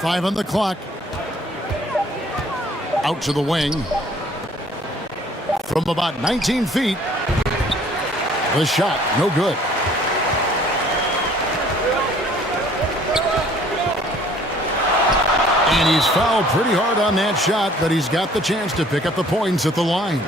5 on the clock. Out to the wing. From about 19 feet. The shot, no good. And he's fouled pretty hard on that shot, but he's got the chance to pick up the points at the line.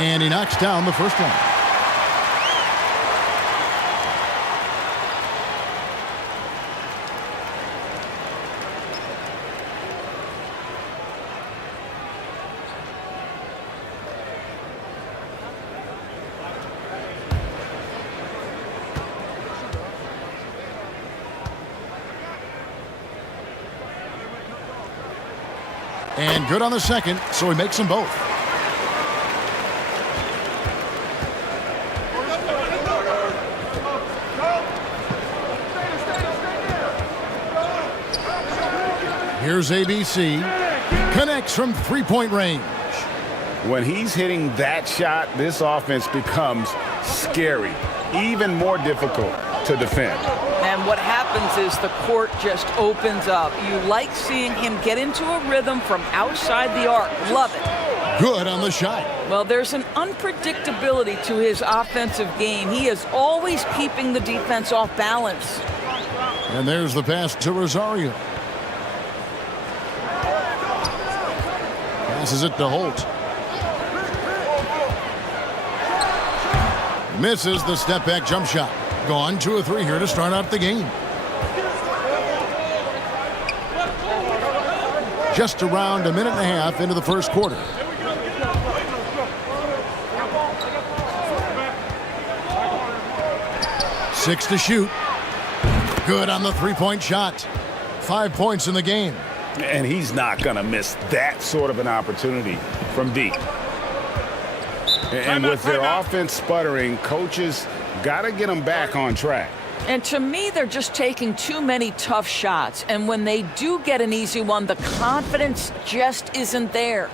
And he knocks down the first one. And good on the second, so he makes them both. Here's ABC. Connects from three-point range. When he's hitting that shot, this offense becomes scary, even more difficult to defend. And what happens is the court just opens up. You like seeing him get into a rhythm from outside the arc. Love it. Good on the shot. Well, there's an unpredictability to his offensive game. He is always keeping the defense off balance. And there's the pass to Rosario. Passes it to Holt. Misses the step-back jump shot. Gone 2 of 3 here to start out the game. Just around a minute and a half into the first quarter. Six to shoot. Good on the three-point shot. 5 points in the game. And he's not going to miss that sort of an opportunity from deep. And with their offense sputtering, coaches got to get them back on track. And to me, they're just taking too many tough shots. And when they do get an easy one, the confidence just isn't there.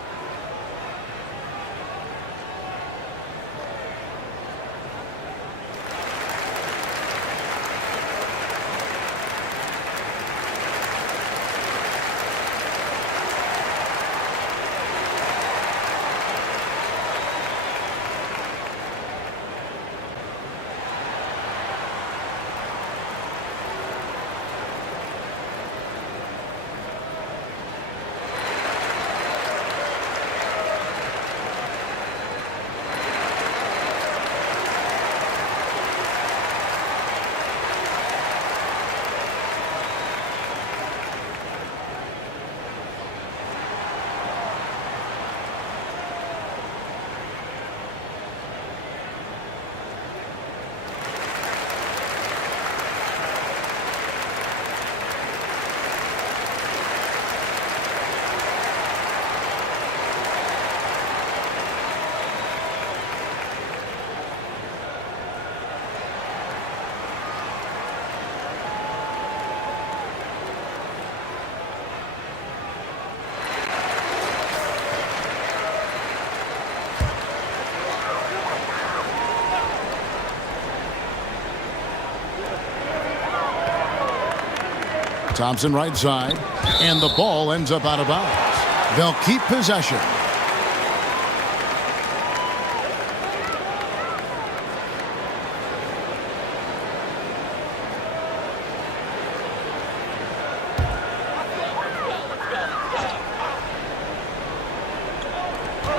Thompson right side, and the ball ends up out of bounds. They'll keep possession.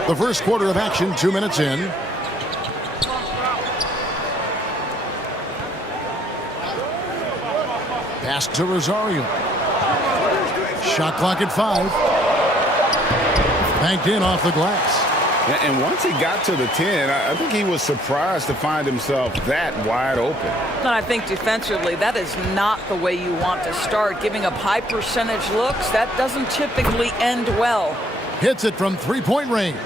The first quarter of action, 2 minutes in. Pass to Rosario. Shot clock at 5. Banked in off the glass. And once he got to the 10, I think he was surprised to find himself that wide open. And I think defensively, that is not the way you want to start. Giving up high percentage looks, that doesn't typically end well. Hits it from three-point range.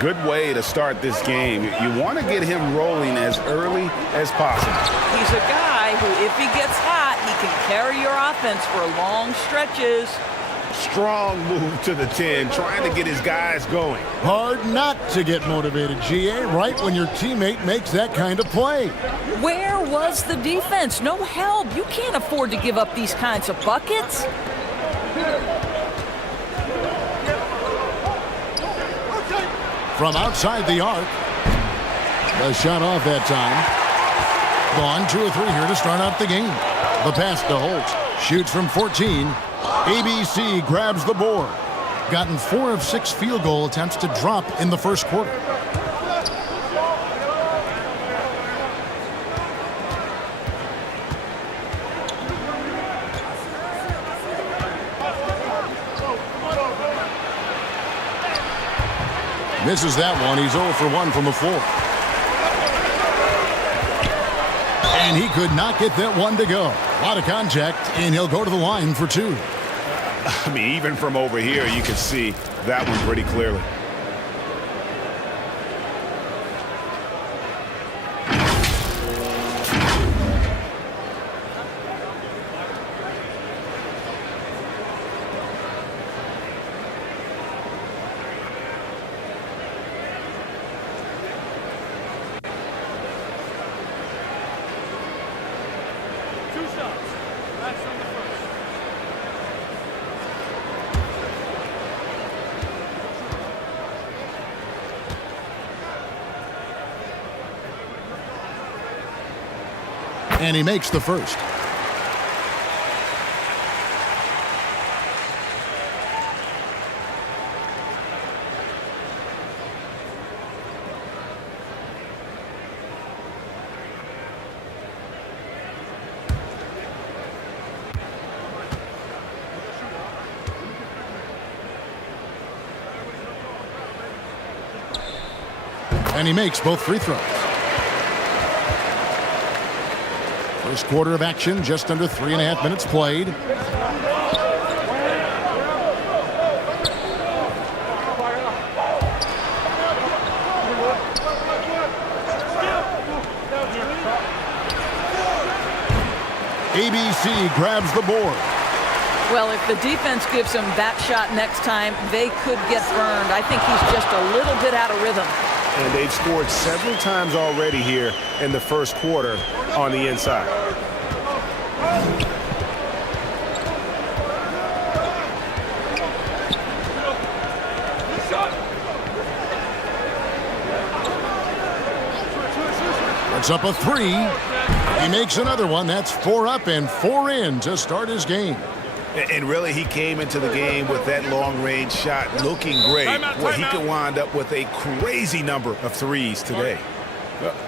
Good way to start this game. You want to get him rolling as early as possible. He's a guy who, if he gets hot, he can carry your offense for long stretches. Strong move to the 10, trying to get his guys going. Hard not to get motivated, GA, right when your teammate makes that kind of play. Where was the defense? No help. You can't afford to give up these kinds of buckets. From outside the arc. The shot off that time. Gone 2 or 3 here to start out the game. The pass to Holt. Shoots from 14. ABC grabs the board. Gotten 4 of 6 field goal attempts to drop in the first quarter. Misses that one. He's 0 for 1 from the floor. And he could not get that one to go. A lot of contact, and he'll go to the line for 2. I mean, even from over here, you can see that one pretty clearly. And he makes the first. And he makes both free throws. First quarter of action, just under 3.5 minutes played. ABC grabs the board. Well, if the defense gives him that shot next time, they could get burned. I think he's just a little bit out of rhythm. And they've scored several times already here in the first quarter on the inside. Puts up a 3. He makes another one. That's 4 up and 4 in to start his game. And really, he came into the game with that long-range shot looking great. Well, he could wind up with a crazy number of threes today.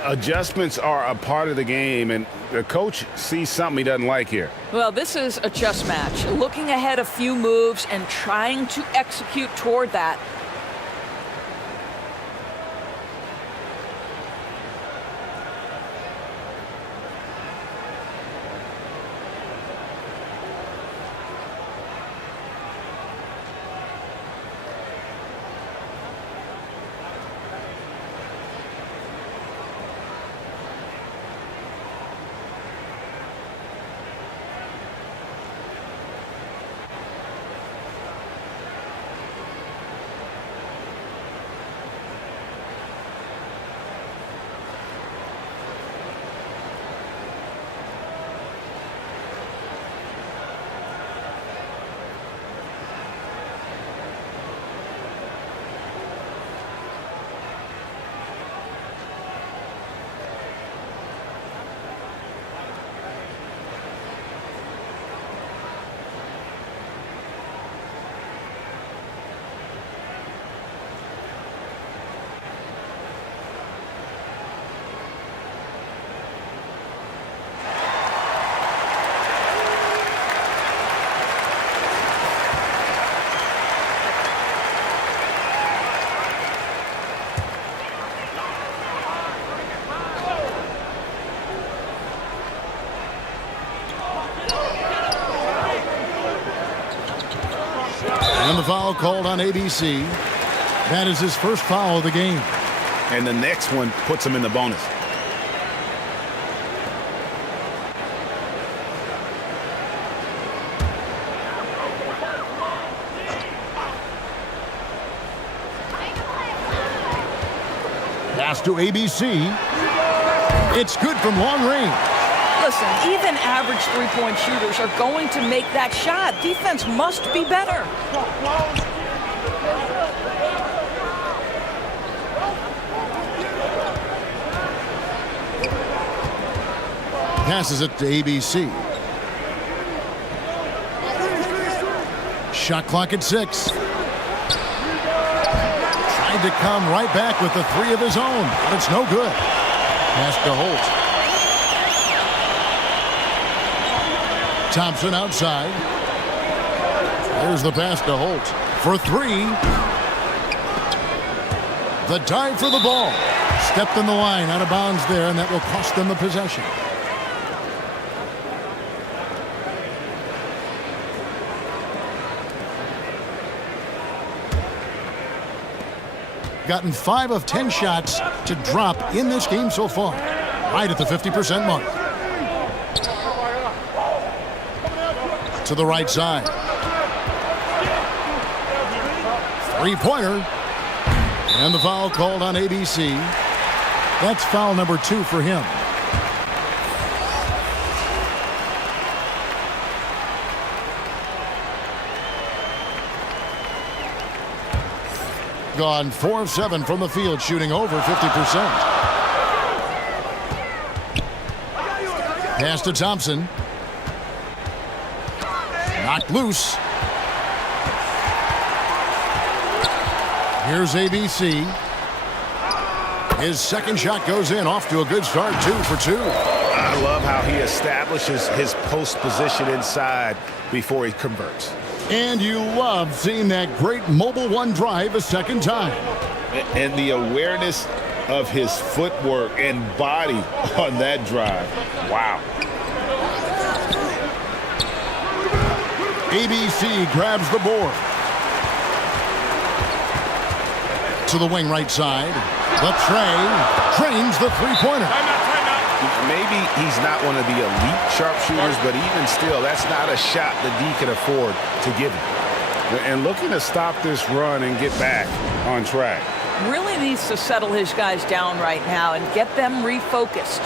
Adjustments are a part of the game, and the coach sees something he doesn't like here. Well, this is a chess match. Looking ahead a few moves and trying to execute toward that. foul called on ABC. That is his first foul of the game. And the next one puts him in the bonus. Pass to ABC. It's good from long range. Listen, even average three-point shooters are going to make that shot. Defense must be better. Passes it to ABC. Shot clock at 6. Tried to come right back with the 3 of his own, but it's no good. Pass to Holt. Thompson outside. There's the pass to Holt for 3. The dive for the ball. Stepped in the line, out of bounds there, and that will cost them the possession. Gotten 5 of 10 shots to drop in this game so far. Right at the 50% mark. To the right side. Three-pointer. And the foul called on ABC. That's foul number 2 for him. Gone 4 of 7 from the field, shooting over 50%. Pass to Thompson. Knocked loose. Here's ABC. His second shot goes in, off to a good start, 2 for 2. I love how he establishes his post position inside before he converts. And you love seeing that great mobile one drive a second time. And the awareness of his footwork and body on that drive. Wow. ABC grabs the board. To the wing right side. Latrey drains the three-pointer. Maybe he's not one of the elite sharpshooters, but even still, that's not a shot that D can afford to give him. And looking to stop this run and get back on track. Really needs to settle his guys down right now and get them refocused.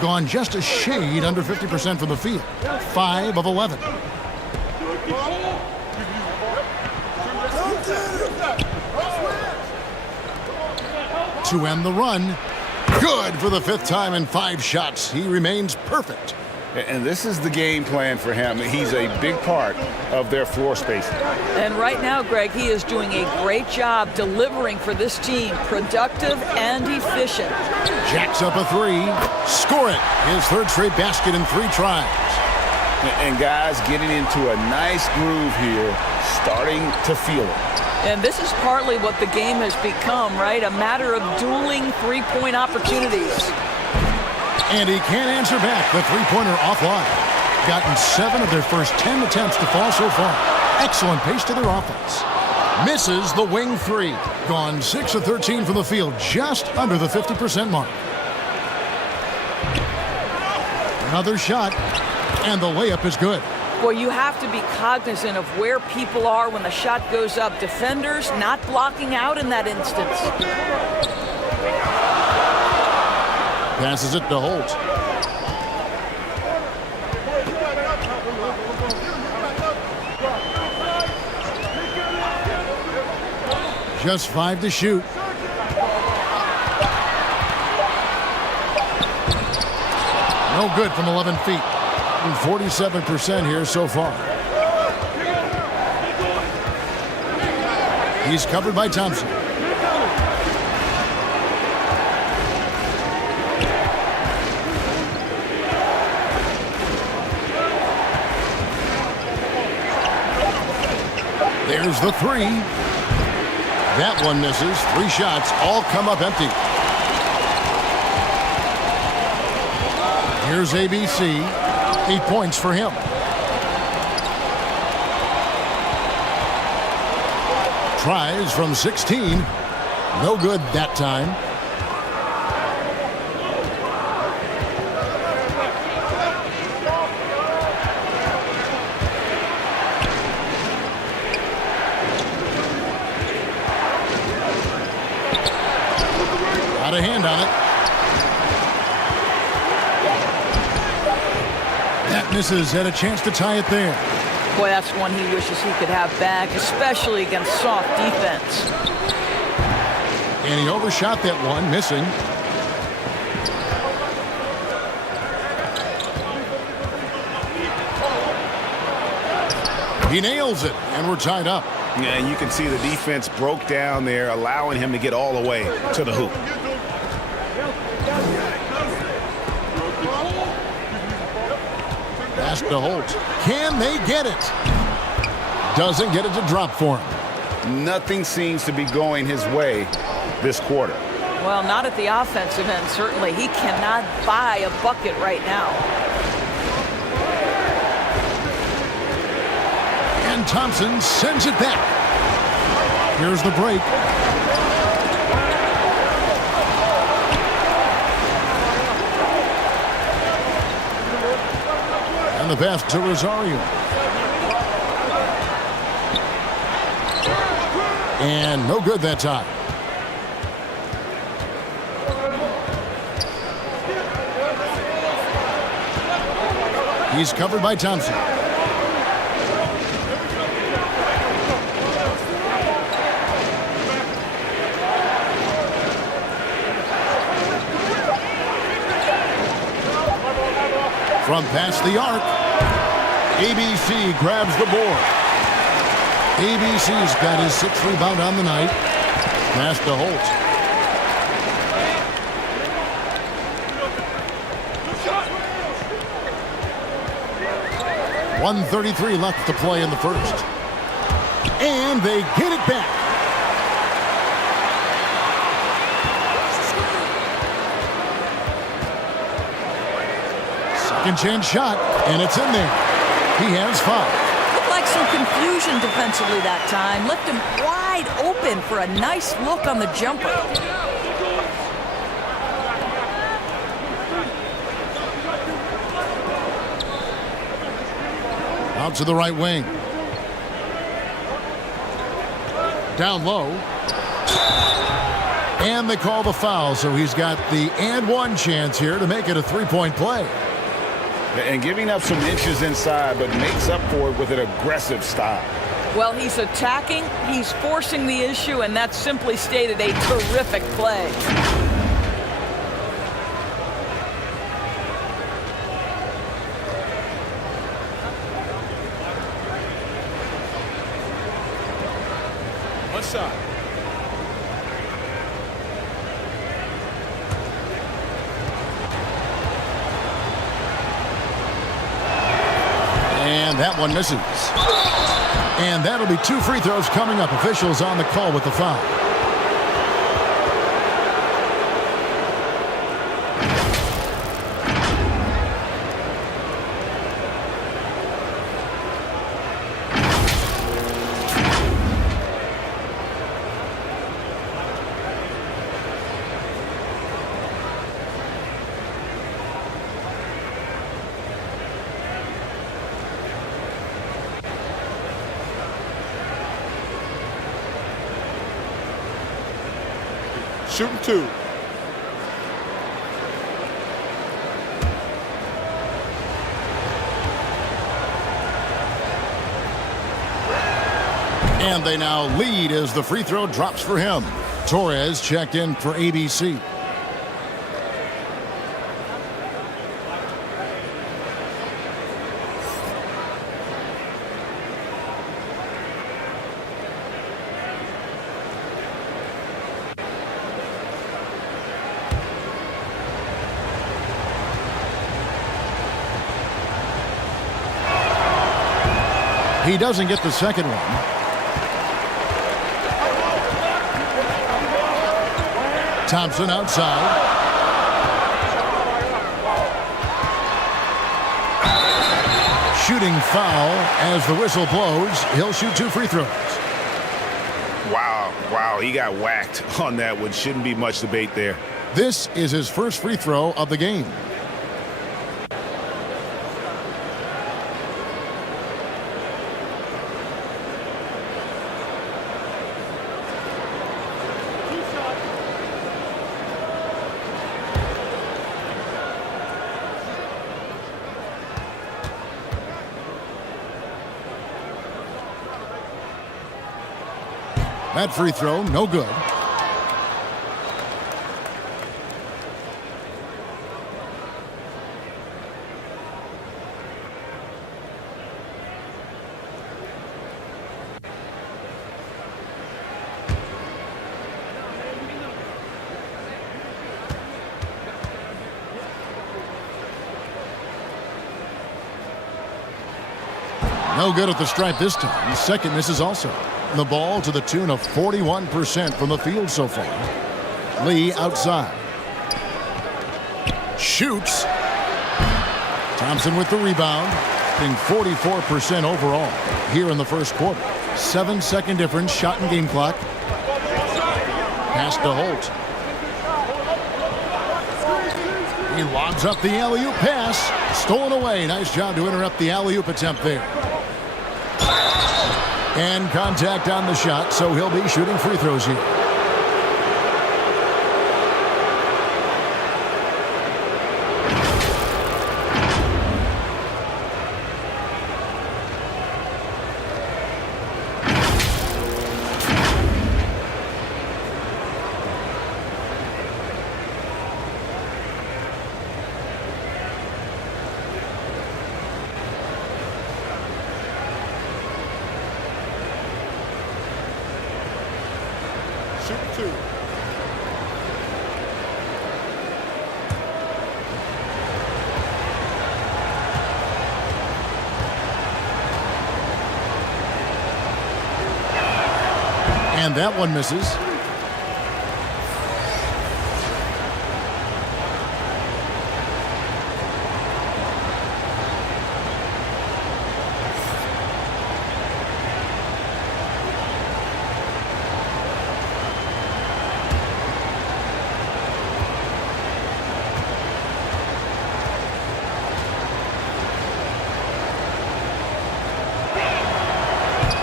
Gone just a shade under 50% from the field. 5 of 11. To end the run. Good for the 5th time in 5 shots. He remains perfect. And this is the game plan for him. He's a big part of their floor spacing. And right now, Greg, he is doing a great job delivering for this team. Productive and efficient. Jacks up a 3. Score it. His 3rd straight basket in 3 tries. And guys getting into a nice groove here, starting to feel it. And this is partly what the game has become, right? A matter of dueling three-point opportunities. And he can't answer back. The three-pointer offline. Gotten 7 of their first 10 attempts to fall so far. Excellent pace to their offense. Misses the wing three. Gone 6 of 13 from the field, just under the 50% mark. Another shot, and the layup is good. Well, you have to be cognizant of where people are when the shot goes up. Defenders not blocking out in that instance. Passes it to Holt. Just 5 to shoot. No good from 11 feet. 47% here so far. He's covered by Thompson. There's the three. That one misses. 3 shots all come up empty. Here's ABC. 8 points for him. Tries from 16. No good that time. Got a hand on it. That misses. Had a chance to tie it there. Boy, that's one he wishes he could have back, especially against soft defense. And he overshot that one, missing. He nails it, and we're tied up. Yeah, and you can see the defense broke down there, allowing him to get all the way to the hoop. Pass to Holt. Can they get it? Doesn't get it to drop for him. Nothing seems to be going his way this quarter. Well, not at the offensive end, certainly. He cannot buy a bucket right now. And Thompson sends it back. Here's the break. And the pass to Rosario. And no good that time. He's covered by Thompson. From past the arc, ABC grabs the board. ABC's got his 6th rebound on the night. Pass to Holt. .133 left to play in the first. And they get it back. Second chance shot, and it's in there. He has 5. Looked like some confusion defensively that time. Left him wide open for a nice look on the jumper. Out to the right wing. Down low. And they call the foul, so he's got the and one chance here to make it a 3-point play. And giving up some inches inside, but makes up for it with an aggressive style. Well, he's attacking, he's forcing the issue, and that's simply stated a terrific play. What's up? And that one misses. And that'll be 2 free throws coming up. Officials on the call with the foul. Shooting 2. And they now lead as the free throw drops for him. Torres checked in for ABC. He doesn't get the second one. Thompson outside. Shooting foul as the whistle blows. He'll shoot 2 free throws. Wow, he got whacked on that one. Shouldn't be much debate there. This is his first free throw of the game. That free throw, no good. No good at the stripe this time. Second misses also. The ball to the tune of 41% from the field so far. Lee outside. Shoots. Thompson with the rebound. Being 44% overall here in the first quarter. 7-second difference, shot and game clock. Pass to Holt. He lobs up the alley-oop pass. Stolen away. Nice job to interrupt the alley-oop attempt there. And contact on the shot, so he'll be shooting free throws here. Shooting 2. And that one misses.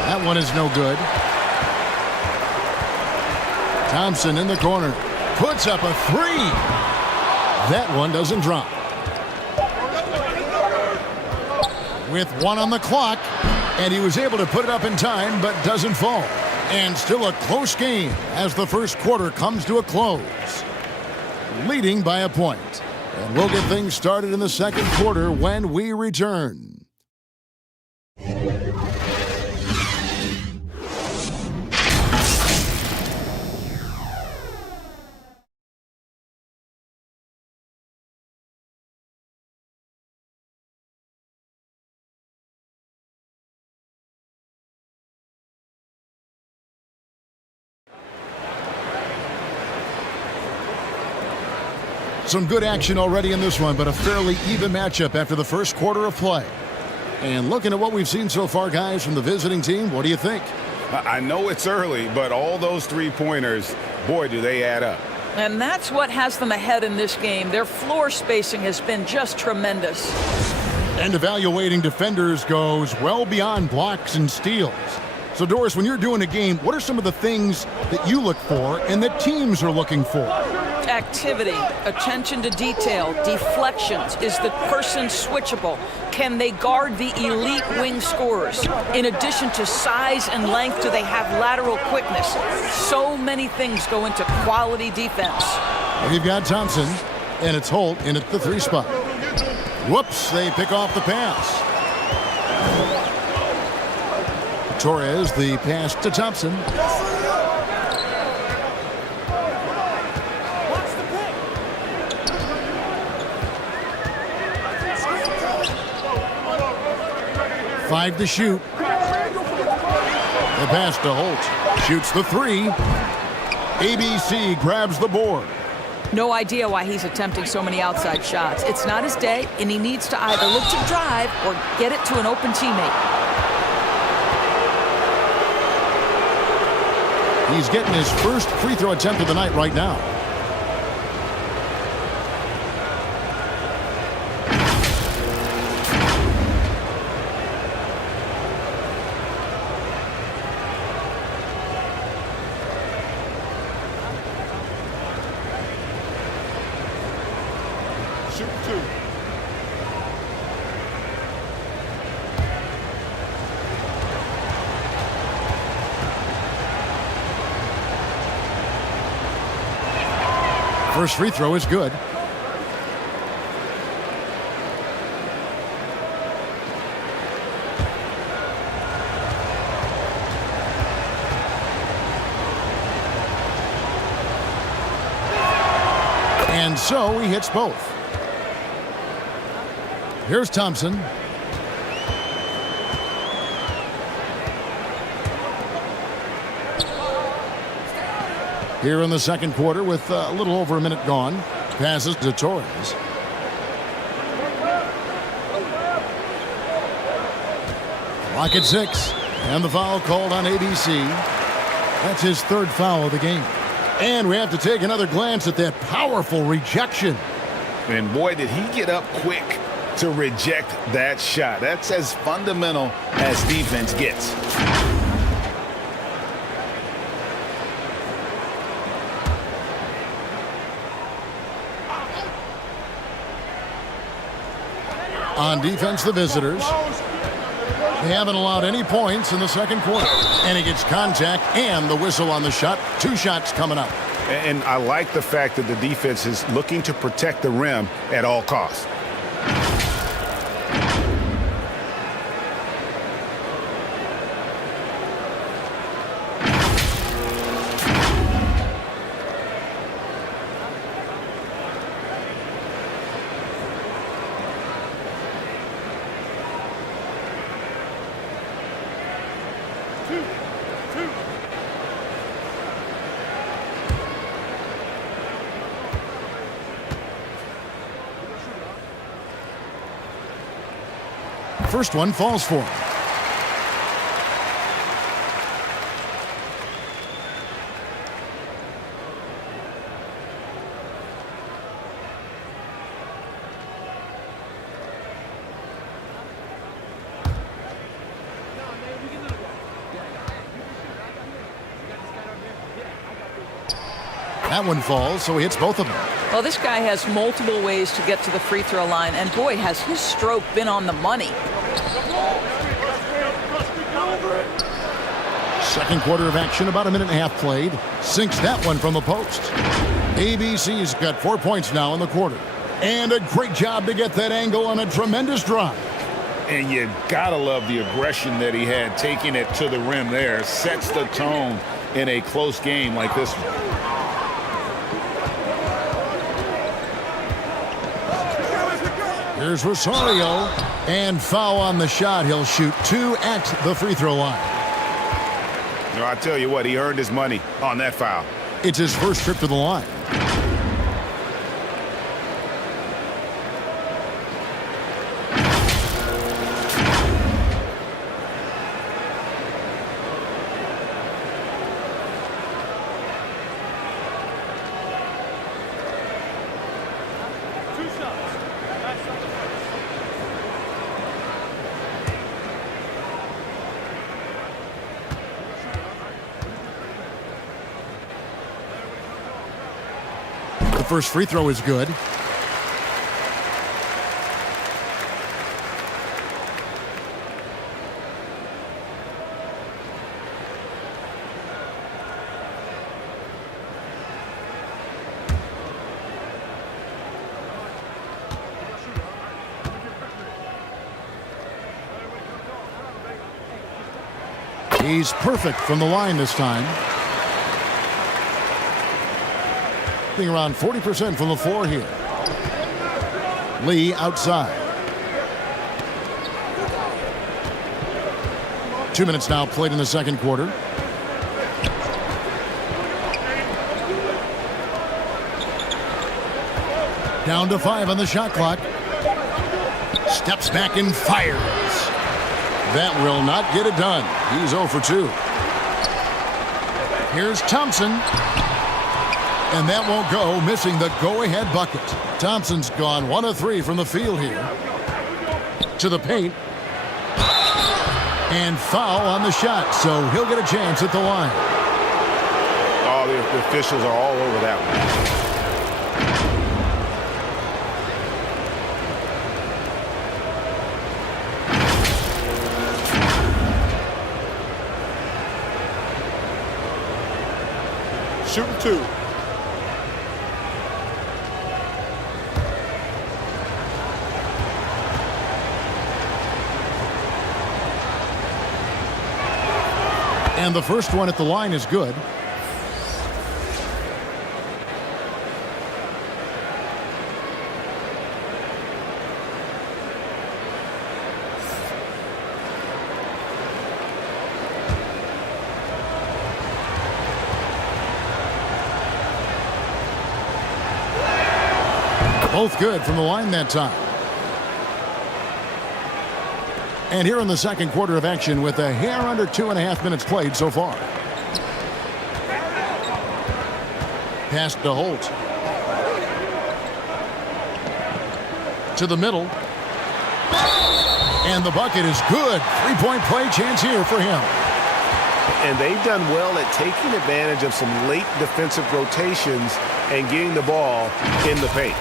That one is no good. Thompson in the corner. Puts up a 3. That one doesn't drop. With 1 on the clock. And he was able to put it up in time, but doesn't fall. And still a close game as the first quarter comes to a close. Leading by a point. And we'll get things started in the second quarter when we return. Some good action already in this one, but a fairly even matchup after the first quarter of play. And looking at what we've seen so far, guys, from the visiting team, what do you think? I know it's early, but all those three-pointers, boy, do they add up. And that's what has them ahead in this game. Their floor spacing has been just tremendous. And evaluating defenders goes well beyond blocks and steals. So, Doris, when you're doing a game, what are some of the things that you look for and that teams are looking for? Activity, attention to detail, deflections. Is the person switchable? Can they guard the elite wing scorers? In addition to size and length, do they have lateral quickness? So many things go into quality defense. We've got Thompson, and it's Holt in at the 3 spot. Whoops, they pick off the pass. Torres, the pass to Thompson. Five to shoot. The pass to Holt. Shoots the 3. ABC grabs the board. No idea why he's attempting so many outside shots. It's not his day, and he needs to either look to drive or get it to an open teammate. He's getting his first free throw attempt of the night right now. Shoot 2. First free throw is good. And so he hits both. Here's Thompson. Here in the second quarter with a little over a minute gone. Passes to Torres. Clock at 6. And the foul called on ABC. That's his 3rd foul of the game. And we have to take another glance at that powerful rejection. And boy, did he get up quick to reject that shot. That's as fundamental as defense gets. On defense, the visitors. They haven't allowed any points in the second quarter. And he gets contact and the whistle on the shot. 2 shots coming up. And I like the fact that the defense is looking to protect the rim at all costs. First one falls for him. That one falls, so he hits both of them. Well, this guy has multiple ways to get to the free throw line, and boy, has his stroke been on the money. Second quarter of action, about a minute and a half played. Sinks that one from the post. ABC's got 4 points now in the quarter. And a great job to get that angle on a tremendous drive. And you gotta love the aggression that he had, taking it to the rim there. Sets the tone in a close game like this one. Here's Rosario, and foul on the shot. He'll shoot 2 at the free throw line. You know, I tell you what, he earned his money on that foul. It's his first trip to the line. first free throw is good. He's perfect from the line this time. Being around 40% from the floor here. Lee outside. 2 minutes now played in the second quarter. Down to 5 on the shot clock. Steps back and fires. That will not get it done. He's 0 for 2. Here's Thompson. And that won't go, missing the go-ahead bucket. Thompson's gone 1 of 3 from the field here. To the paint. And foul on the shot, so he'll get a chance at the line. Oh, the officials are all over that one. Shooting 2. And the first one at the line is good. Both good from the line that time. And here in the second quarter of action with a hair under 2.5 minutes played so far. Pass to Holt. To the middle. And the bucket is good. 3-point play chance here for him. And they've done well at taking advantage of some late defensive rotations and getting the ball in the paint.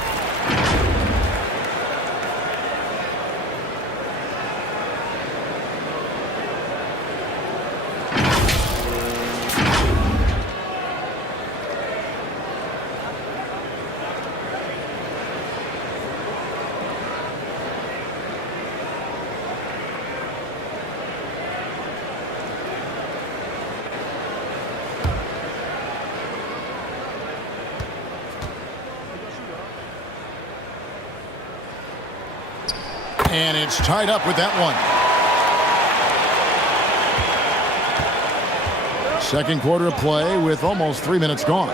And it's tied up with that one. Second quarter of play with almost 3 minutes gone.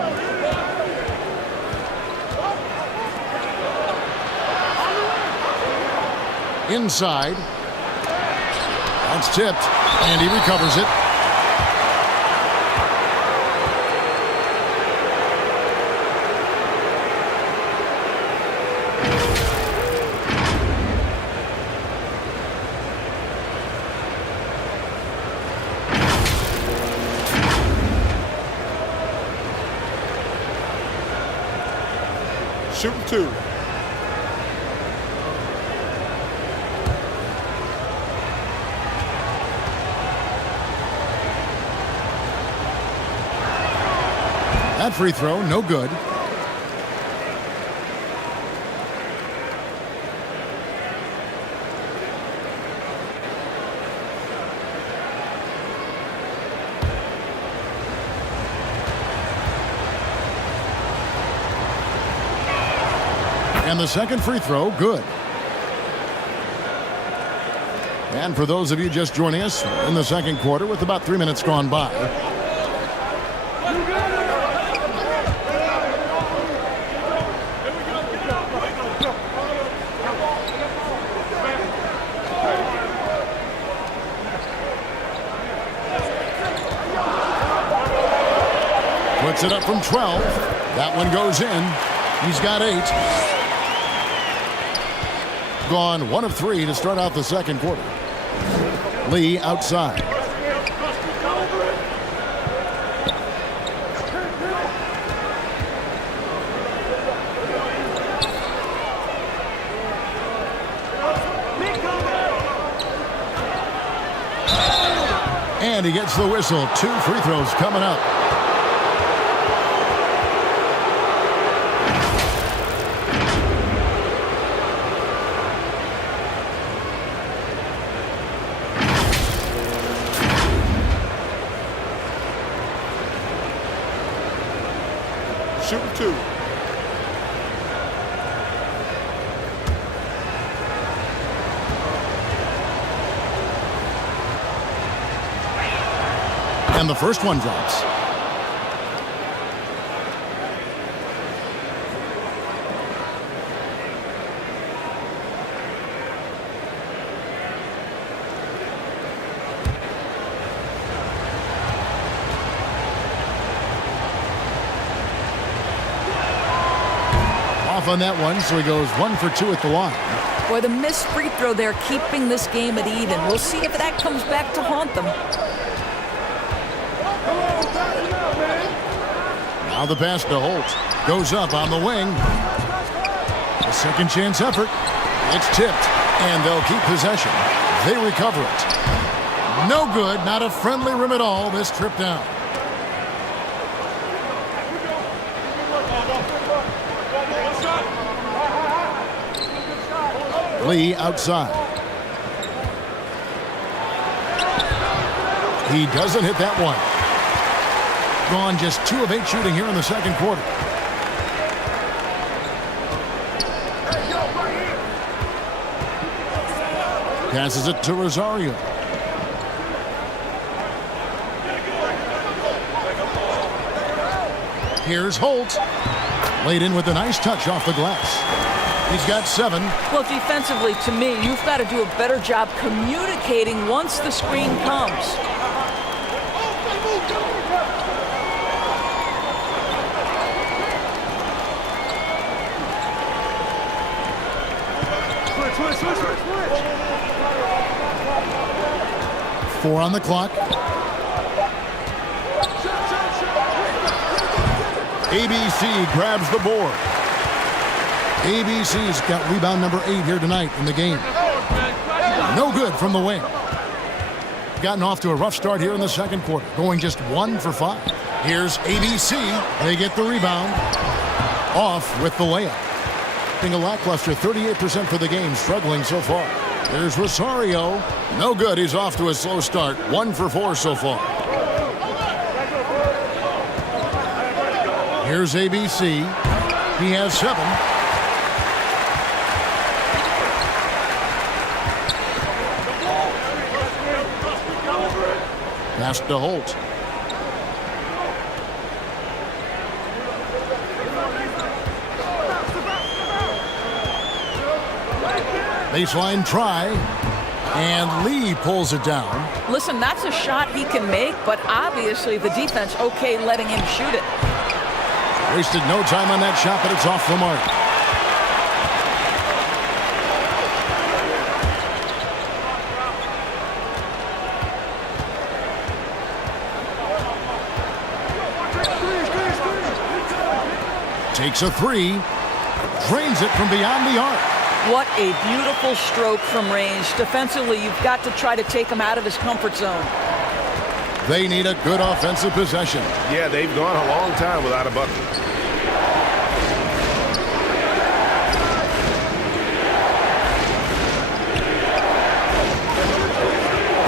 Inside. That's tipped, and he recovers it. Shooting 2. That free throw, no good. And the second free throw, good. And for those of you just joining us in the second quarter with about 3 minutes gone by. Puts it up from 12. That one goes in. He's got 8. Gone 1 of 3 to start out the second quarter. Lee outside. And he gets the whistle. 2 free throws coming up. Shooting 2. And the first one drops. Off on that one, so he goes 1 for 2 at the line. Boy, the missed free throw there keeping this game at even. We'll see if that comes back to haunt them. Now the pass to Holt. Goes up on the wing. A second chance effort. It's tipped, and they'll keep possession. They recover it. No good. Not a friendly rim at all this trip down. Lee outside. He doesn't hit that one. Gone just 2 of 8 shooting here in the second quarter. Passes it to Rosario. Here's Holt. Laid in with a nice touch off the glass. He's got 7. Well, defensively, to me, you've got to do a better job communicating once the screen comes. Four on the clock. ABC grabs the board. ABC's got rebound number 8 here tonight in the game. No good from the wing. Gotten off to a rough start here in the second quarter, going just 1 for 5. Here's ABC. They get the rebound. Off with the layup. Being a lackluster 38% for the game, struggling so far. Here's Rosario. No good. He's off to a slow start. 1 for 4 so far. Here's ABC. He has 7. Pass to Holt. Baseline try, and Lee pulls it down. Listen, that's a shot he can make, but obviously the defense okay letting him shoot it. Wasted no time on that shot, but it's off the mark. Takes a 3, drains it from beyond the arc. What a beautiful stroke from range. Defensively, you've got to try to take him out of his comfort zone. They need a good offensive possession. Yeah, they've gone a long time without a bucket.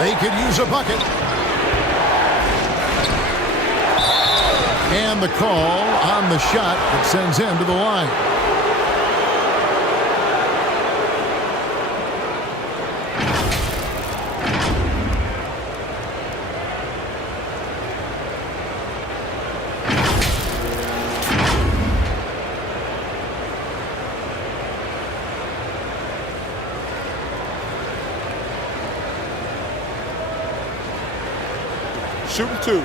They could use a bucket. And the call on the shot that sends him to the line. Shooting 2.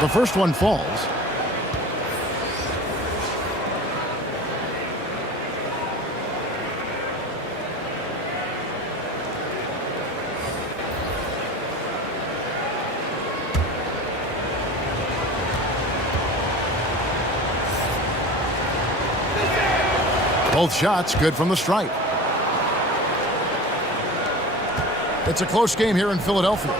The first one falls. Both shots good from the stripe. It's a close game here in Philadelphia.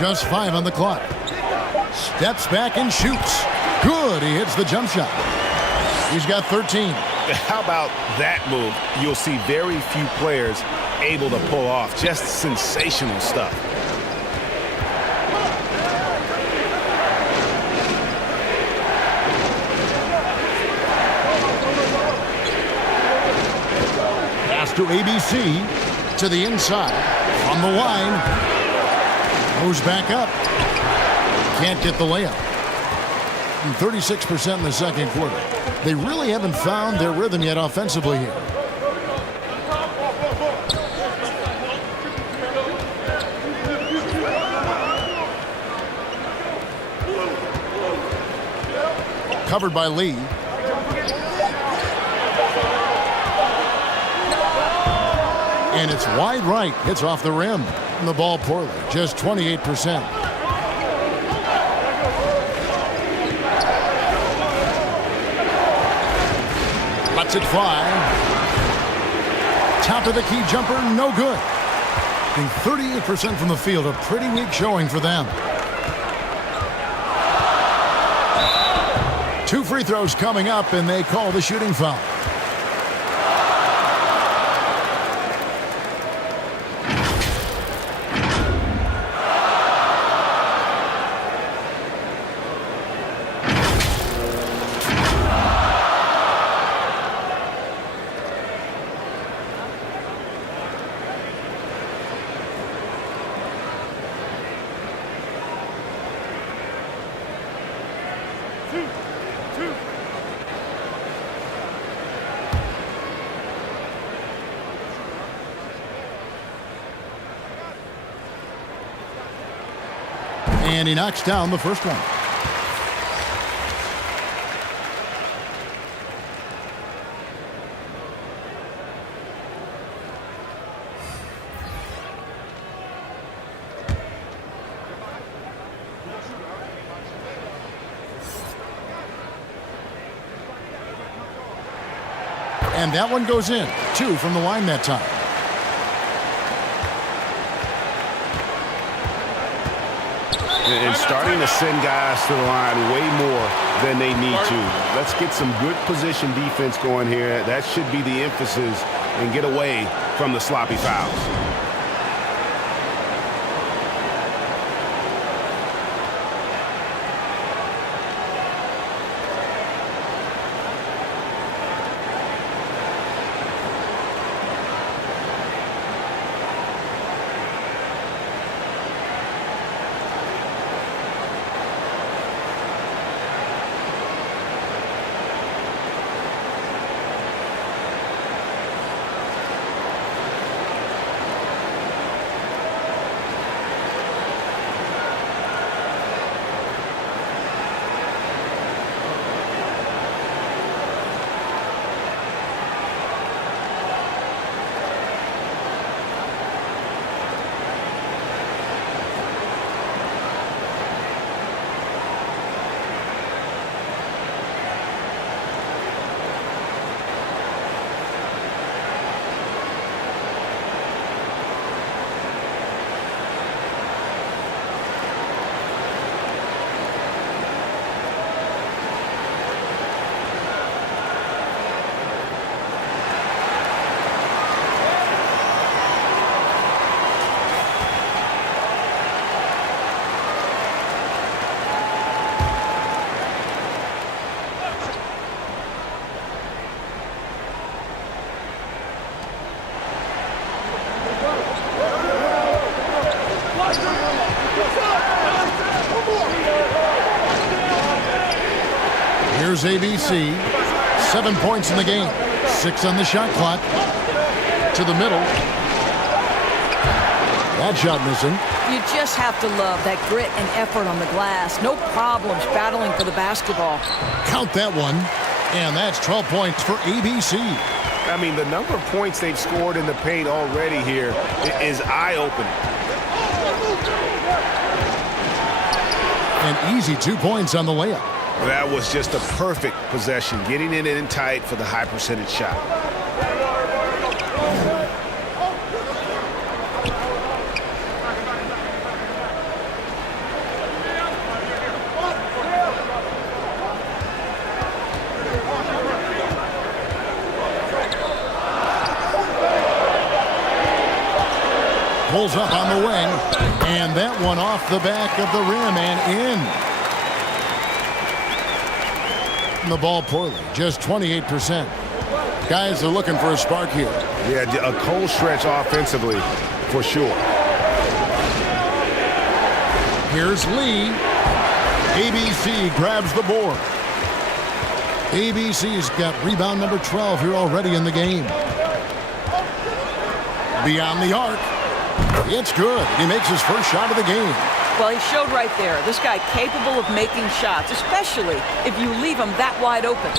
Just 5 on the clock. Steps back and shoots. Good. He hits the jump shot. He's got 13. How about that move? You'll see very few players able to pull off. Just sensational stuff. Pass to ABC. To the inside. From the line. Moves back up. Can't get the layup. 36% in the second quarter. They really haven't found their rhythm yet offensively here. Covered by Lee. And it's wide right. Hits off the rim. And the ball poorly. Just 28%. Lets it fly. Top of the key jumper, no good. And 38% from the field, a pretty weak showing for them. 2 free throws coming up, and they call the shooting foul. And he knocks down the first one. And that one goes in. 2 from the line that time. And starting to send guys to the line way more than they need to. Let's get some good position defense going here. That should be the emphasis, and get away from the sloppy fouls. Here's ABC. 7 points in the game. 6 on the shot clock. To the middle. That shot missing. You just have to love that grit and effort on the glass. No problems battling for the basketball. Count that one. And that's 12 points for ABC. I mean, the number of points they've scored in the paint already here is eye-opening. An easy 2 points on the layup. That was just a perfect possession, getting it in tight for the high percentage shot. Pulls up on the wing, and that one off the back of the rim and in. The ball poorly, just 28%. Guys are looking for a spark here. Yeah, a cold stretch offensively, for sure. Here's Lee. ABC grabs the board. ABC's got rebound number 12 here already in the game. Beyond the arc. It's good. He makes his first shot of the game. Well, he showed right there. This guy capable of making shots, especially if you leave him that wide open.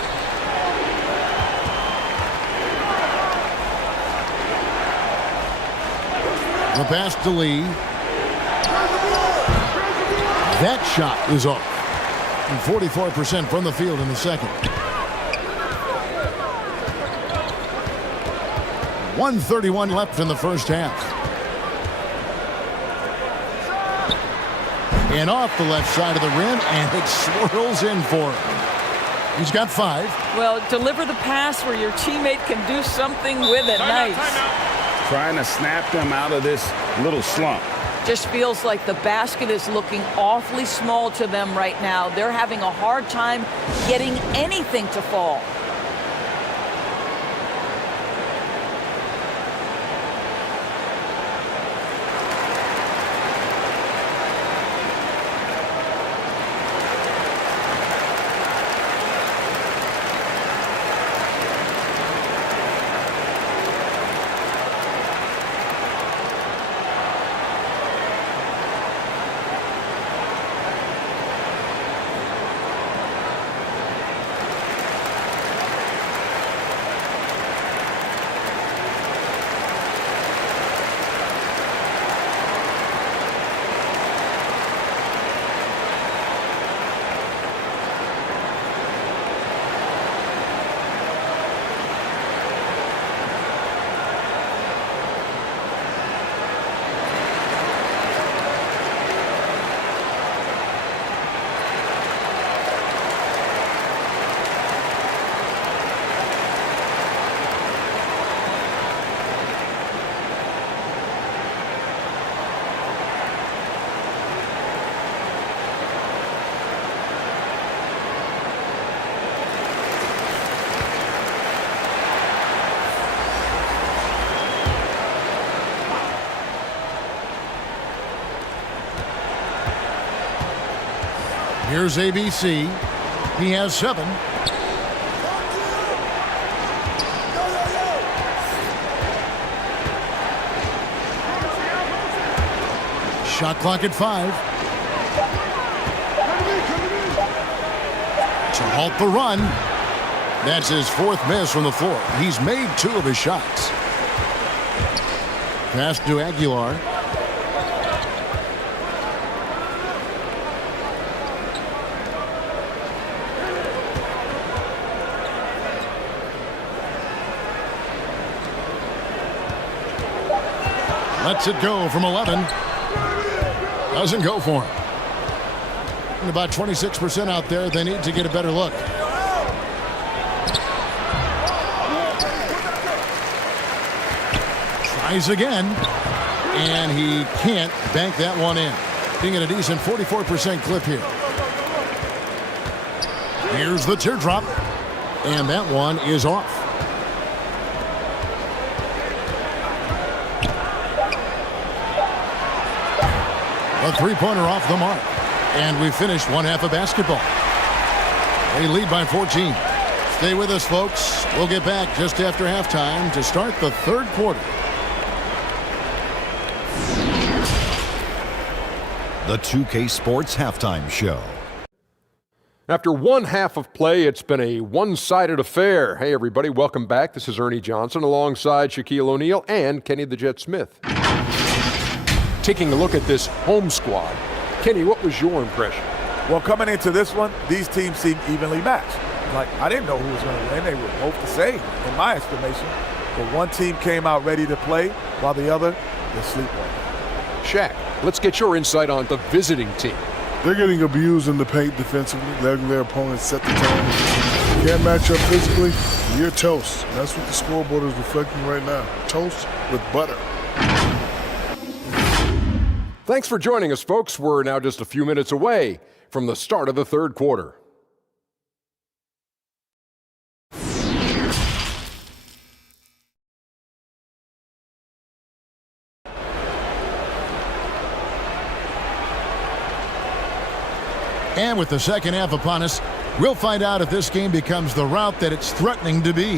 The pass to Lee. That shot is off. And 44% from the field in the second. 1:31 left in the first half. And off the left side of the rim, and it swirls in for him. He's got 5. Well, deliver the pass where your teammate can do something with it. Nice. Trying to snap them out of this little slump. Just feels like the basket is looking awfully small to them right now. They're having a hard time getting anything to fall. Here's ABC. He has 7. Shot clock at 5. To halt the run. That's his 4th miss from the floor. He's made 2 of his shots. Pass to Aguilar. Lets it go from 11. Doesn't go for him. And about 26% out there. They need to get a better look. Tries again. And he can't bank that one in. Being at a decent 44% clip here. Here's the teardrop. And that one is off. A 3-pointer off the mark. And we finished one half of basketball. They lead by 14. Stay with us, folks. We'll get back just after halftime to start the 3rd quarter. The 2K Sports Halftime Show. After one half of play, it's been a one-sided affair. Hey, everybody, welcome back. This is Ernie Johnson alongside Shaquille O'Neal and Kenny the Jet Smith. Taking a look at this home squad. Kenny, what was your impression? Well, coming into this one, these teams seem evenly matched. Like, I didn't know who was going to win. They were both the same, in my estimation. But one team came out ready to play, while the other was sleepwalking. Shaq, let's get your insight on the visiting team. They're getting abused in the paint defensively, letting their opponents set the tone. Can't match up physically, you're toast. And that's what the scoreboard is reflecting right now. Toast with butter. Thanks for joining us, folks. We're now just a few minutes away from the start of the third quarter. And with the second half upon us, we'll find out if this game becomes the route that it's threatening to be.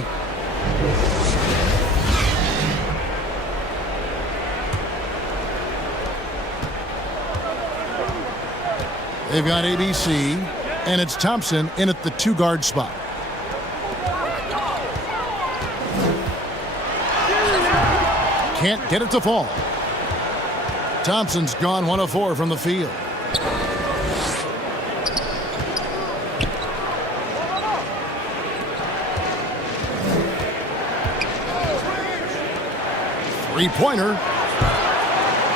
They've got ABC, and it's Thompson in at the two-guard spot. Can't get it to fall. Thompson's gone 1 of 4 from the field. Three-pointer.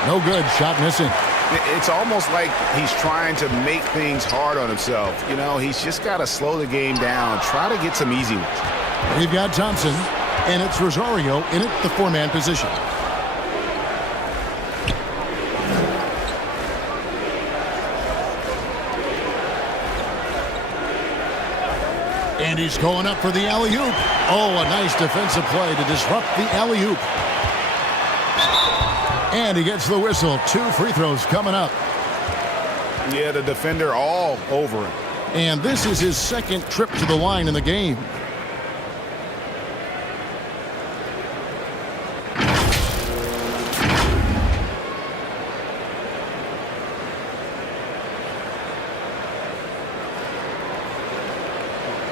No good. Shot missing. It's almost like he's trying to make things hard on himself. You know, he's just got to slow the game down, try to get some easy ones. We've got Thompson, and it's Rosario in at the four-man position. And he's going up for the alley-oop. Oh, a nice defensive play to disrupt the alley-oop. And he gets the whistle. 2 free throws coming up. Yeah, the defender all over him. And this is his second trip to the line in the game.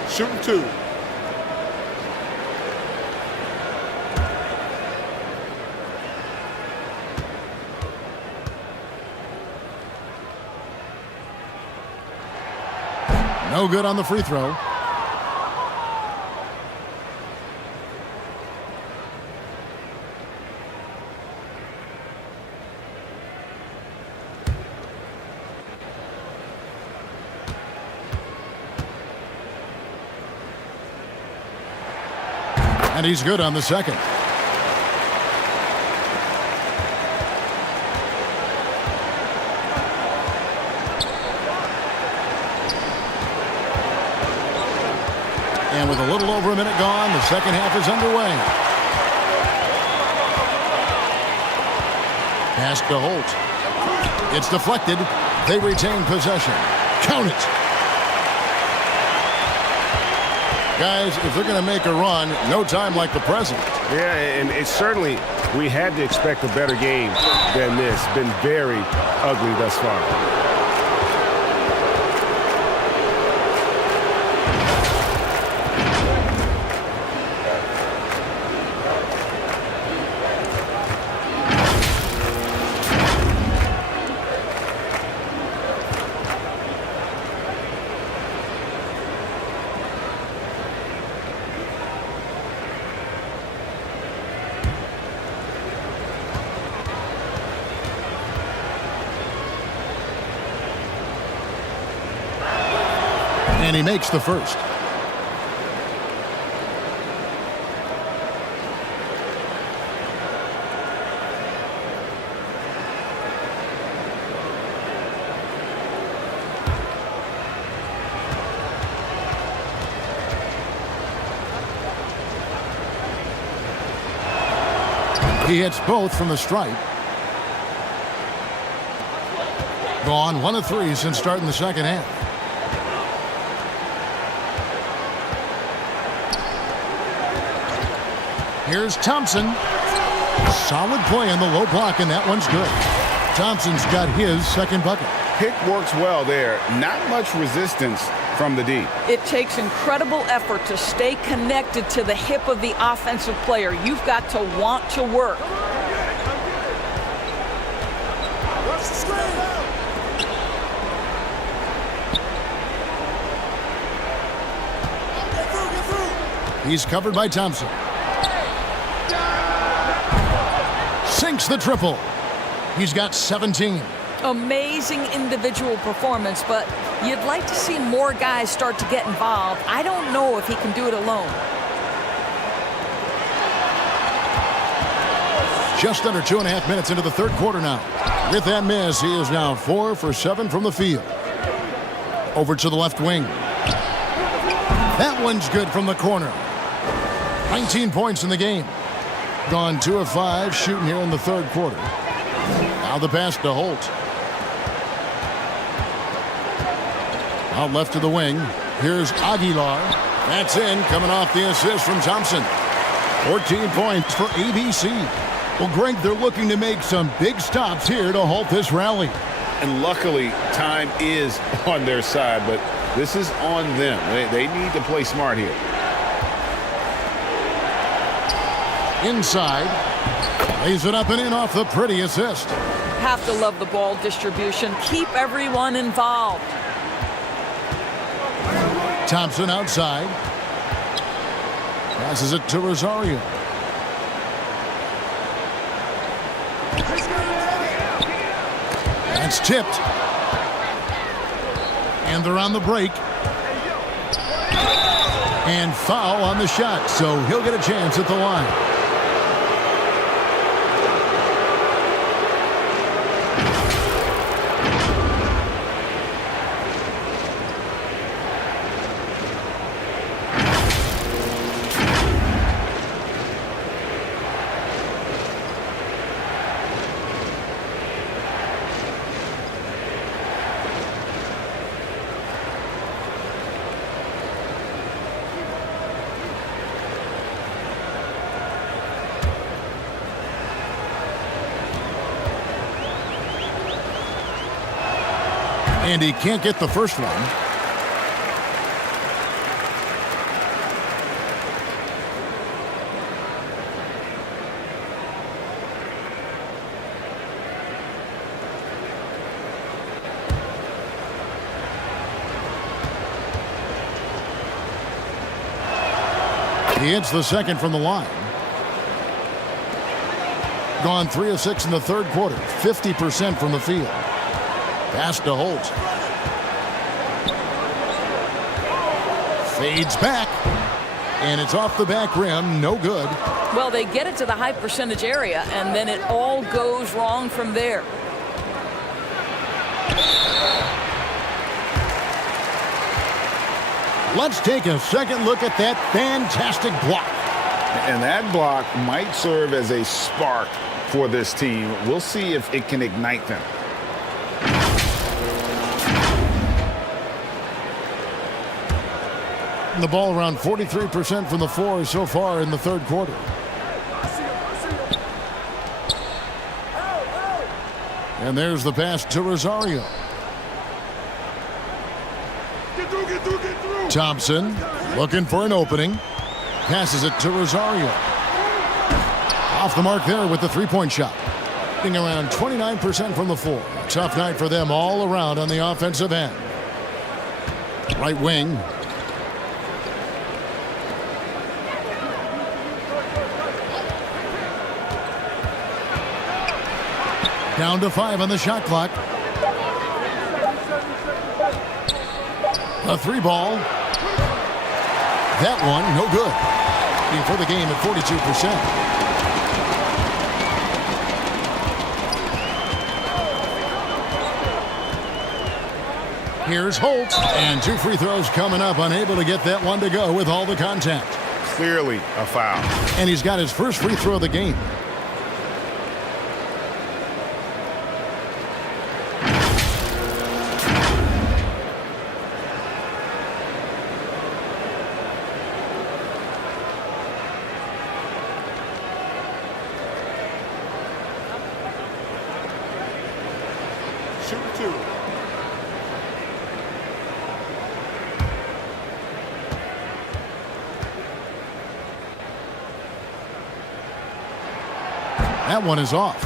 Shooting 2. No good on the free throw. And he's good on the second. And with a little over a minute gone, the second half is underway. Pass to Holt. It's deflected. They retain possession. Count it. Guys, if they're going to make a run, no time like the present. Yeah, and it's certainly, we had to expect a better game than this. Been very ugly thus far. And he makes the first. He hits both from the stripe. Gone 1 of 3 since starting the second half. Here's Thompson. Solid play in the low block, and that one's good. Thompson's got his second bucket. pick works well there. Not much resistance from the D. It takes incredible effort to stay connected to the hip of the offensive player. You've got to want to work. He's covered by Thompson. Sinks the triple. He's got 17. Amazing individual performance, but you'd like to see more guys start to get involved. I don't know if he can do it alone. Just under 2.5 minutes into the third quarter now. With that miss, he is now 4 for 7 from the field. Over to the left wing. That one's good from the corner. 19 points in the game. Gone 2 of 5 shooting here in the third quarter. Now the pass to Holt. Out left to the wing. Here's Aguilar. That's in, coming off the assist from Thompson. 14 points for ABC. Well, Greg, they're looking to make some big stops here to halt this rally. And luckily, time is on their side, but this is on them. They need to play smart here. Inside. Lays it up and in off the pretty assist. Have to love the ball distribution. Keep everyone involved. Thompson outside. Passes it to Rosario. That's tipped. And they're on the break. And foul on the shot, so he'll get a chance at the line. And he can't get the first one. He hits the second from the line. Gone 3 of 6 in the third quarter. 50% from the field. Pass to Holt. Fades back. And it's off the back rim. No good. Well, they get it to the high percentage area, and then it all goes wrong from there. Let's take a second look at that fantastic block. And that block might serve as a spark for this team. We'll see if it can ignite them. The ball around 43% from the floor so far in the third quarter. And there's the pass to Rosario. Thompson looking for an opening. Passes it to Rosario. Off the mark there with the three-point shot. Being around 29% from the floor. Tough night for them all around on the offensive end. Right wing. Down to 5 on the shot clock. A 3-ball. That one, no good. For the game at 42%. Here's Holt, and 2 free throws coming up, unable to get that one to go with all the contact. Clearly a foul. And he's got his first free throw of the game. Shoot 2. That one is off.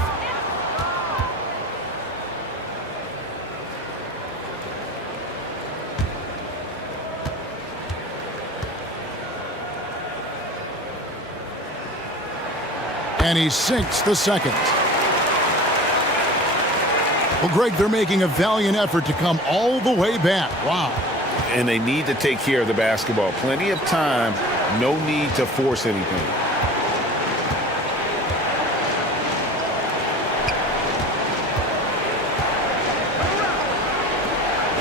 And he sinks the second. Well, Greg, they're making a valiant effort to come all the way back. Wow. And they need to take care of the basketball. Plenty of time. No need to force anything.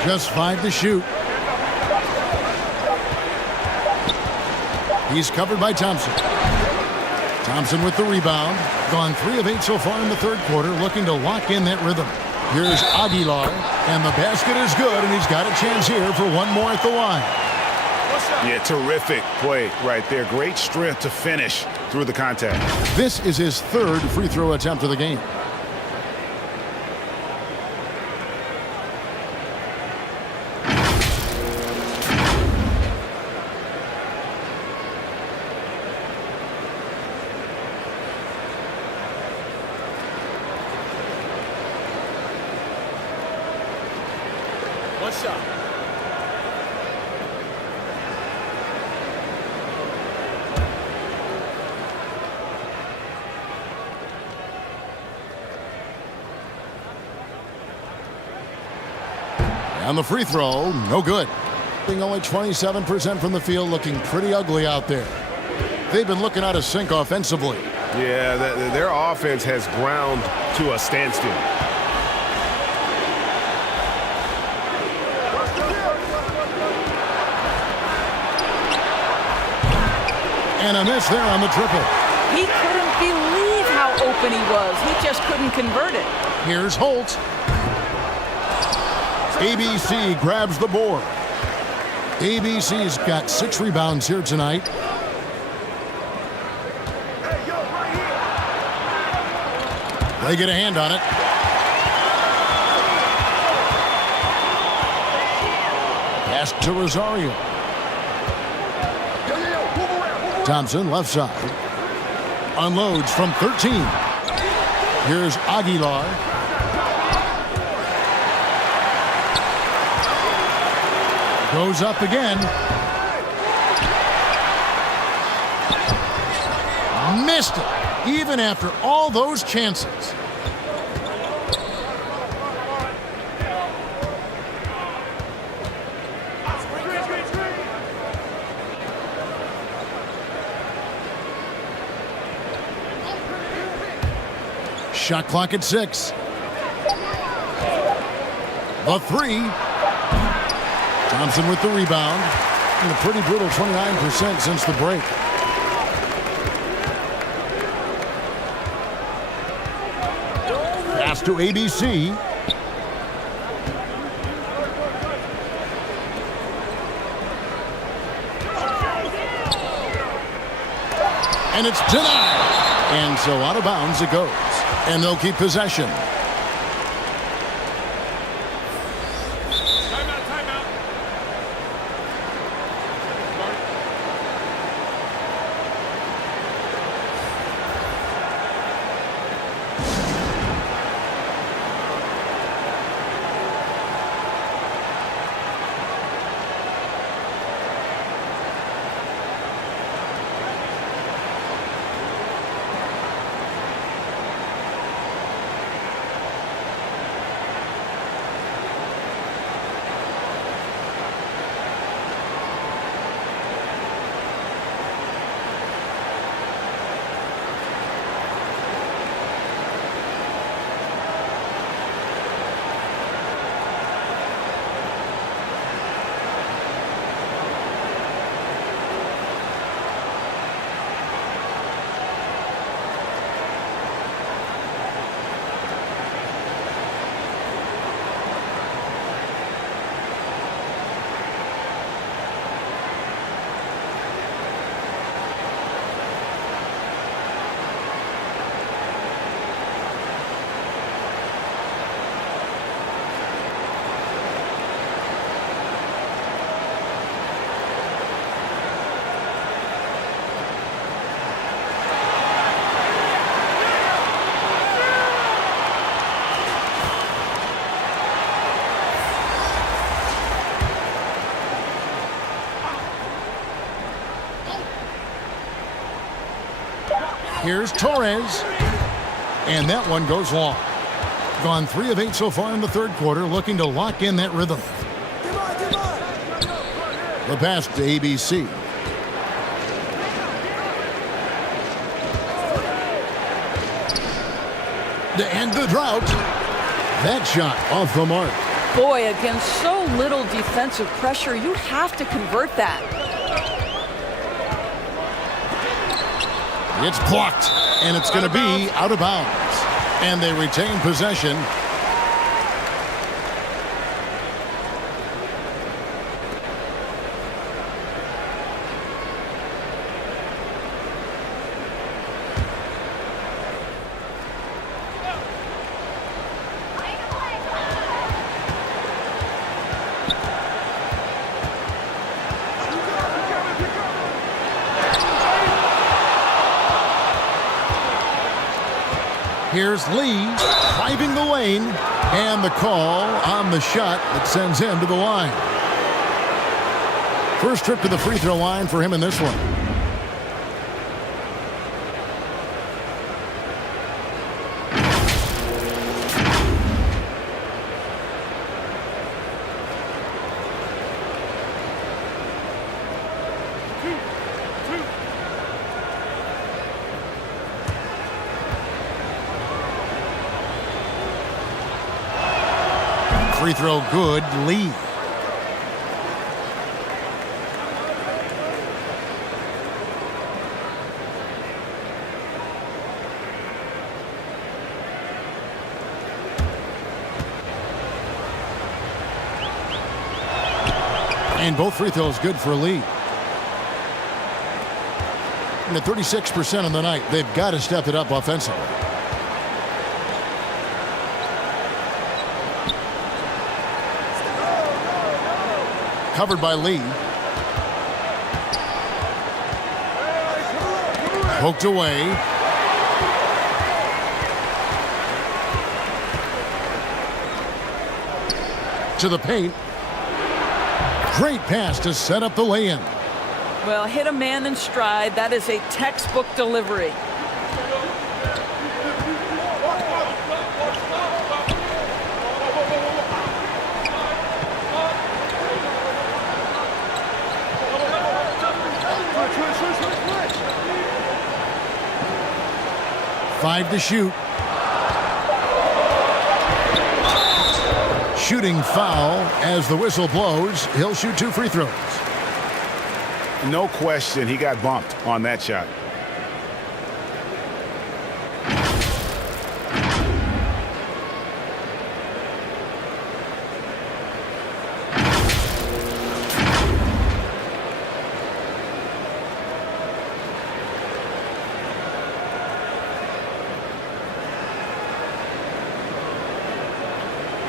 Just 5 to shoot. He's covered by Thompson. Thompson with the rebound. Gone 3 of 8 so far in the third quarter, looking to lock in that rhythm. Here's Aguilar, and the basket is good, and he's got a chance here for one more at the line. Yeah, terrific play right there. Great strength to finish through the contact. This is his 3rd free throw attempt of the game. One shot. And the free throw, no good. Being only 27% from the field, looking pretty ugly out there. They've been looking out of sync offensively. Yeah, their offense has ground to a standstill. And a miss there on the triple. He couldn't believe how open he was. He just couldn't convert it. Here's Holt. ABC grabs the board. ABC's got 6 rebounds here tonight. They get a hand on it. Pass to Rosario. Thompson, left side. Unloads from 13. Here's Aguilar. Goes up again. Missed it, even after all those chances. Shot clock at 6. The 3. Thompson with the rebound. And a pretty brutal 29% since the break. Pass to ABC. And it's denied. And so out of bounds it goes. And they'll keep possession. Here's Torres. And that one goes long. Gone 3 of 8 so far in the third quarter, looking to lock in that rhythm. The pass to ABC. To end the drought. That shot off the mark. Boy, against so little defensive pressure, you have to convert that. It's blocked, and it's going to be out of bounds. And they retain possession. Here's Lee driving the lane, and the call on the shot that sends him to the line. First trip to the free throw line for him in this one. Free throw good, Lee. And both free throws good for Lee. And at 36% on the night, they've got to step it up offensively. Covered by Lee. Poked away. To the paint. Great pass to set up the lay-in. Well, hit a man in stride. That is a textbook delivery. Five to shoot. Shooting foul as the whistle blows. He'll shoot 2 free throws. No question, he got bumped on that shot.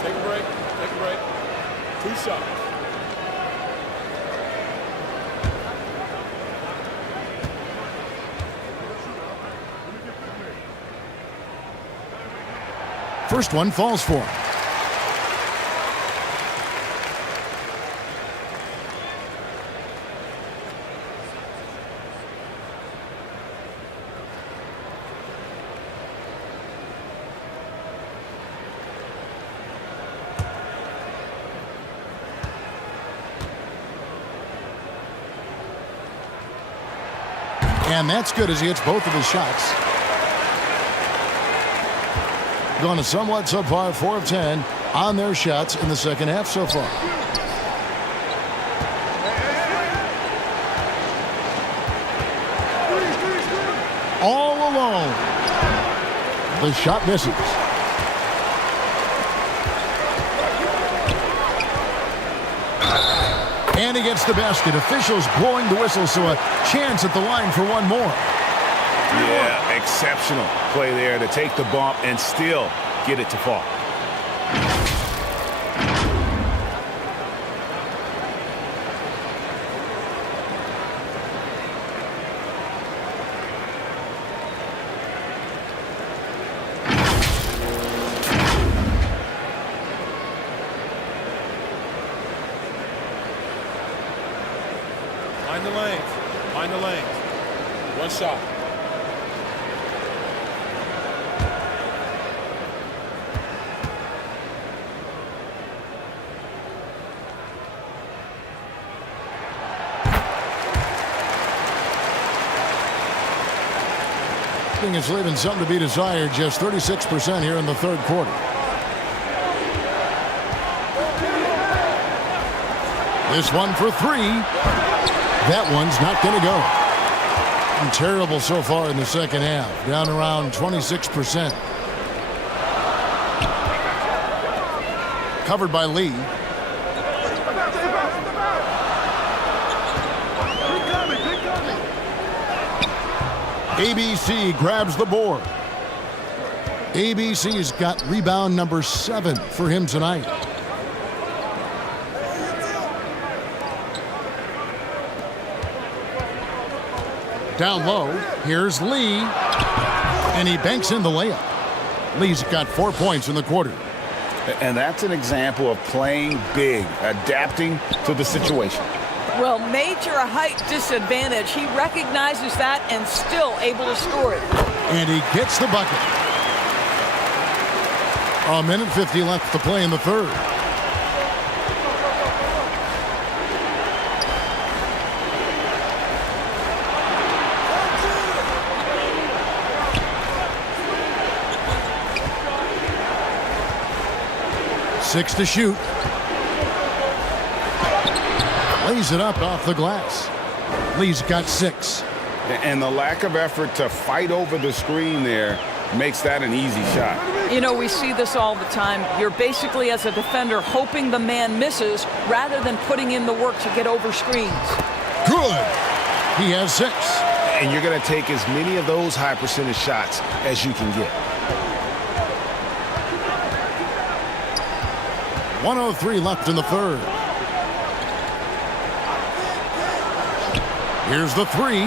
Take a break. Take a break. 2 shots. First one falls for him. And that's good as he hits both of his shots. Going to somewhat subpar 4 of 10 on their shots in the second half so far. All alone. The shot misses. And he gets the basket. Officials blowing the whistle, so a chance at the line for one more. Yeah, exceptional play there to take the bump and still get it to fall. Find the lanes. Find the lanes. 1 shot. shooting is leaving something to be desired. Just 36% here in the third quarter. This one for three. That one's not going to go. And terrible so far in the second half. Down around 26%. Covered by Lee. ABC grabs the board. ABC's got rebound number 7 for him tonight. Down low, here's Lee, and he banks in the layup. Lee's got 4 points in the quarter. And that's an example of playing big, adapting to the situation. Well, major height disadvantage. He recognizes that and still able to score it. And he gets the bucket. A minute 50 left to play in the third. Six to shoot. Lays it up off the glass. Lee's got 6. And the lack of effort to fight over the screen there makes that an easy shot. You know, we see this all the time. You're basically, as a defender, hoping the man misses rather than putting in the work to get over screens. Good. He has 6. And you're going to take as many of those high percentage shots as you can get. 1:03 left in the third. Here's the 3.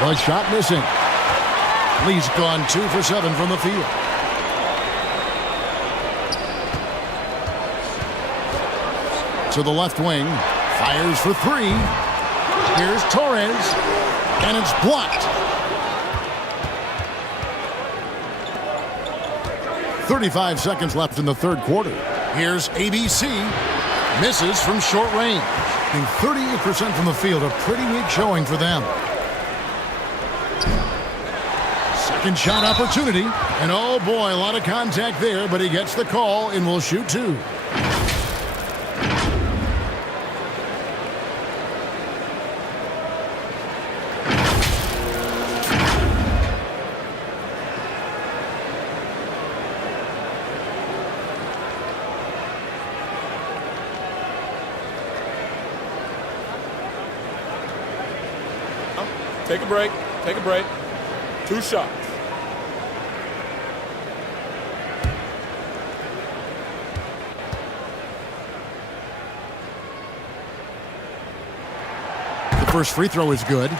The shot missing. Lee's gone 2 for 7 from the field. To the left wing. Fires for 3. Here's Torres. And it's blocked. 35 seconds left in the third quarter. Here's ABC. Misses from short range. And 38% from the field. A pretty weak showing for them. Second shot opportunity. And oh boy, a lot of contact there, but he gets the call and will shoot 2. Take a break. Take a break. 2 shots. The first free throw is good.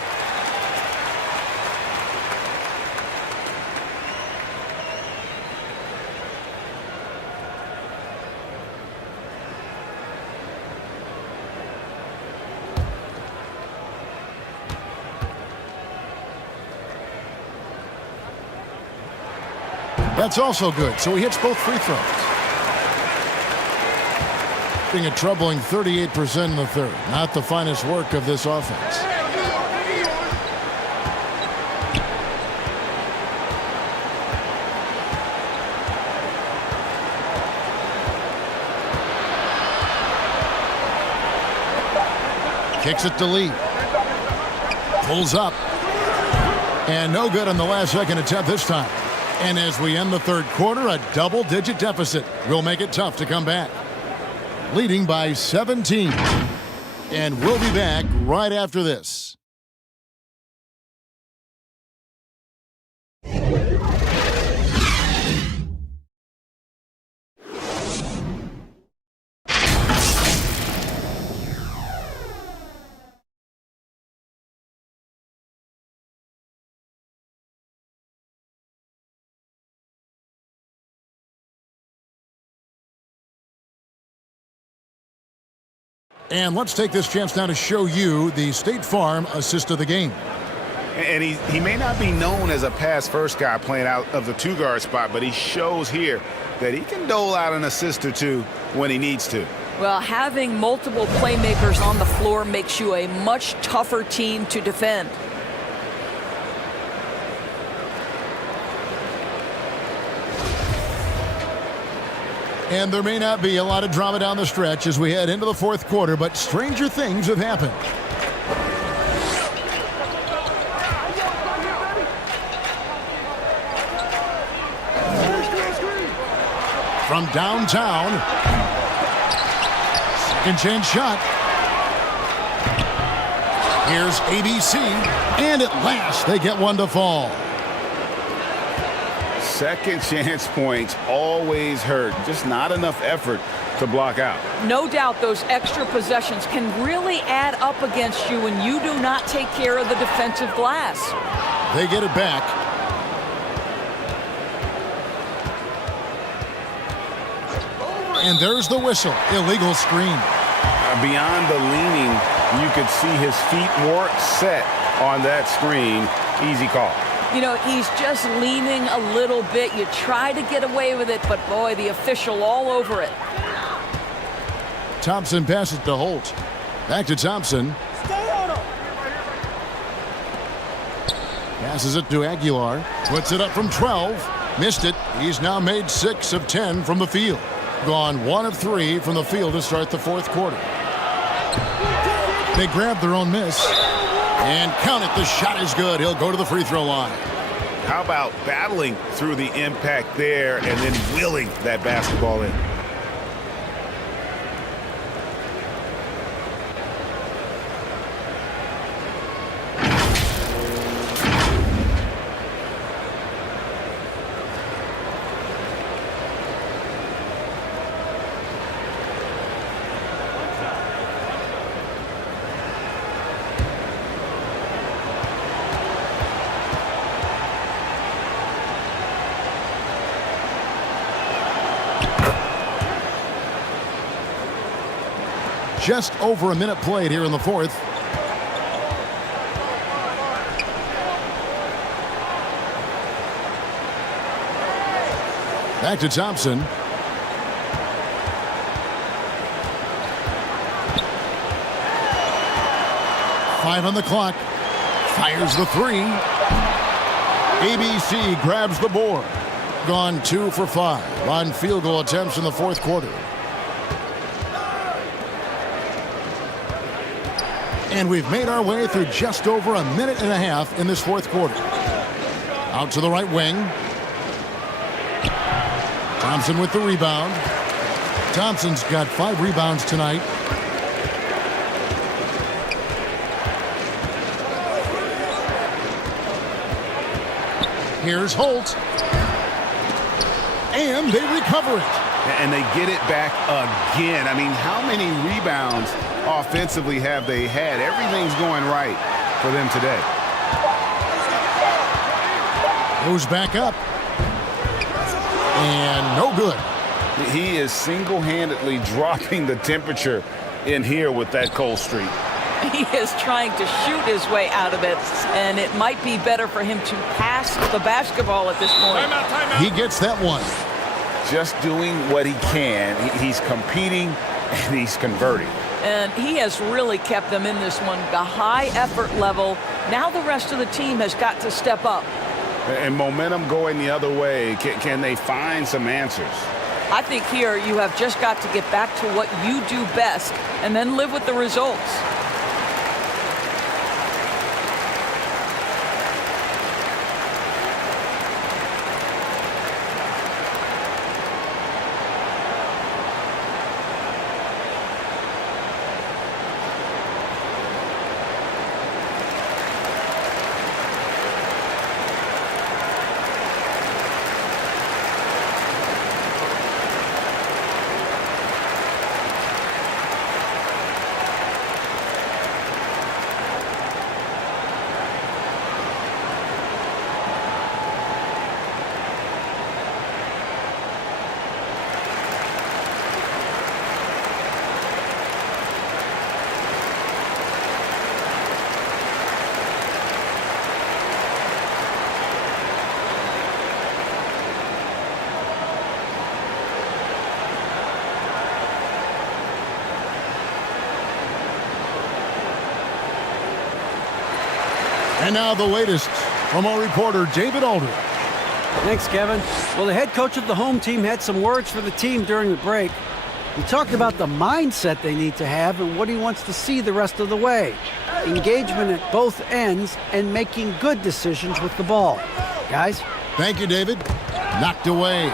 That's also good, so he hits both free throws. Being a troubling 38% in the third. Not the finest work of this offense. Kicks it to Lee. Pulls up. And no good on the last second attempt this time. And as we end the third quarter, a double-digit deficit will make it tough to come back. Leading by 17. And we'll be back right after this. And let's take this chance now to show you the State Farm assist of the game. And he may not be known as a pass-first guy playing out of the 2-guard spot, but he shows here that he can dole out an assist or 2 when he needs to. Well, having multiple playmakers on the floor makes you a much tougher team to defend. And there may not be a lot of drama down the stretch as we head into the fourth quarter, but stranger things have happened. From downtown, second chance shot. Here's ABC, and at last they get one to fall. Second chance points always hurt. Just not enough effort to block out. No doubt those extra possessions can really add up against you when you do not take care of the defensive glass. They get it back. And there's the whistle. Illegal screen. Beyond the leaning, you could see his feet more set on that screen. Easy call. You know, he's just leaning a little bit. You try to get away with it, but boy, the official all over it. Thompson passes to Holt. Back to Thompson. Passes it to Aguilar. Puts it up from 12. Missed it. He's now made 6 of 10 from the field. Gone 1 of 3 from the field to start the fourth quarter. They grab their own miss. And count it. The shot is good. He'll go to the free throw line. How about battling through the impact there and then wheeling that basketball in? Just over a minute played here in the fourth. Back to Thompson. Five on the clock. Fires the three. ABC grabs the board. Gone 2 for 5 on field goal attempts in the fourth quarter. And we've made our way through just over a minute and a half in this fourth quarter. Out to the right wing. Thompson with the rebound. Thompson's got 5 rebounds tonight. Here's Holt. And they recover it. And they get it back again. I mean, how many rebounds offensively have they had? Everything's going right for them today. Goes back up. And no good. He is single-handedly dropping the temperature in here with that cold streak. He is trying to shoot his way out of it, and it might be better for him to pass the basketball at this point. Timeout. He gets that one. Just doing what he can. He's competing and he's converting. And he has really kept them in this one. The high effort level. Now the rest of the team has got to step up. And momentum going the other way. Can they find some answers? I think here you have just got to get back to what you do best and then live with the results. And now the latest from our reporter, David Aldridge. Thanks, Kevin. Well, the head coach of the home team had some words for the team during the break. He talked about the mindset they need to have and what he wants to see the rest of the way. Engagement at both ends and making good decisions with the ball. Guys? Thank you, David. Knocked away.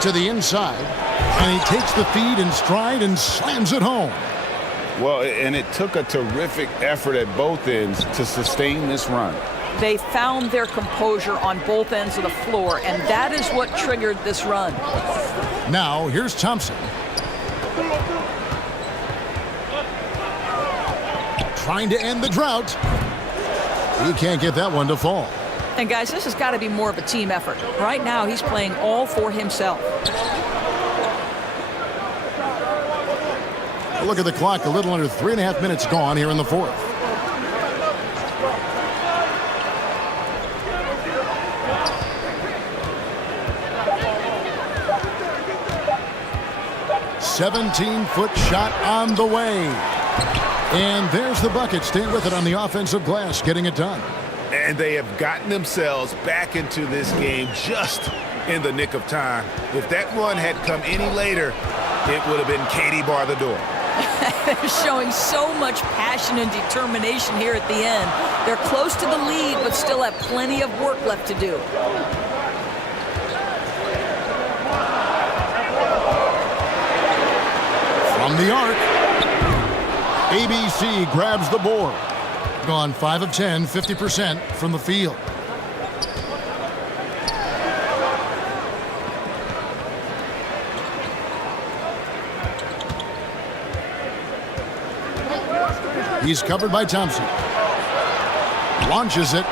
To the inside. And he takes the feed in stride and slams it home. Well, and it took a terrific effort at both ends to sustain this run. They found their composure on both ends of the floor, and that is what triggered this run. Now, here's Thompson. Trying to end the drought. He can't get that one to fall. And guys, this has got to be more of a team effort. Right now, he's playing all for himself. Look at the clock, a little under 3.5 minutes gone here in the fourth. "17-foot shot on the way. And there's the bucket. Staying with it on the offensive glass, getting it done. And they have gotten themselves back into this game just in the nick of time. If that run had come any later, it would have been Katie bar the door. They're showing so much passion and determination here at the end. They're close to the lead, but still have plenty of work left to do. From the arc, ABC grabs the board. Gone 5 of 10, 50% from the field. He's covered by Thompson. Launches it.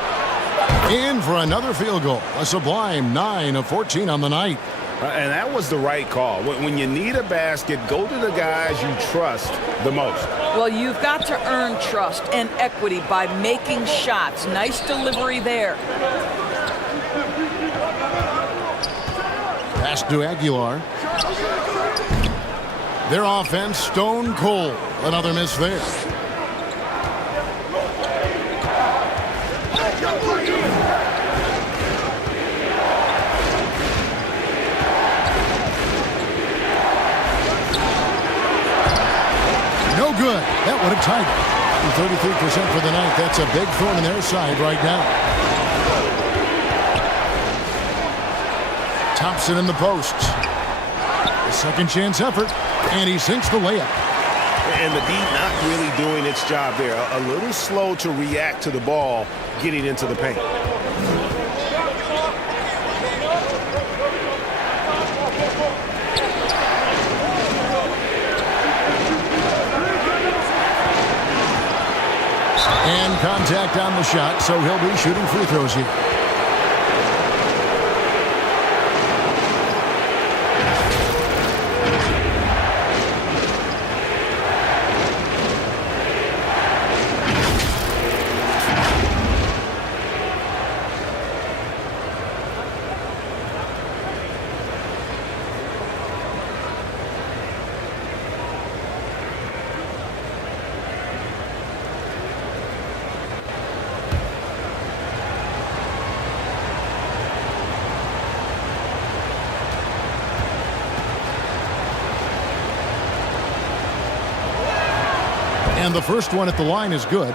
In for another field goal. A sublime 9 of 14 on the night. And that was the right call. When you need a basket, go to the guys you trust the most. Well, you've got to earn trust and equity by making shots. Nice delivery there. Pass to Aguilar. Their offense stone cold. Another miss there. No good. That would have tied it. 33% for the night. That's a big thorn in their side right now. Thompson in the post. A second chance effort. And he sinks the layup. And the D not really doing its job there. A little slow to react to the ball getting into the paint. And contact on the shot, so he'll be shooting free throws here. And the first one at the line is good.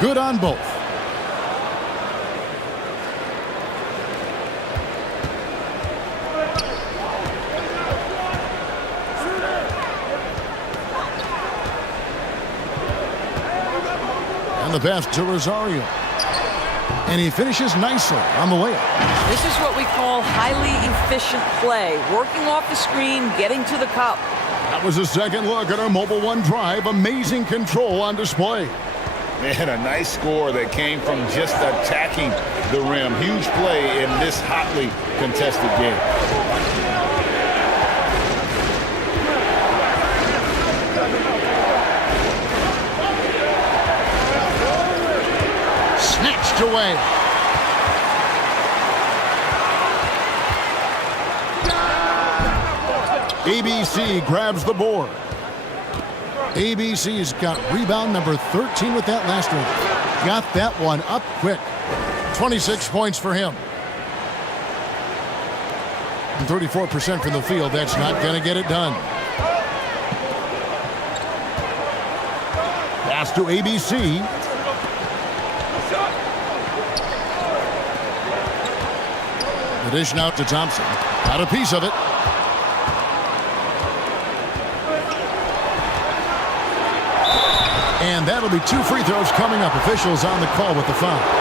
Good on both. The pass to Rosario. And he finishes nicely on the layup. This is what we call highly efficient play. Working off the screen, getting to the cup. That was a second look at our Mobile One drive. Amazing control on display. And a nice score that came from just attacking the rim. Huge play in this hotly contested game. Snatched away. ABC grabs the board. ABC's got rebound number 13 with that last one. Got that one up quick. 26 points for him. And 34% from the field. That's not going to get it done. Pass to ABC. The dish out to Thompson. Got a piece of it. And that'll be 2 free throws coming up. Officials on the call with the foul.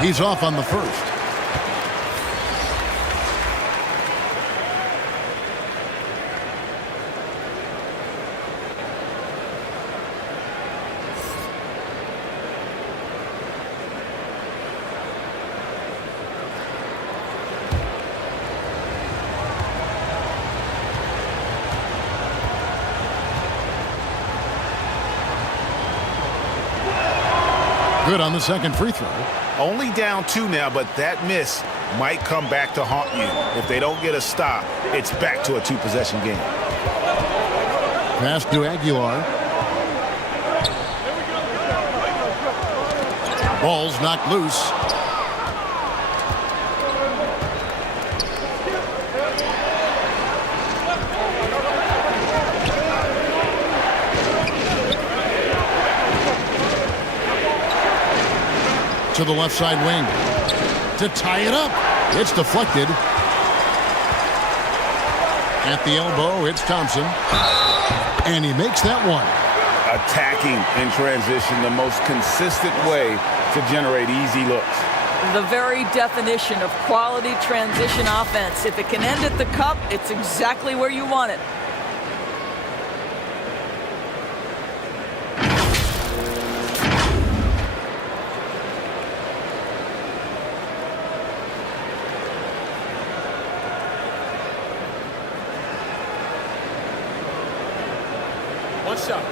He's off on the first. Good on the second free throw. Only down 2 now, but that miss might come back to haunt you. If they don't get a stop, it's back to a 2-possession game. Pass to Aguilar. Ball's knocked loose. To the left side wing to tie it up. It's deflected. At the elbow, it's Thompson. And he makes that one. Attacking in transition, the most consistent way to generate easy looks. The very definition of quality transition offense. If it can end at the cup, it's exactly where you want it. One shot.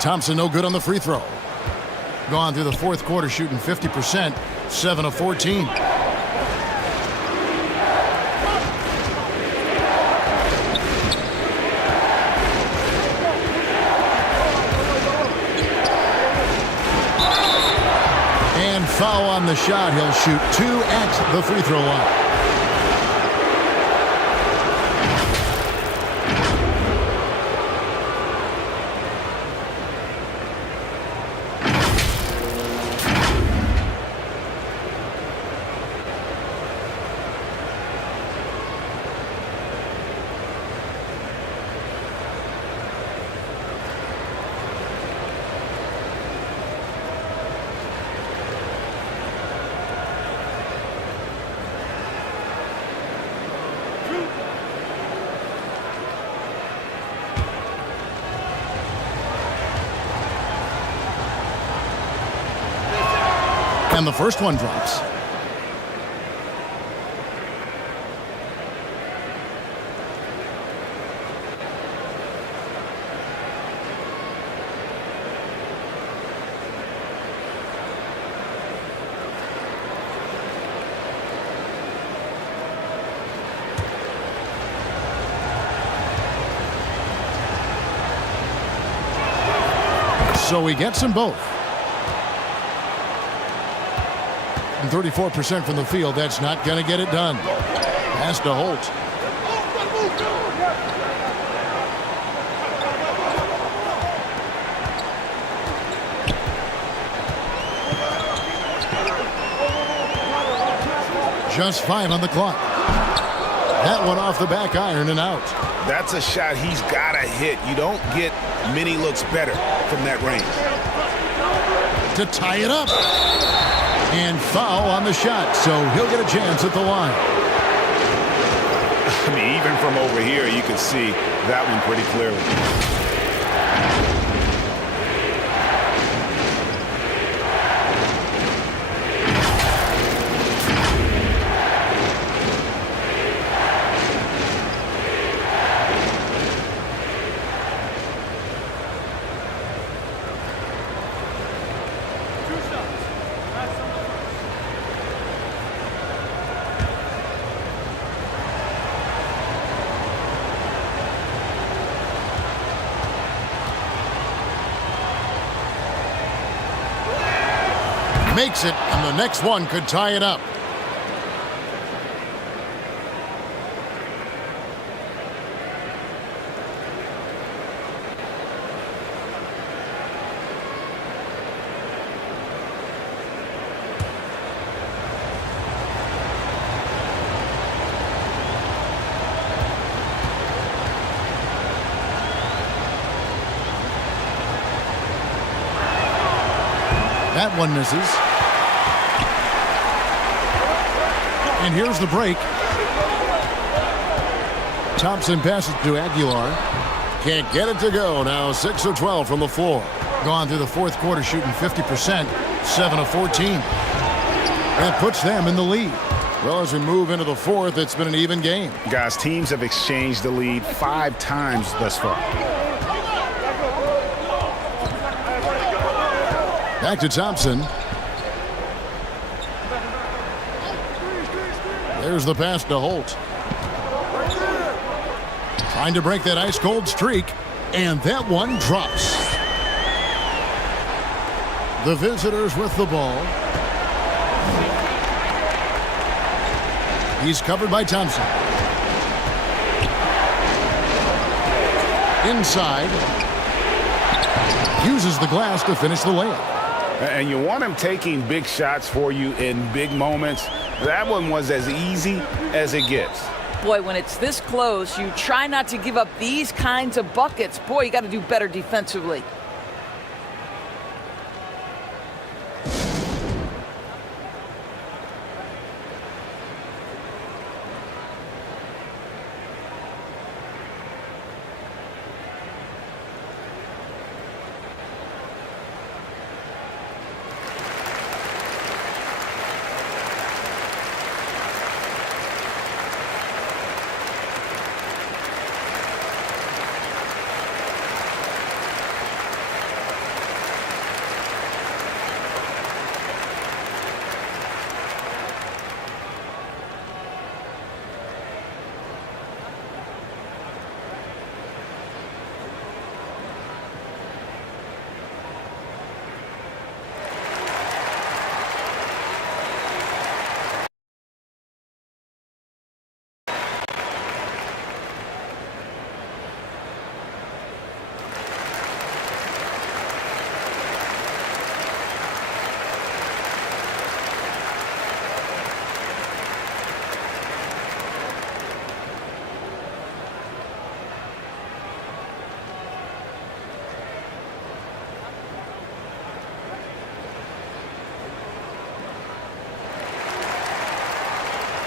Thompson no good on the free throw. Gone through the fourth quarter shooting 50%, 7 of 14. And foul on the shot. He'll shoot 2 at the free throw line. And the first one drops. So he gets them both. And 34% from the field. That's not going to get it done. Pass to Holt. Just 5 on the clock. That one off the back iron and out. That's a shot he's got to hit. You don't get many looks better from that range. To tie it up. And foul on the shot, so he'll get a chance at the line. I mean, even from over here, you can see that one pretty clearly. Makes it, and the next one could tie it up. That one misses. And here's the break. Thompson passes to Aguilar. Can't get it to go. Now 6 of 12 from the floor. Gone through the fourth quarter shooting 50%. 7 of 14. That puts them in the lead. Well, as we move into the fourth, it's been an even game. Guys, teams have exchanged the lead 5 times thus far. Back to Thompson. There's the pass to Holt. Trying to break that ice-cold streak, and that one drops. The visitors with the ball. He's covered by Thompson. Inside. Uses the glass to finish the layup. And you want him taking big shots for you in big moments. That one was as easy as it gets. Boy, when it's this close, you try not to give up these kinds of buckets. Boy, you got to do better defensively.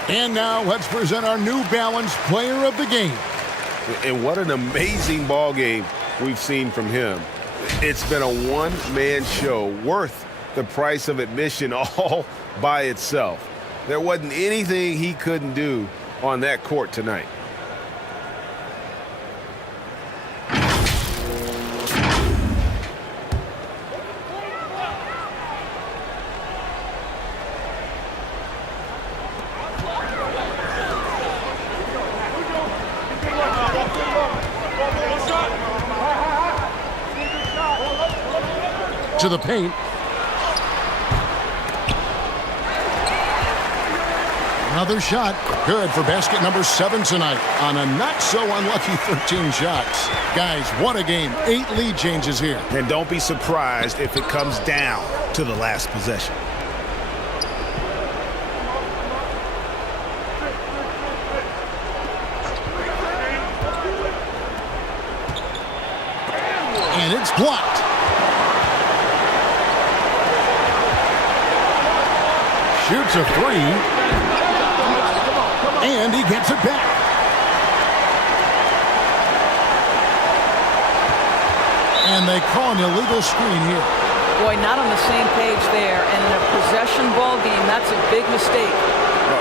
And now let's present our New Balance Player of the Game. And what an amazing ball game we've seen from him. It's been a one-man show worth the price of admission all by itself. There wasn't anything he couldn't do on that court tonight. to the paint. Another shot. Good for basket number 7 tonight on a not-so-unlucky 13 shots. Guys, what a game. 8 lead changes here. And don't be surprised if it comes down to the last possession. And it's blocked. Shoots a 3. And he gets it back. And they call an illegal screen here. Boy, not on the same page there. And in a possession ball game, that's a big mistake.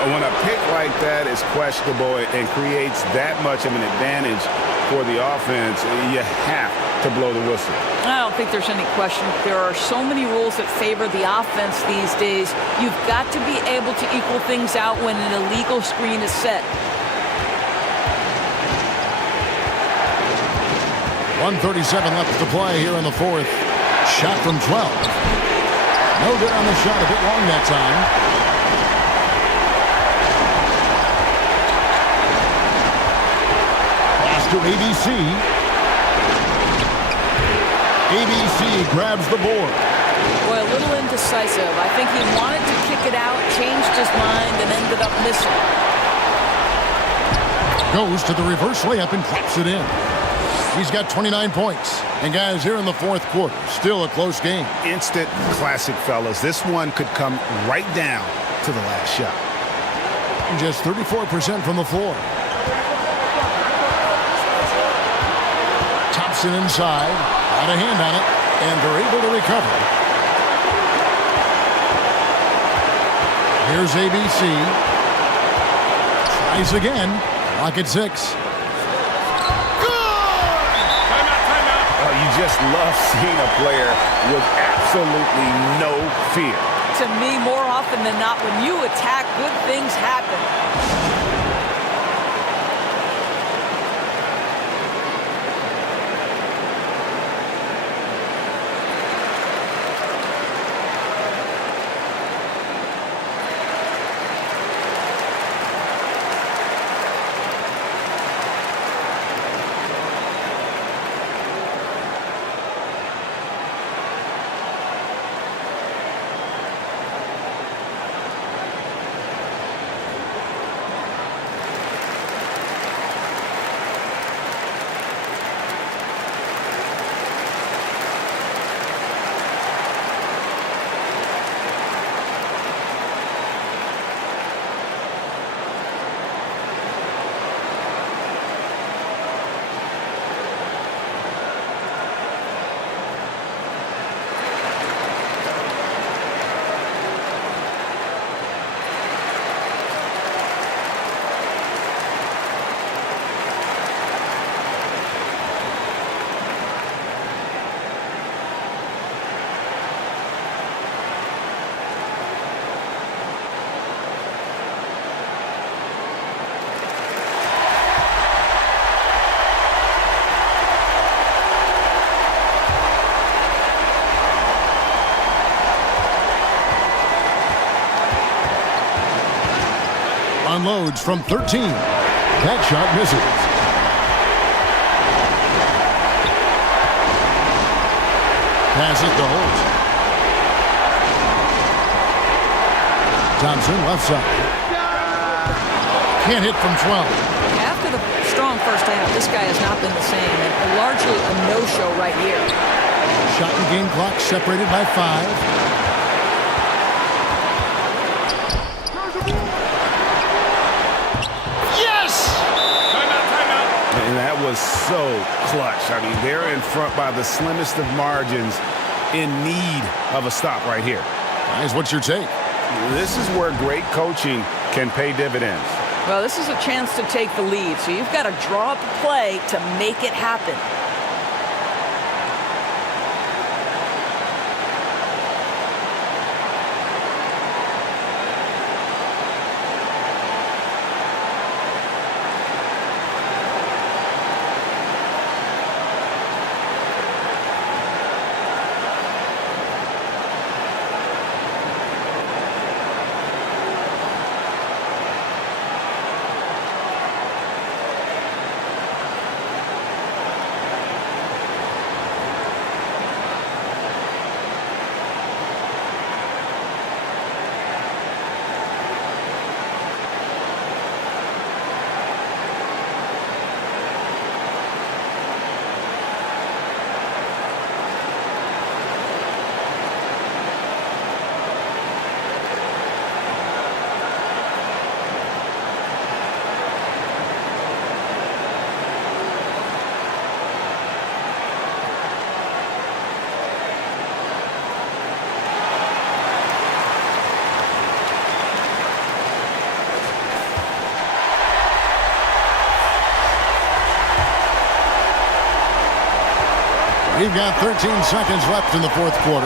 When a pick like that is questionable and creates that much of an advantage for the offense, you have to blow the whistle. I don't think there's any question. There are so many rules that favor the offense these days. You've got to be able to equal things out when an illegal screen is set. 1:37 left to play here in the fourth. Shot from 12. No good on the shot. A bit long that time. Pass to ABC. ABC grabs the board. Boy, a little indecisive. I think he wanted to kick it out, changed his mind, and ended up missing. Goes to the reverse layup and claps it in. He's got 29 points. And guys, here in the fourth quarter, still a close game. Instant classic, fellas. This one could come right down to the last shot. Just 34% from the floor. Thompson inside. Got a hand on it, and they're able to recover. Here's ABC. Tries again. Clock at 6. Oh, you just love seeing a player with absolutely no fear. To me, more often than not, when you attack, good things happen. Unloads from 13. That shot misses. Passes to Holt. Thompson left side. Can't hit from 12. After the strong first half, this guy has not been the same, and largely a no-show right here. Shot and game clock separated by 5. And that was so clutch. I mean, they're in front by the slimmest of margins, in need of a stop right here. Guys, what's your take? This is where great coaching can pay dividends. Well, this is a chance to take the lead, so you've got to draw up a play to make it happen. We've got 13 seconds left in the fourth quarter.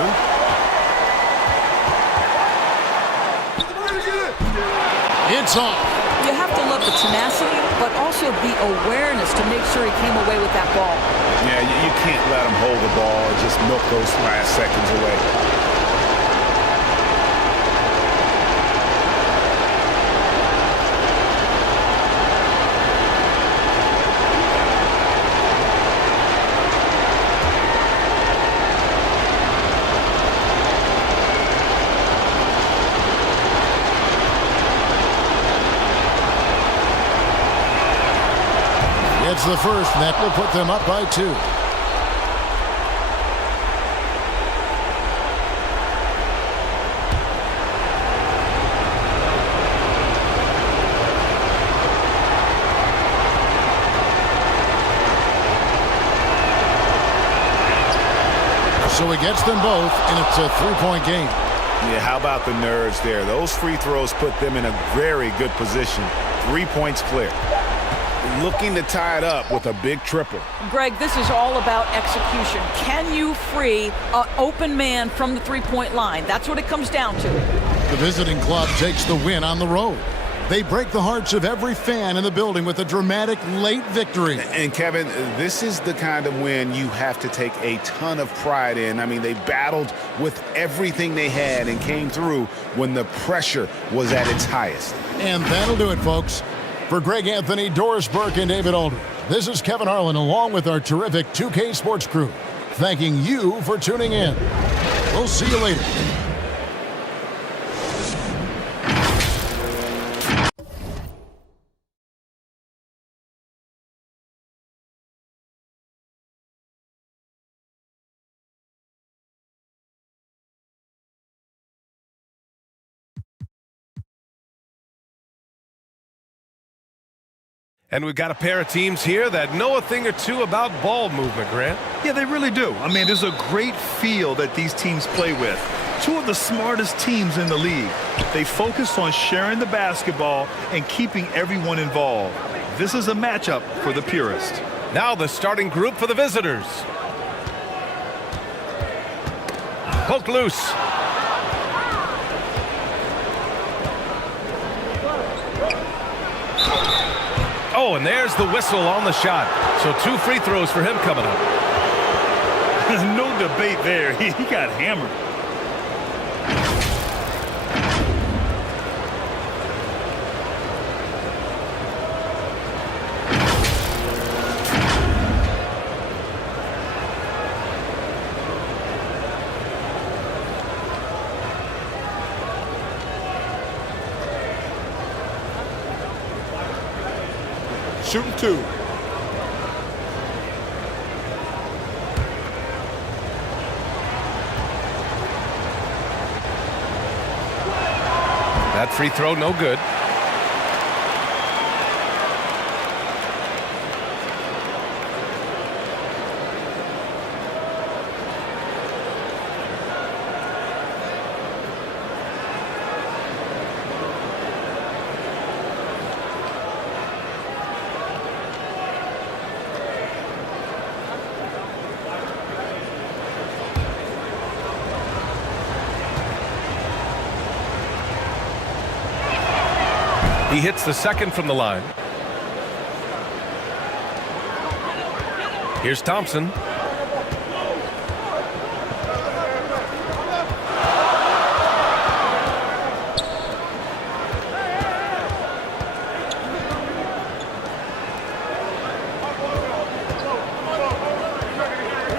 It's off. You have to love the tenacity, but also the awareness to make sure he came away with that ball. Yeah, you can't let him hold the ball and just milk those last seconds away. It's the first, and that will put them up by 2. So he gets them both, and it's a 3-point game. Yeah, how about the nerves there? Those free throws put them in a very good position. 3 points clear. Looking to tie it up with a big triple. Greg, this is all about execution. Can you free an open man from the three-point line? That's what it comes down to. The visiting club takes the win on the road. They break the hearts of every fan in the building with a dramatic late victory. And Kevin, this is the kind of win you have to take a ton of pride in. I mean, they battled with everything they had and came through when the pressure was at its highest. And that'll do it, folks. For Greg Anthony, Doris Burke, and David Aldridge, this is Kevin Harlan along with our terrific 2K Sports crew, thanking you for tuning in. We'll see you later. And we've got a pair of teams here that know a thing or two about ball movement, Grant. Yeah, they really do. I mean, there's a great feel that these teams play with. Two of the smartest teams in the league. They focus on sharing the basketball and keeping everyone involved. This is a matchup for the purist. Now the starting group for the visitors. Poke loose. Oh, and there's the whistle on the shot. So 2 free throws for him coming up. No debate there. He got hammered. Shooting 2. That free throw, no good. He hits the second from the line. Here's Thompson.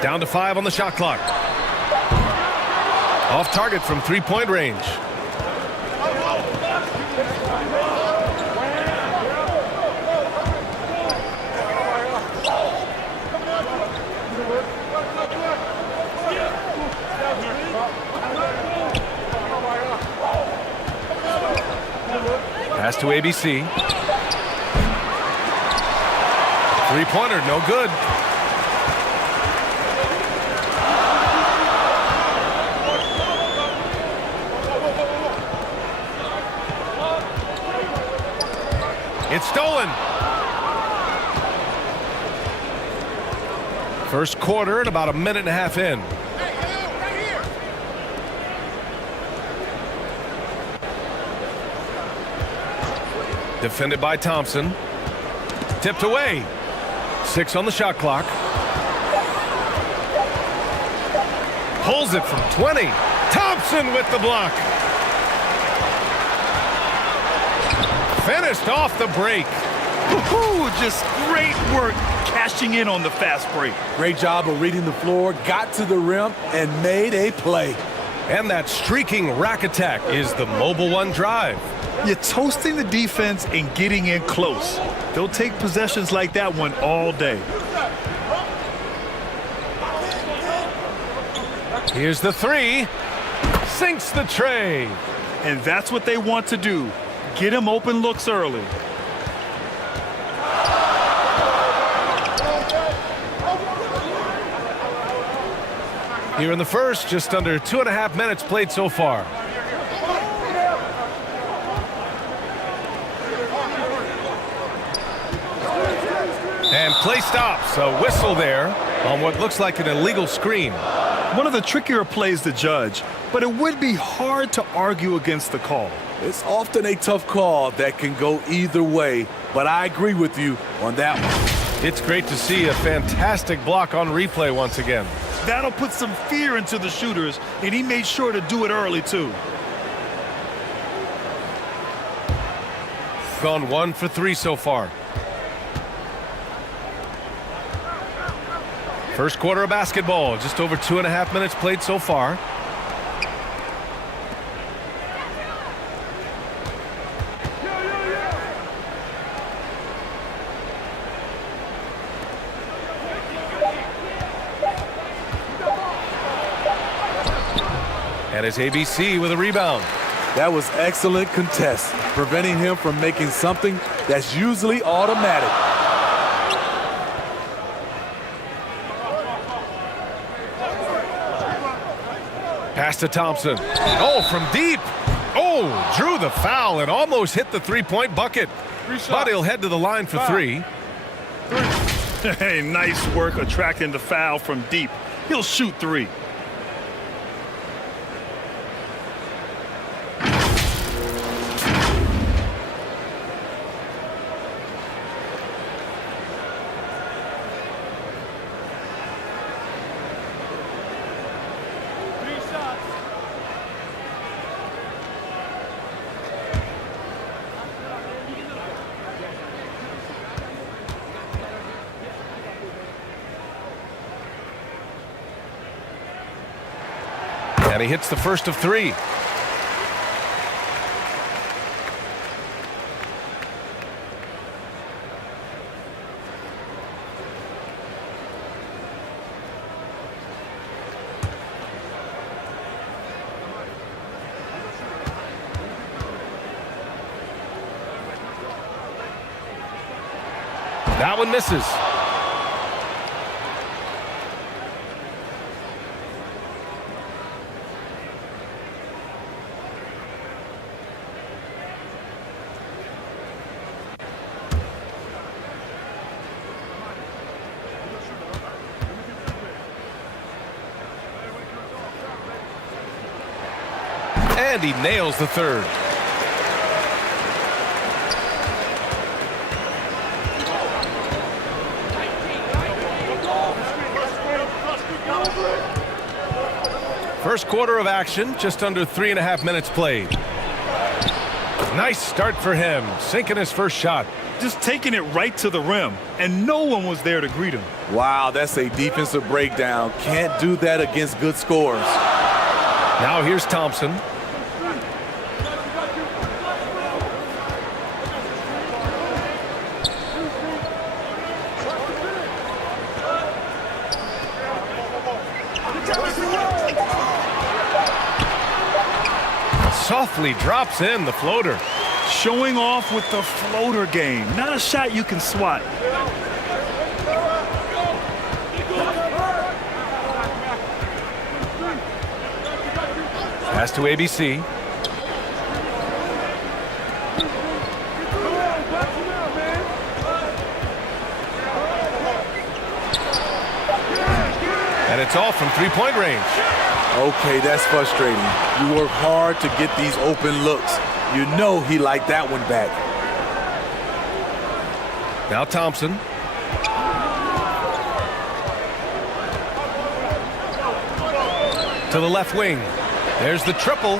Down to 5 on the shot clock. Off target from 3-point range. Pass to ABC. 3-pointer, no good. It's stolen. First quarter and about a minute and a half in. Defended by Thompson. Tipped away. 6 on the shot clock. Pulls it from 20. Thompson with the block. Finished off the break. Just great work cashing in on the fast break. Great job of reading the floor, got to the rim, and made a play. And that streaking rack attack is the Mobile One drive. You're toasting the defense and getting in close. They'll take possessions like that one all day. Here's the 3. Sinks the tray. And that's what they want to do. Get him open looks early. Here in the first, just under 2.5 minutes played so far. And play stops. A whistle there on what looks like an illegal screen. One of the trickier plays to judge, but it would be hard to argue against the call. It's often a tough call that can go either way, but I agree with you on that one. It's great to see a fantastic block on replay once again. That'll put some fear into the shooters, and he made sure to do it early, too. Gone 1 for 3 so far. First quarter of basketball, just over 2.5 minutes played so far. And it's ABC with a rebound. That was excellent contest, preventing him from making something that's usually automatic. Pass to Thompson. Oh, from deep. Oh, drew the foul and almost hit the three-point bucket. But he'll head to the line for 3. Hey, nice work attracting the foul from deep. He'll shoot 3. And he hits the first of 3. That one misses. And he nails the third. First quarter of action, just under 3.5 minutes played. Nice start for him, sinking his first shot. Just taking it right to the rim, and no one was there to greet him. Wow, that's a defensive breakdown. Can't do that against good scorers. Now here's Thompson. Softly drops in the floater. Showing off with the floater game. Not a shot you can swat. Pass to ABC. And it's all from three-point range. Okay, that's frustrating. You work hard to get these open looks. You know he liked that one back. Now Thompson. To the left wing. There's the triple.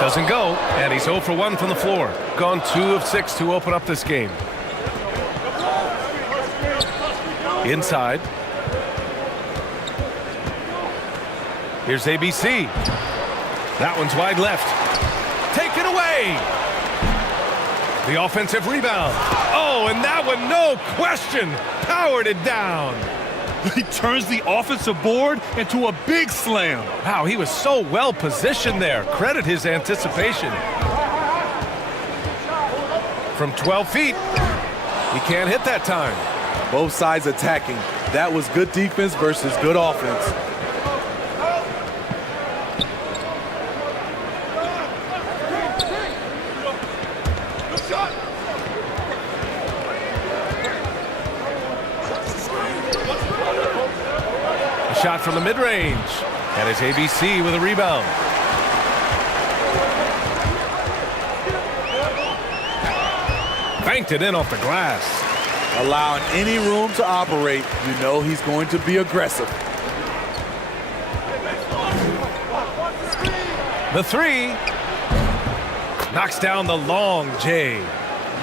Doesn't go, and he's 0 for 1 from the floor. Gone 2 of 6 to open up this game. Inside. Here's ABC. That one's wide left. Taken away. The offensive rebound. Oh, and that one, no question, powered it down. He turns the offensive board into a big slam. Wow, he was so well positioned there. Credit his anticipation. From 12 feet, he can't hit that time. Both sides attacking. That was good defense versus good offense. Shot from the mid-range. And it's ABC with a rebound. Banked it in off the glass. Allowing any room to operate, you know he's going to be aggressive. The three. Knocks down the long J.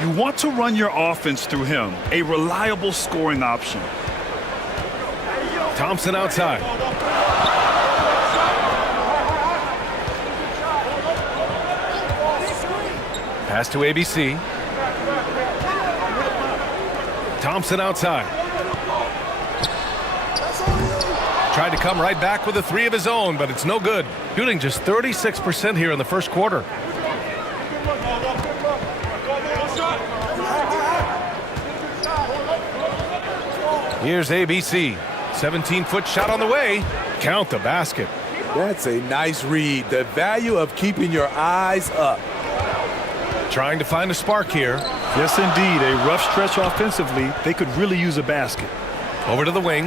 You want to run your offense through him. A reliable scoring option. Thompson outside. Pass to ABC. Thompson outside. Tried to come right back with a three of his own, but it's no good. Shooting just 36% here in the first quarter. Here's ABC. 17-foot shot on the way. Count the basket. That's a nice read. The value of keeping your eyes up. Trying to find a spark here. Yes, indeed. A rough stretch offensively. They could really use a basket. Over to the wing.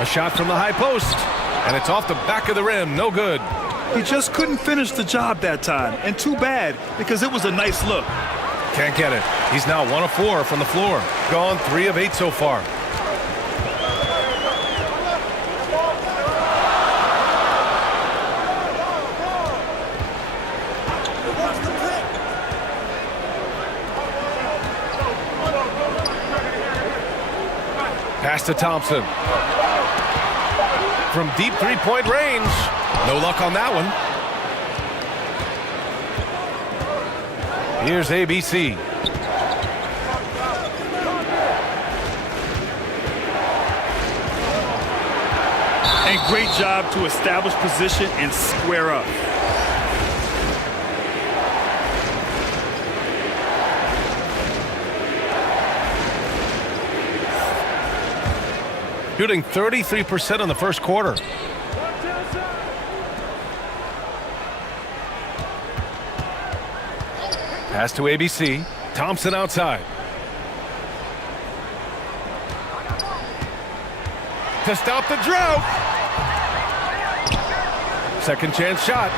A shot from the high post. And it's off the back of the rim. No good. He just couldn't finish the job that time. And too bad, because it was a nice look. Can't get it. He's now 1 of 4 from the floor. Gone 3 of 8 so far. Pass to Thompson. From deep three-point range. No luck on that one. Here's ABC. And great job to establish position and square up. Shooting 33% in the first quarter. Pass to ABC. Thompson outside. To stop the drought. Second chance shot.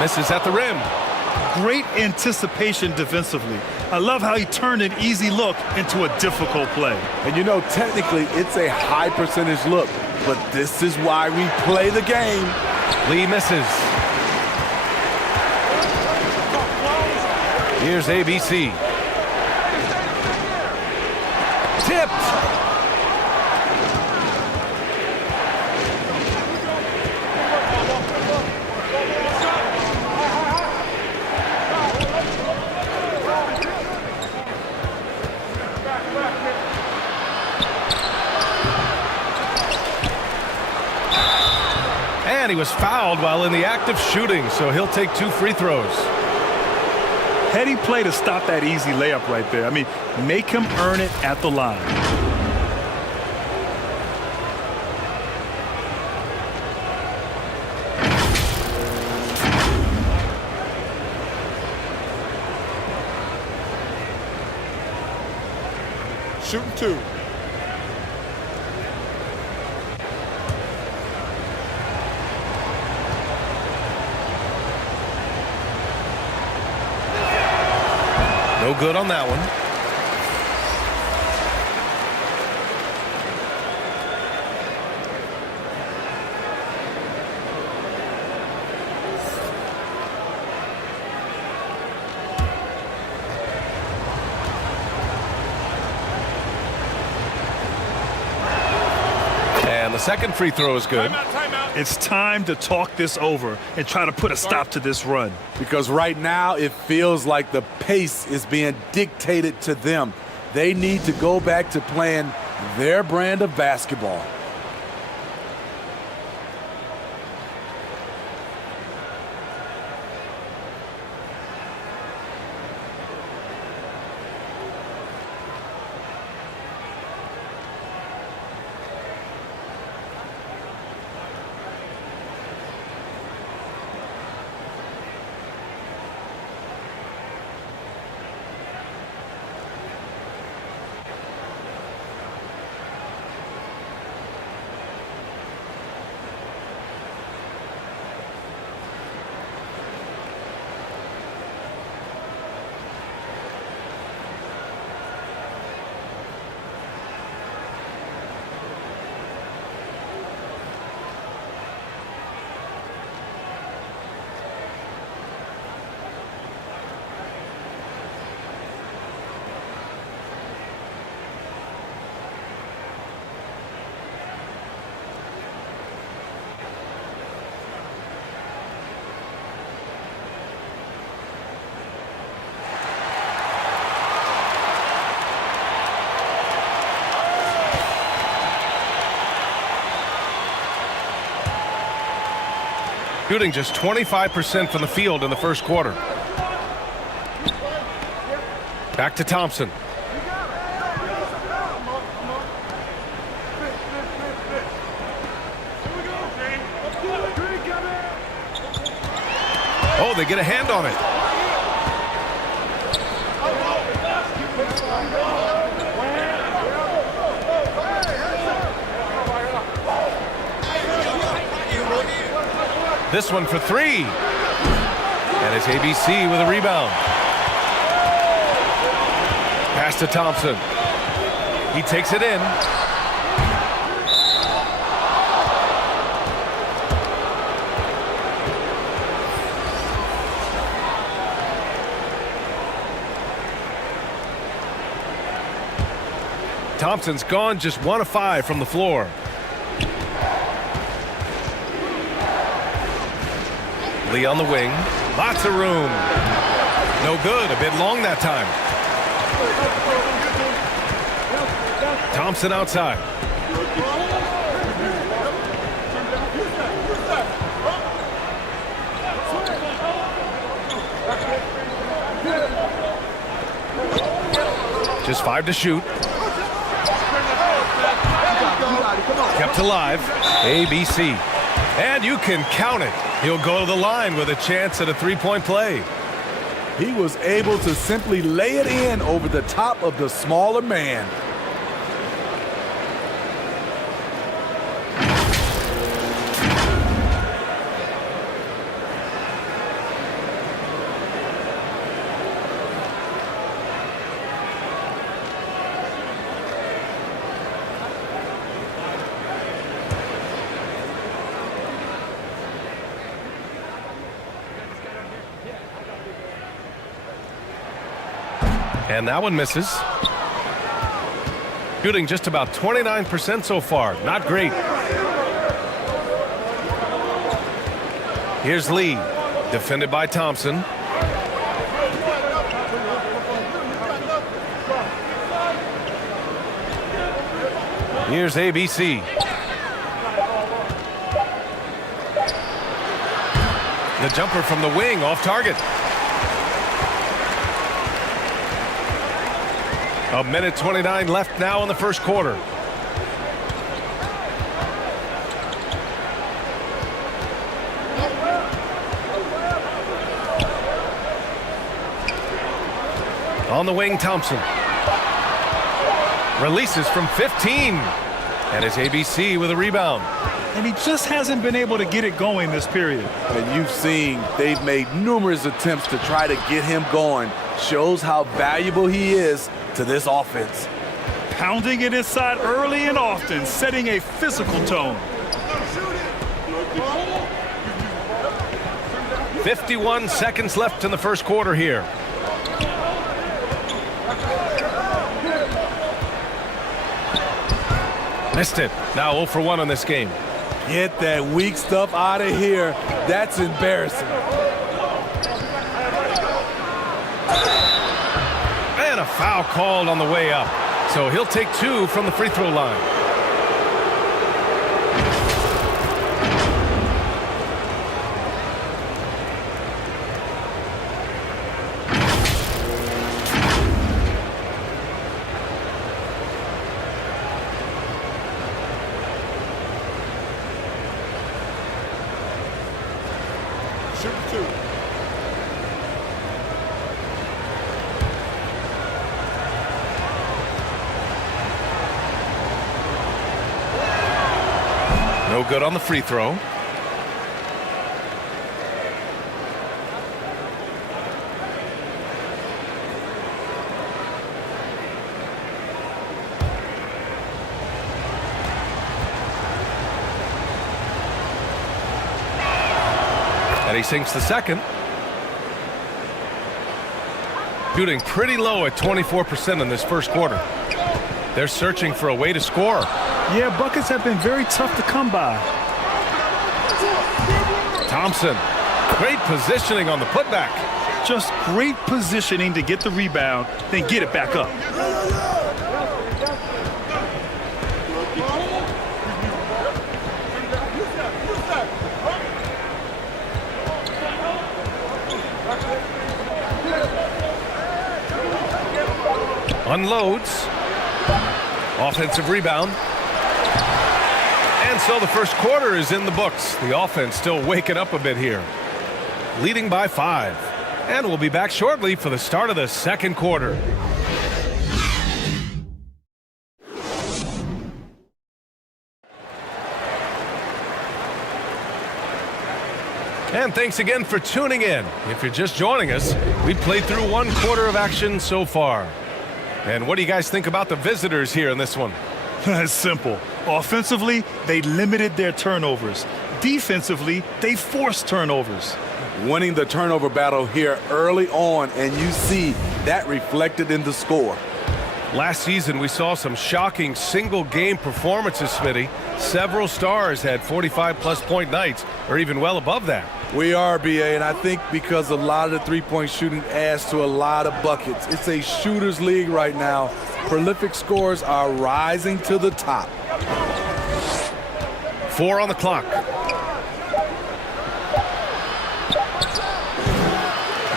Misses at the rim. Great anticipation defensively. I love how he turned an easy look into a difficult play. And you know, technically, it's a high percentage look, but this is why we play the game. Lee misses. Here's ABC. Tipped. And he was fouled while in the act of shooting, so he'll take 2 free throws. Heady play to stop that easy layup right there. I mean, make him earn it at the line. shooting 2. No good on that one. And the second free throw is good. Timeout. It's time to talk this over and try to put a stop to this run. Because right now it feels like the pace is being dictated to them. They need to go back to playing their brand of basketball. Shooting just 25% from the field in the first quarter. Back to Thompson. Oh, they get a hand on it. This one for 3. And it's ABC with a rebound. Pass to Thompson. He takes it in. Thompson's gone just 1 of 5 from the floor. Lee on the wing. Lots of room. No good. A bit long that time. Thompson outside. Just 5 to shoot. Kept alive. ABC. And you can count it. He'll go to the line with a chance at a three-point play. He was able to simply lay it in over the top of the smaller man. And that one misses. Shooting just about 29% so far. Not great. Here's Lee. Defended by Thompson. Here's ABC. The jumper from the wing off target. A minute 29 left now in the first quarter. On the wing, Thompson. Releases from 15. And it's ABC with a rebound. And he just hasn't been able to get it going this period. And you've seen they've made numerous attempts to try to get him going. Shows how valuable he is to this offense. Pounding it inside early and often, setting a physical tone. 51 seconds left in the first quarter here. Missed it. Now 0 for 1 on this game. Get that weak stuff out of here. That's embarrassing. And a foul called on the way up. So he'll take 2 from the free throw line. No good on the free throw. And he sinks the second. Shooting pretty low at 24% in this first quarter. They're searching for a way to score. Yeah, buckets have been very tough to come by. Thompson, great positioning on the putback. Just great positioning to get the rebound, then get it back up. Unloads. Offensive rebound. And so the first quarter is in the books. The offense still waking up a bit here. Leading by 5. And we'll be back shortly for the start of the second quarter. And thanks again for tuning in. If you're just joining us, we played through 1 quarter of action so far. And what do you guys think about the visitors here in this one? It's simple. Offensively, they limited their turnovers. Defensively, they forced turnovers. Winning the turnover battle here early on, and you see that reflected in the score. Last season, we saw some shocking single-game performances, Smitty. Several stars had 45-plus point nights, or even well above that. We are, BA, and I think because a lot of the three-point shooting adds to a lot of buckets. It's a shooter's league right now. Prolific scorers are rising to the top. 4 on the clock.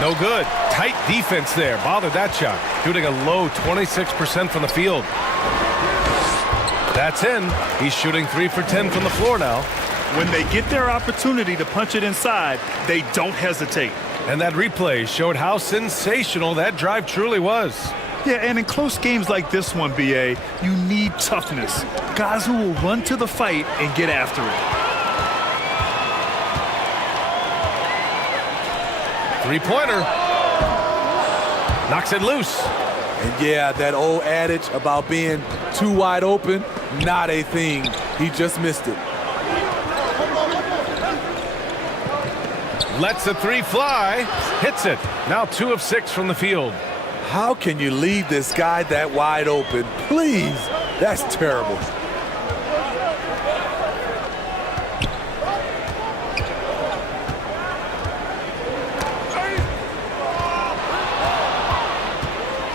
No good. Tight defense there. Bothered that shot. Shooting a low 26% from the field. That's in. He's shooting 3 for 10 from the floor now. When they get their opportunity to punch it inside, they don't hesitate. And that replay showed how sensational that drive truly was. Yeah, and in close games like this one, BA, you need toughness. Guys who will run to the fight and get after it. 3-pointer. Knocks it loose. And yeah, that old adage about being too wide open, not a thing. He just missed it. Lets the 3 fly. Hits it. Now 2 of 6 from the field. How can you leave this guy that wide open? Please, that's terrible.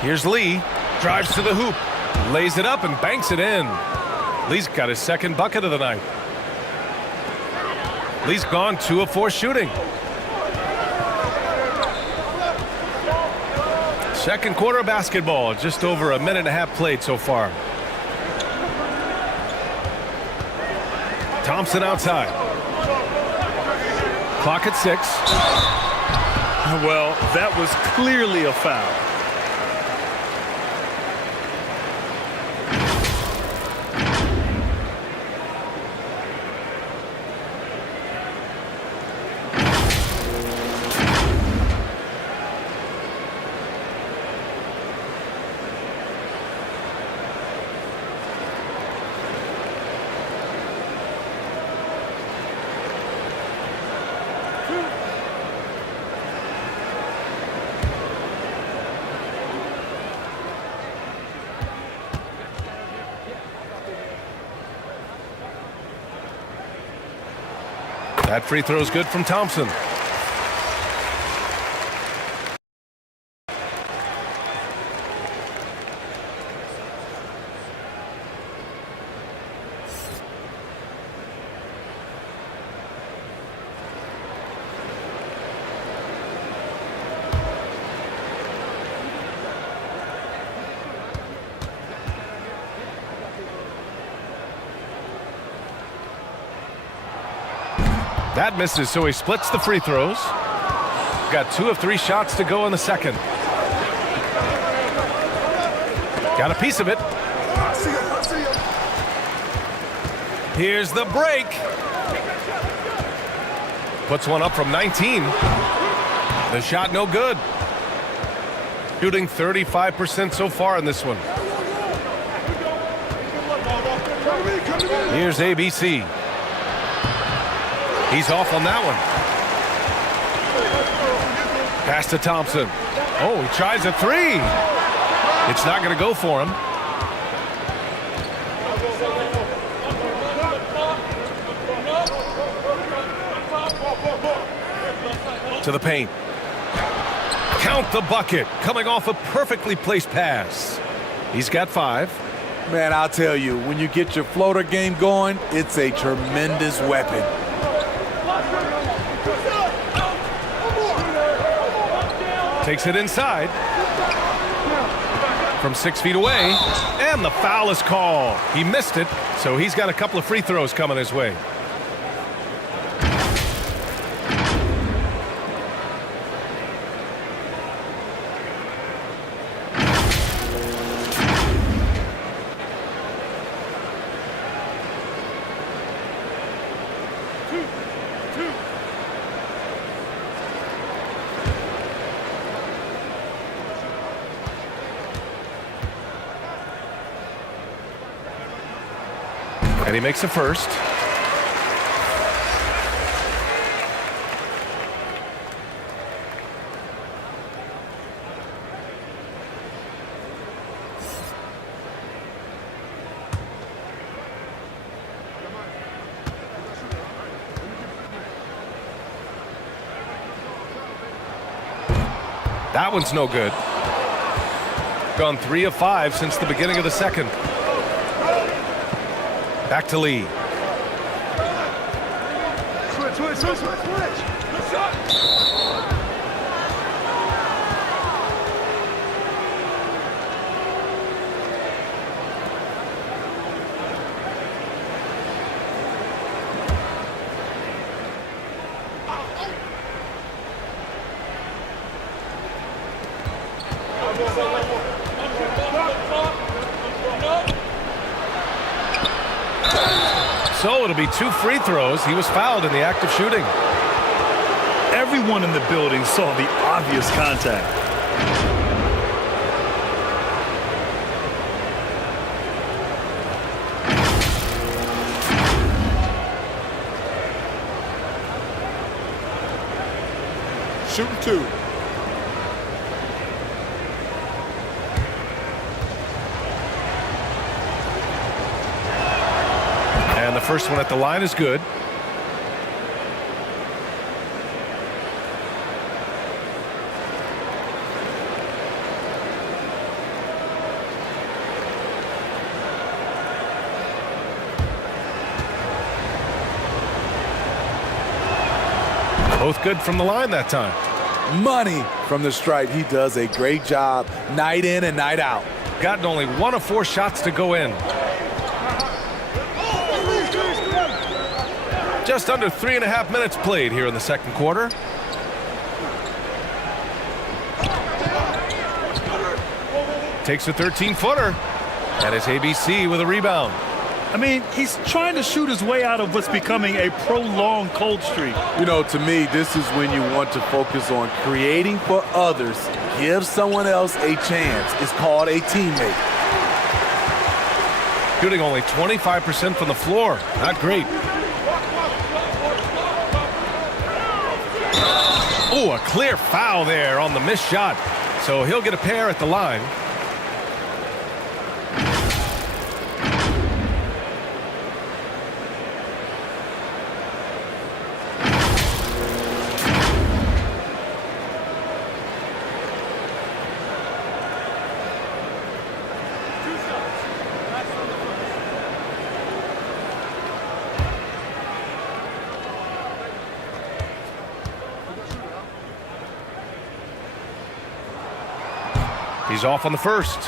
Here's Lee. Drives to the hoop. Lays it up and banks it in. Lee's got his second bucket of the night. Lee's gone 2 of 4 shooting. Second quarter of basketball, just over a minute and a half played so far. Thompson outside. Clock at 6. Well, that was clearly a foul. That free throw is good from Thompson. That misses, so he splits the free throws. Got 2 of 3 shots to go in the second. Got a piece of it. Here's the break. Puts one up from 19. The shot no good. Shooting 35% so far in this one. Here's ABC. He's off on that one. Pass to Thompson. Oh, he tries a 3. It's not going to go for him. To the paint. Count the bucket. Coming off a perfectly placed pass. He's got 5. Man, I'll tell you, when you get your floater game going, it's a tremendous weapon. Takes it inside. From 6 feet away. And the foul is called. He missed it, so he's got a couple of free throws coming his way. And he makes a first. That one's no good. Gone 3 of 5 since the beginning of the second. Back to Lee. Switch. So it'll be 2 free throws. He was fouled in the act of shooting. Everyone in the building saw the obvious contact. Shooting 2. And the first one at the line is good. Both good from the line that time. Money from the stripe. He does a great job night in and night out. Gotten only 1 of 4 shots to go in. Just under 3.5 minutes played here in the second quarter. Takes a 13-footer. And it's ABC with a rebound. I mean, he's trying to shoot his way out of what's becoming a prolonged cold streak. You know, to me, this is when you want to focus on creating for others. Give someone else a chance. It's called a teammate. Shooting only 25% from the floor. Not great. Oh, a clear foul there on the missed shot. So he'll get a pair at the line. He's off on the first.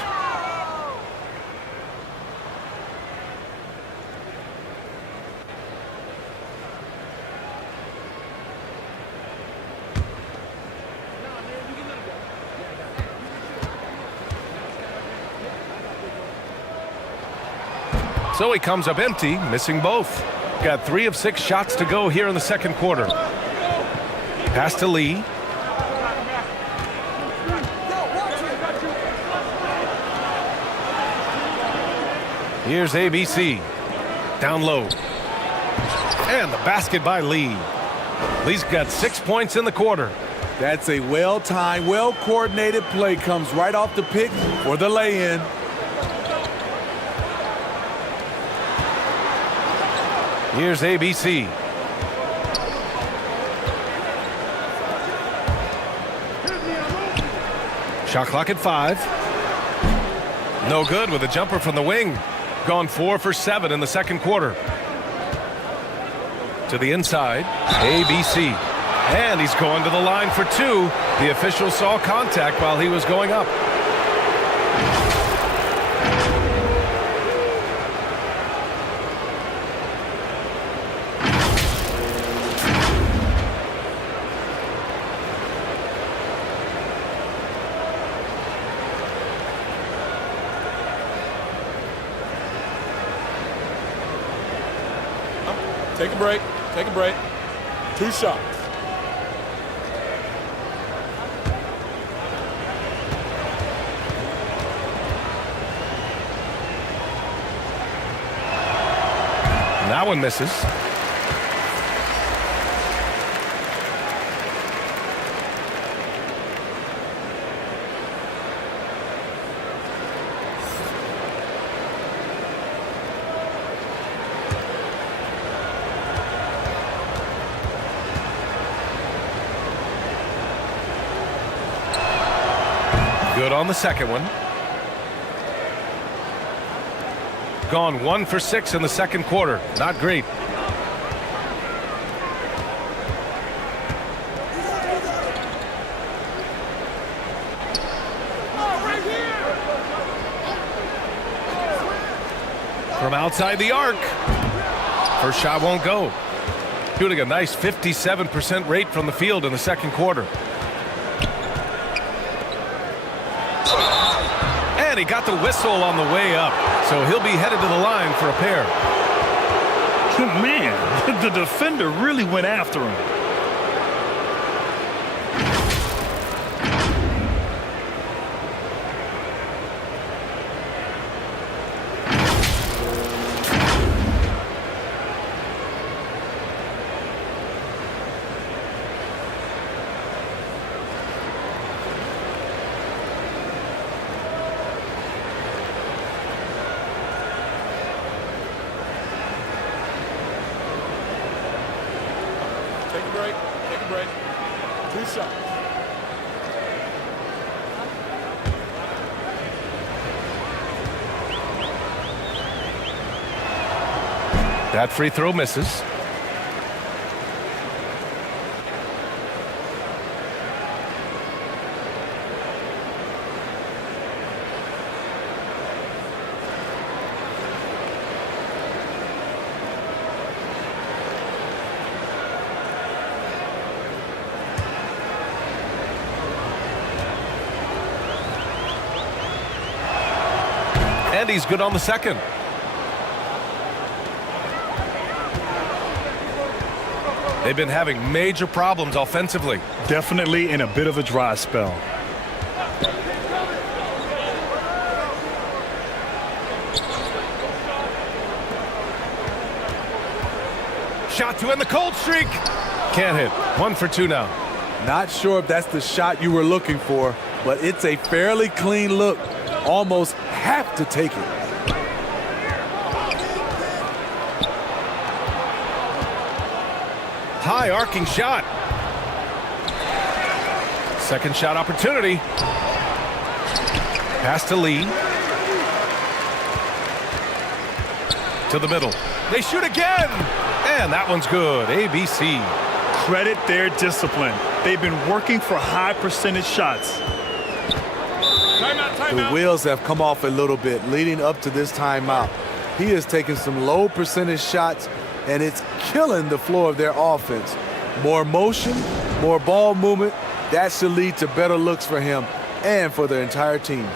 So he comes up empty, missing both. Got 3 of 6 shots to go here in the second quarter. Pass to Lee. Here's ABC. Down low. And the basket by Lee. Lee's got 6 points in the quarter. That's a well-timed, well-coordinated play. Comes right off the pick for the lay-in. Here's ABC. Shot clock at 5. No good with a jumper from the wing. Gone 4 for 7 in the second quarter. To the inside, ABC. And he's going to the line for 2. The official saw contact while he was going up. Take a break. Take a break. 2 shots. That one misses. Good on the second one. Gone 1 for 6 in the second quarter. Not great. From outside the arc. First shot won't go. Shooting a nice 57% rate from the field in the second quarter. And he got the whistle on the way up, so he'll be headed to the line for a pair. Man, the defender really went after him. Take a break. Take a break. 2 shots. That free throw misses. And he's good on the second. They've been having major problems offensively. Definitely in a bit of a dry spell. Shot to end the cold streak. Can't hit. 1 for 2 now. Not sure if that's the shot you were looking for, but it's a fairly clean look. Almost have to take it. High arcing shot. Second shot opportunity. Pass to Lee. To the middle. They shoot again. And that one's good. ABC. Credit their discipline. They've been working for high percentage shots. Time The wheels have come off a little bit leading up to this timeout. He is taking some low percentage shots, and it's killing the flow of their offense. More motion, more ball movement, that should lead to better looks for him and for the entire team.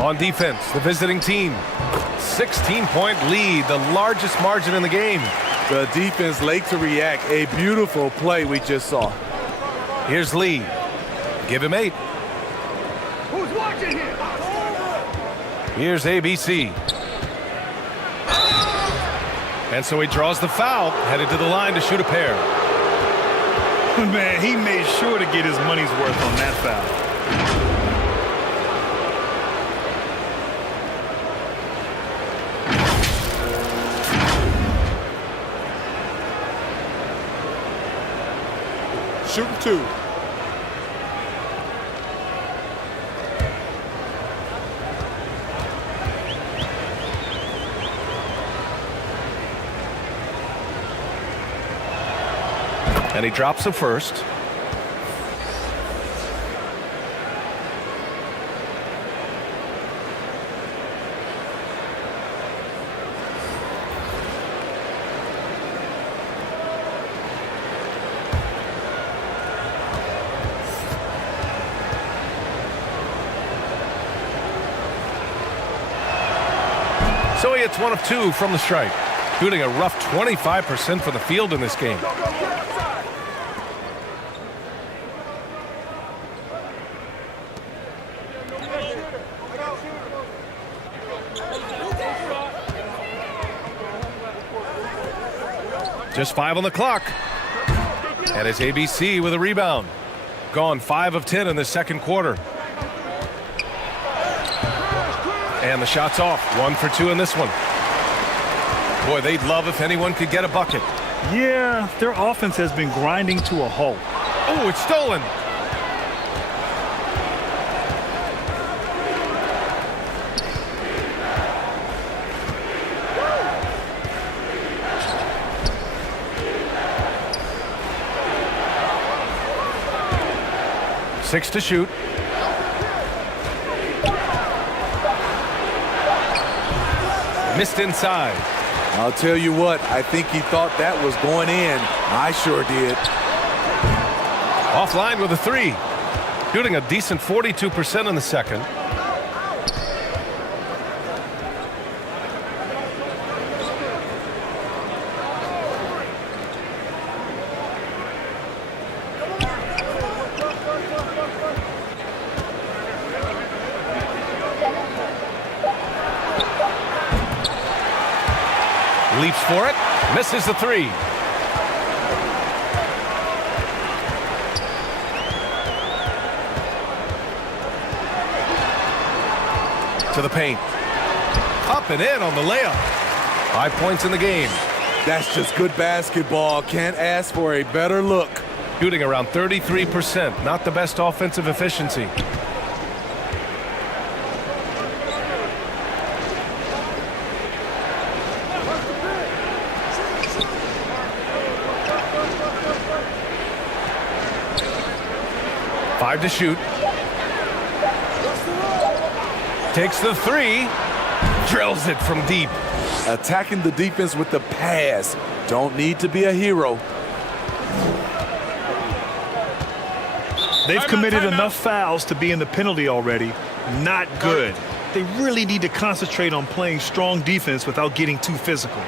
On defense, the visiting team. 16-point lead, the largest margin in the game. The defense late to react. A beautiful play we just saw. Here's Lee. Give him 8. Who's watching here? Here's ABC. And so he draws the foul, headed to the line to shoot a pair. Man, he made sure to get his money's worth on that foul. Shooting 2. And he drops the first. So he hits 1 of 2 from the stripe, shooting a rough 25% for the field in this game. Just 5 on the clock. And it's ABC with a rebound. Gone 5 of 10 in the second quarter. And the shot's off. 1 for 2 in this one. Boy, they'd love if anyone could get a bucket. Yeah, their offense has been grinding to a halt. Oh, it's stolen. Six to shoot. Missed inside. I'll tell you what, I think he thought that was going in. I sure did. Offline with a 3. Shooting a decent 42% in the second. Leaps for it, misses the 3. To the paint. Up and in on the layup. 5 points in the game. That's just good basketball. Can't ask for a better look. Shooting around 33%. Not the best offensive efficiency. Five to shoot. Takes the three. Drills it from deep. Attacking the defense with the pass. Don't need to be a hero. They've committed enough fouls to be in the penalty already. Not good. They really need to concentrate on playing strong defense without getting too physical.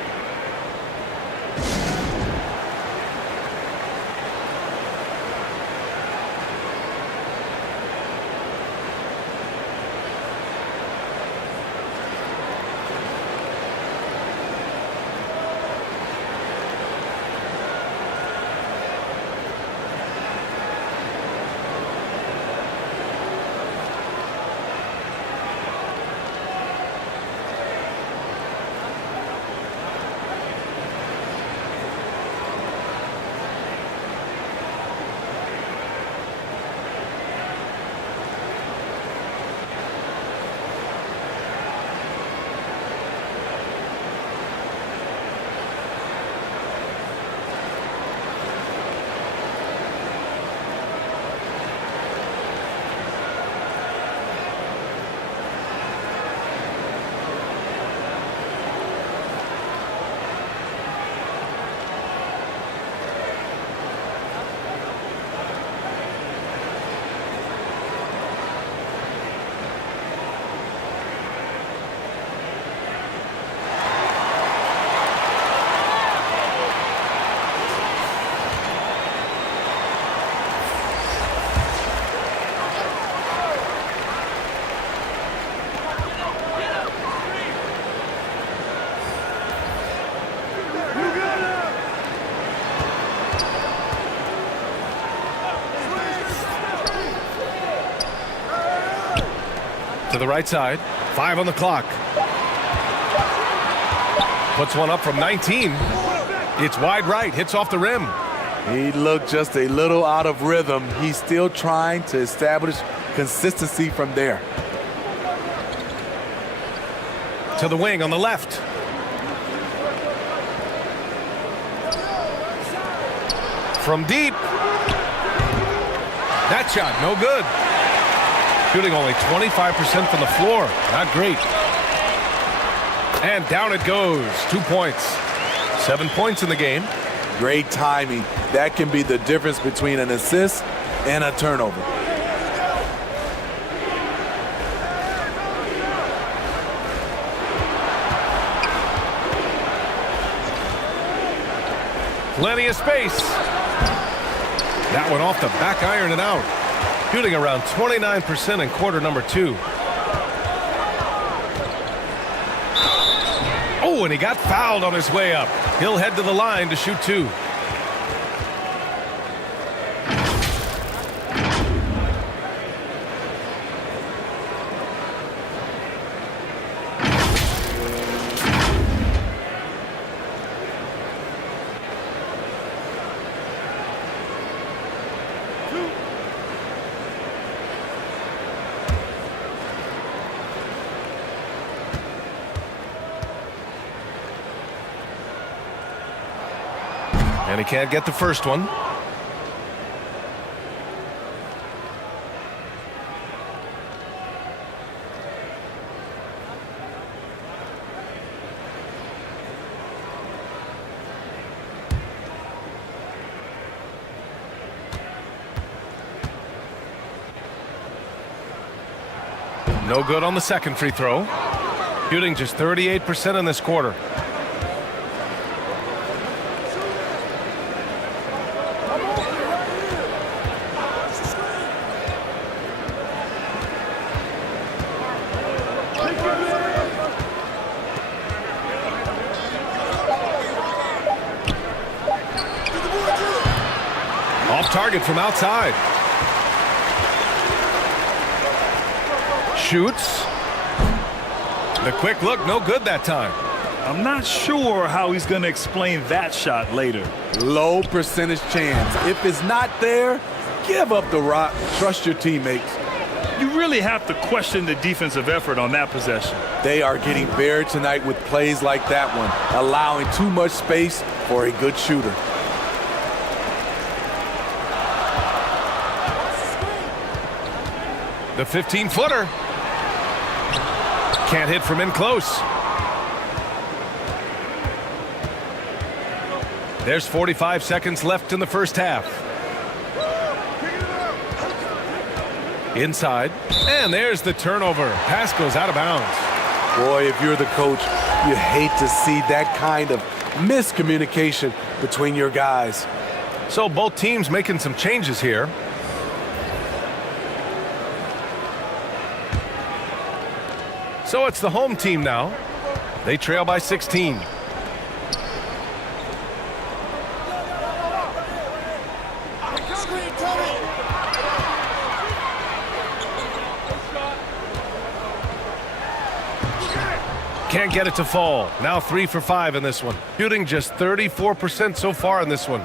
To the right side. 5 on the clock. Puts one up from 19. It's wide right. Hits off the rim. He looked just a little out of rhythm. He's still trying to establish consistency from there. To the wing on the left. From deep. That shot, no good. Shooting only 25% from the floor. Not great. And down it goes. 2 points. 7 points in the game. Great timing. That can be the difference between an assist and a turnover. Plenty of space. That one off the back iron and out. Shooting around 29% in quarter number 2. Oh, and he got fouled on his way up. He'll head to the line to shoot 2. And he can't get the first one. No good on the second free throw. Shooting just 38% in this quarter. Target from outside. Shoots. The quick look, no good that time. I'm not sure how he's going to explain that shot later. Low percentage chance. If it's not there, give up the rock. Trust your teammates. You really have to question the defensive effort on that possession. They are getting buried tonight with plays like that one, allowing too much space for a good shooter. The 15-footer. Can't hit from in close. There's 45 seconds left in the first half. Inside, and there's the turnover. Pass goes out of bounds. Boy, if you're the coach, you hate to see that kind of miscommunication between your guys. So both teams making some changes here. So it's the home team now. They trail by 16. Can't get it to fall. Now 3 for 5 in this one. Shooting just 34% so far in this one.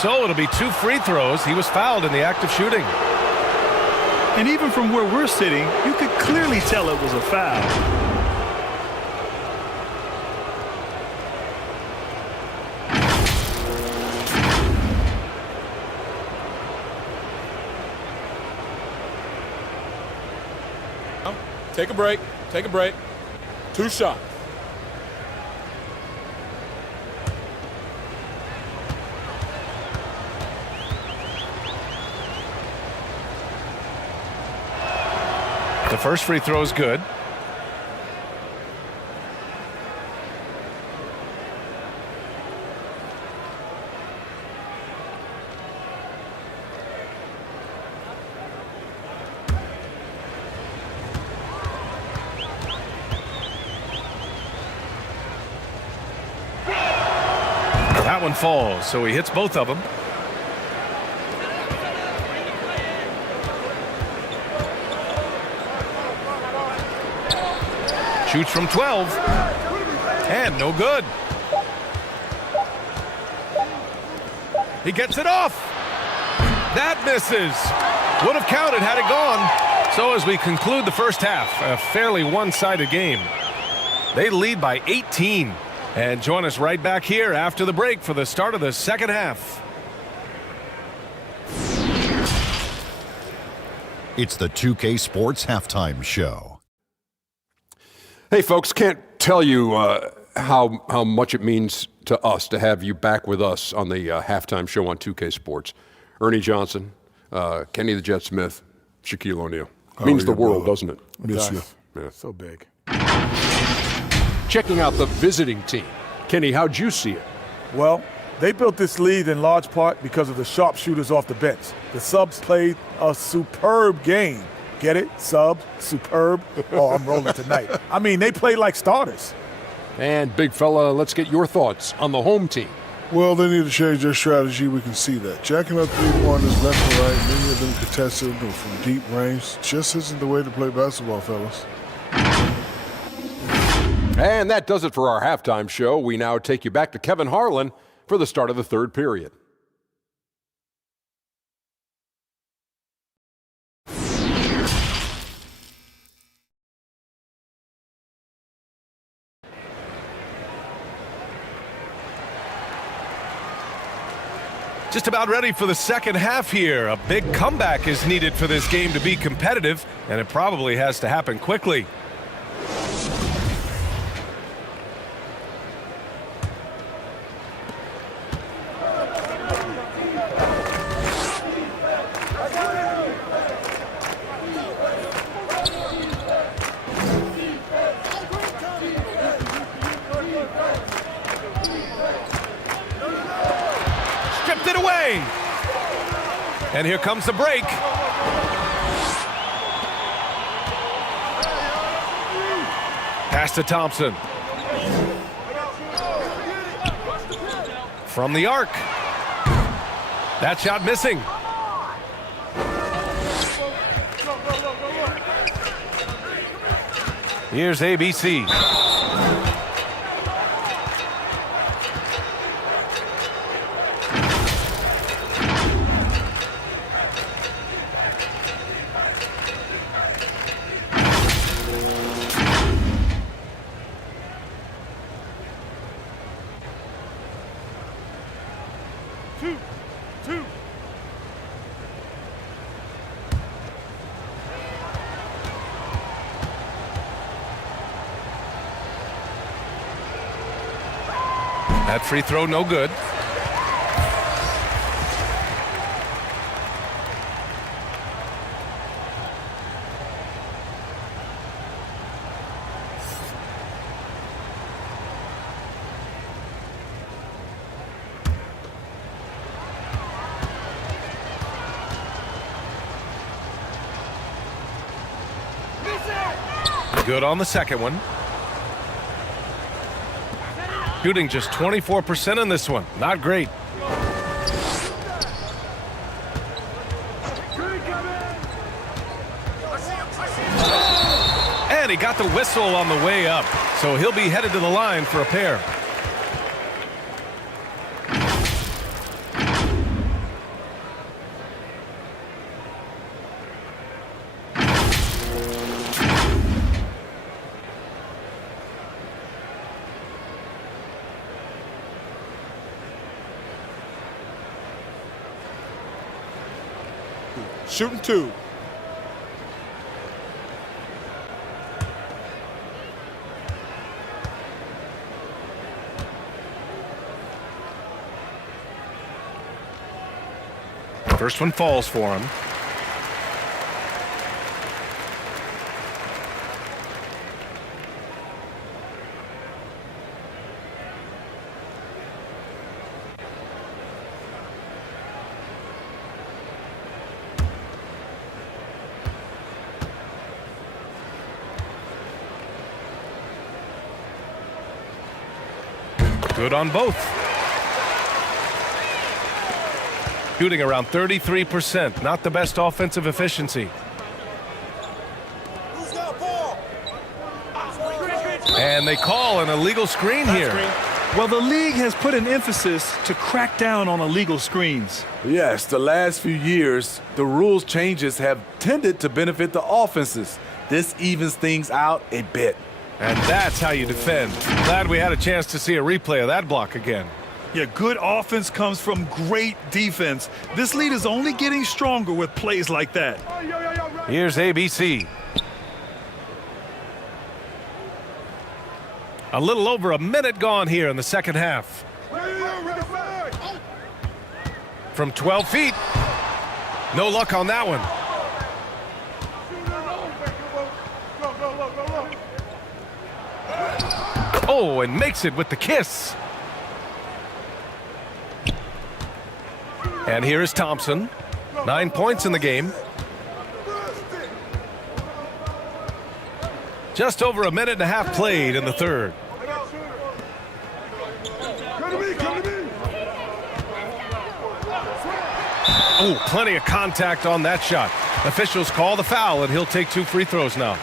So it'll be 2 free throws. He was fouled in the act of shooting. And even from where we're sitting, you could clearly tell it was a foul. Take a break. Take a break. 2 shots. The first free throw is good. That one falls, so he hits both of them. Shoots from 12. And no good. He gets it off. That misses. Would have counted had it gone. So as we conclude the first half, a fairly one-sided game. They lead by 18. And join us right back here after the break for the start of the second half. It's the 2K Sports Halftime Show. Hey, folks, can't tell you how much it means to us to have you back with us on the halftime show on 2K Sports. Ernie Johnson, Kenny the Jet Smith, Shaquille O'Neal. Means the world, doesn't it? Miss you. Yeah. So big. Checking out the visiting team. Kenny, how'd you see it? Well, they built this lead in large part because of the sharpshooters off the bench. The subs played a superb game. Get it? Sub, superb. Oh, I'm rolling tonight. I mean, they played like starters. And, big fella, let's get your thoughts on the home team. Well, they need to change their strategy. We can see that. Jacking up three-pointers left and right, many of them contested or from deep range, just isn't the way to play basketball, fellas. And that does it for our halftime show. We now take you back to Kevin Harlan for the start of the third period. Just about ready for the second half here. A big comeback is needed for this game to be competitive, and it probably has to happen quickly. And here comes the break. Pass to Thompson. From the arc. That shot missing. Here's ABC. That free throw no good. Good on the second one. Shooting just 24% on this one. Not great. And he got the whistle on the way up. So he'll be headed to the line for a pair. Shooting 2. First one falls for him. Good on both. Shooting around 33%. Not the best offensive efficiency. And they call an illegal screen here. Well, the league has put an emphasis to crack down on illegal screens. Yes, the last few years, the rules changes have tended to benefit the offenses. This evens things out a bit. And that's how you defend. Glad we had a chance to see a replay of that block again. Yeah, good offense comes from great defense. This lead is only getting stronger with plays like that. Here's ABC. A little over a minute gone here in the second half. From 12 feet. No luck on that one. Oh, and makes it with the kiss. And here is Thompson. 9 points in the game. Just over a minute and a half played in the third. Oh, plenty of contact on that shot. Officials call the foul, and he'll take 2 free throws now.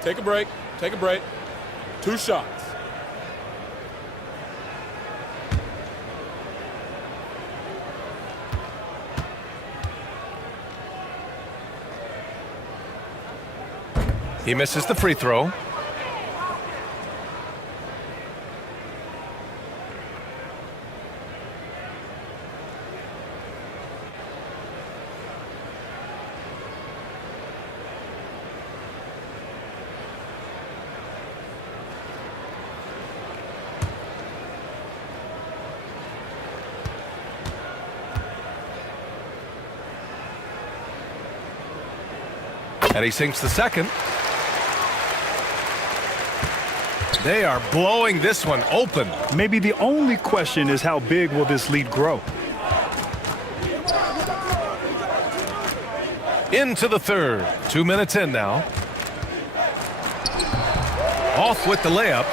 Take a break. Take a break. 2 shots. He misses the free throw. And he sinks the second. They are blowing this one open. Maybe the only question is how big will this lead grow? Into the third. 2 minutes in now. Off with the layup.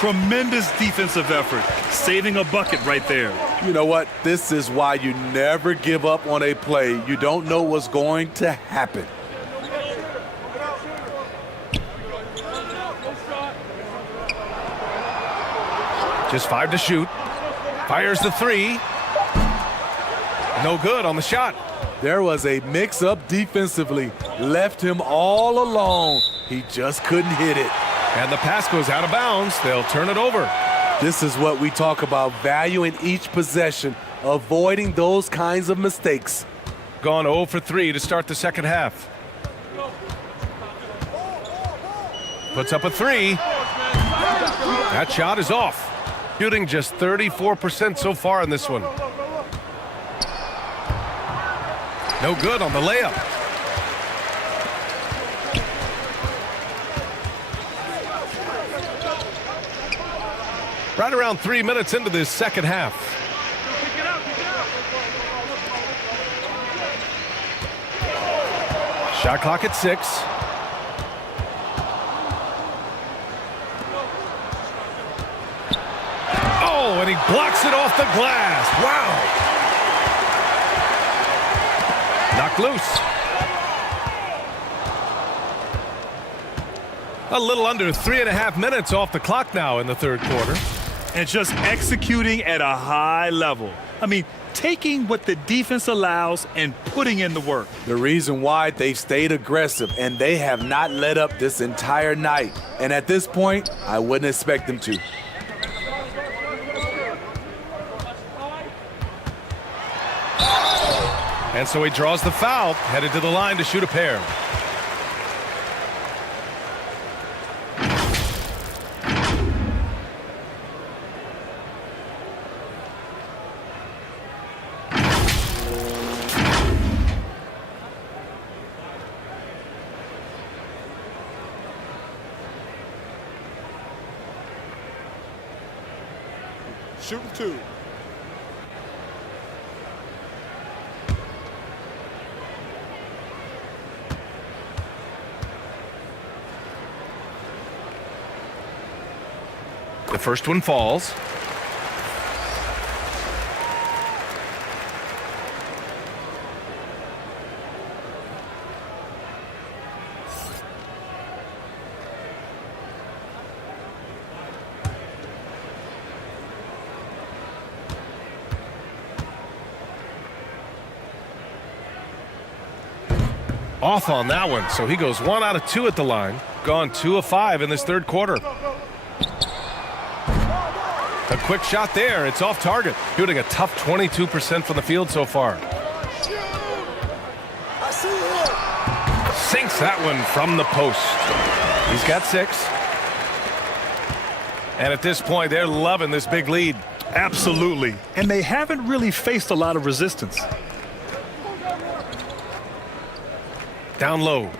Tremendous defensive effort, saving a bucket right there. You know what? This is why you never give up on a play. You don't know what's going to happen. Just 5 to shoot. Fires the 3. No good on the shot. There was a mix-up defensively. Left him all alone. He just couldn't hit it. And the pass goes out of bounds. They'll turn it over. This is what we talk about, valuing each possession, avoiding those kinds of mistakes. Gone 0 for 3 to start the second half. Puts up a 3. That shot is off. Shooting just 34% so far in this one. No good on the layup. Right around 3 minutes into this second half. Shot clock at 6. Oh, and he blocks it off the glass. Wow. Knocked loose. A little under 3.5 minutes off the clock now in the third quarter. And just executing at a high level. I mean, taking what the defense allows and putting in the work. The reason why they've stayed aggressive and they have not let up this entire night. And at this point, I wouldn't expect them to. And so he draws the foul, headed to the line to shoot a pair. Shooting 2. The first one falls. Off on that one, so he goes 1 out of 2 at the line. Gone 2 of 5 in this third quarter. A quick shot there. It's off target. Shooting a tough 22% from the field so far. Sinks that one from the post. He's got 6. And at this point, they're loving this big lead. Absolutely. And they haven't really faced a lot of resistance. Down low.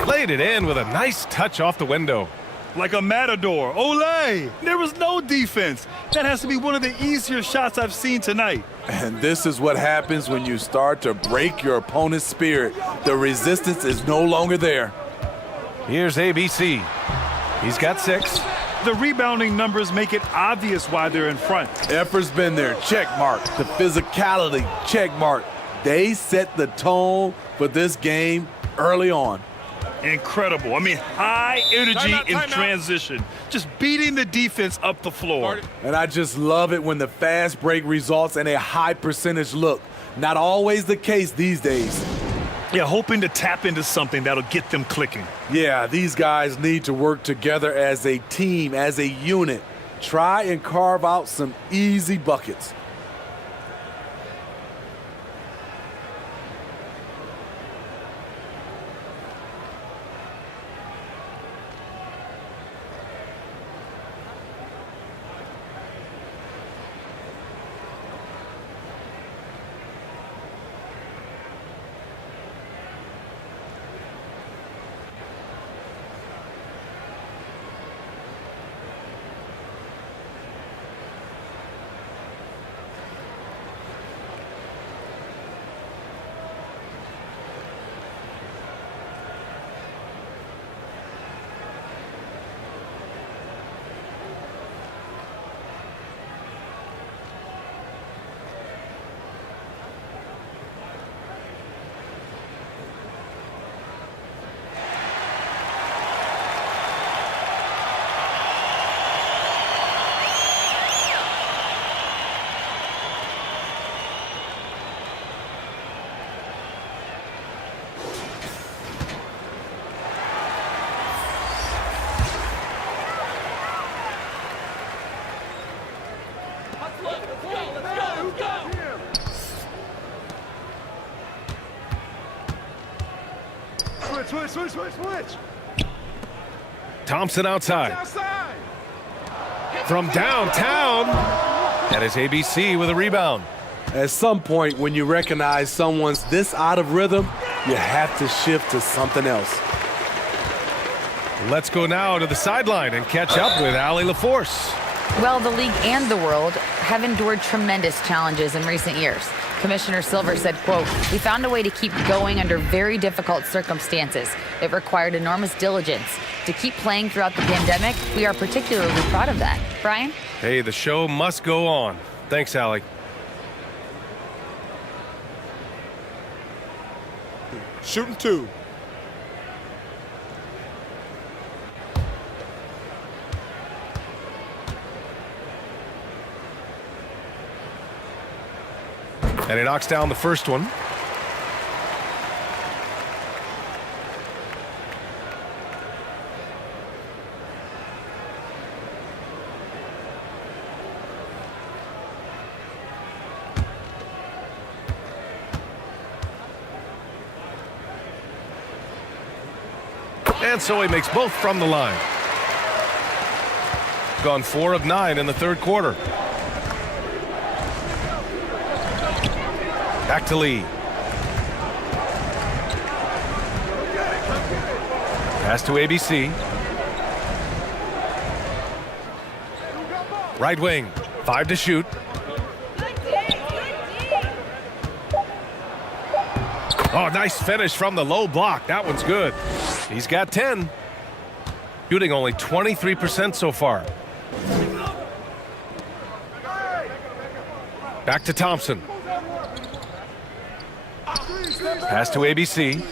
Played it in with a nice touch off the window. Like a matador. Olé! There was no defense. That has to be one of the easier shots I've seen tonight. And this is what happens when you start to break your opponent's spirit. The resistance is no longer there. Here's ABC. He's got 6. The rebounding numbers make it obvious why they're in front. Effort's been there. Check mark. The physicality. Check mark. They set the tone for this game early on. Incredible. I mean, high energy in transition. Just beating the defense up the floor. And I just love it when the fast break results in a high percentage look. Not always the case these days. Yeah, hoping to tap into something that'll get them clicking. Yeah, these guys need to work together as a team, as a unit. Try and carve out some easy buckets. Thompson outside. From downtown. That is ABC with a rebound. At some point, when you recognize someone's this out of rhythm, you have to shift to something else. Let's go now to the sideline and catch up with Allie LaForce. Well, the league and the world have endured tremendous challenges in recent years. Commissioner Silver said, quote, "We found a way to keep going under very difficult circumstances. It required enormous diligence. To keep playing throughout the pandemic, we are particularly proud of that." Brian? Hey, the show must go on. Thanks, Allie. Shooting 2. And he knocks down the first one. And so he makes both from the line. Gone 4 of 9 in the third quarter. Back to Lee. Pass to ABC. Right wing. 5 to shoot. Oh, nice finish from the low block. That one's good. He's got 10. Shooting only 23% so far. Back to Thompson. Pass to ABC.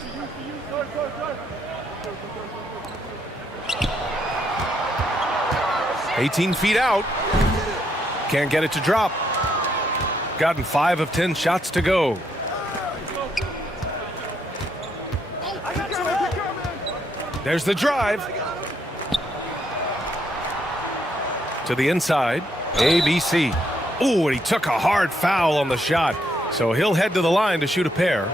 "18 feet out. Can't get it to drop. Gotten 5 of 10 shots to go. There's the drive. To the inside. ABC. Ooh, and he took a hard foul on the shot. So he'll head to the line to shoot a pair.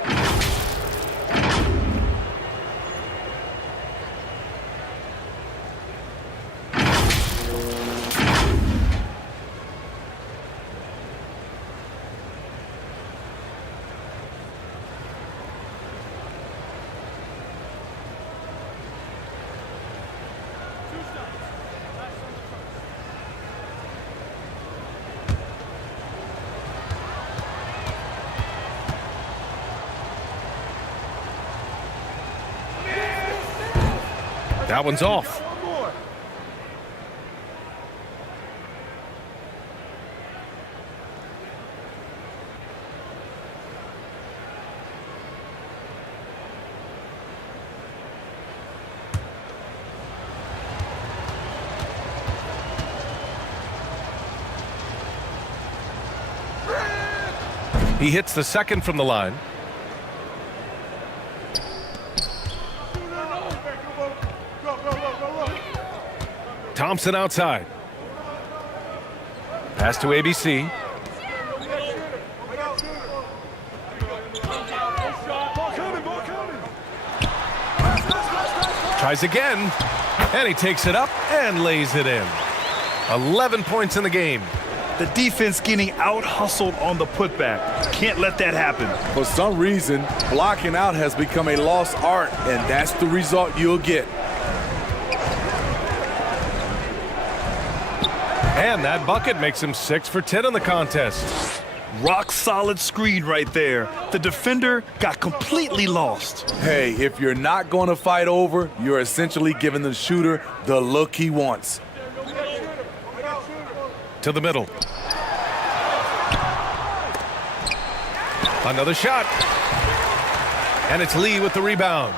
That one's off. He hits the second from the line. Thompson outside. Pass to ABC. Tries again, and he takes it up and lays it in. 11 points in the game. The defense getting out-hustled on the putback. Can't let that happen. For some reason, blocking out has become a lost art, and that's the result you'll get. And that bucket makes him 6 for 10 in the contest. Rock solid screen right there. The defender got completely lost. Hey, if you're not going to fight over, you're essentially giving the shooter the look he wants. To the middle. Another shot. And it's Lee with the rebound.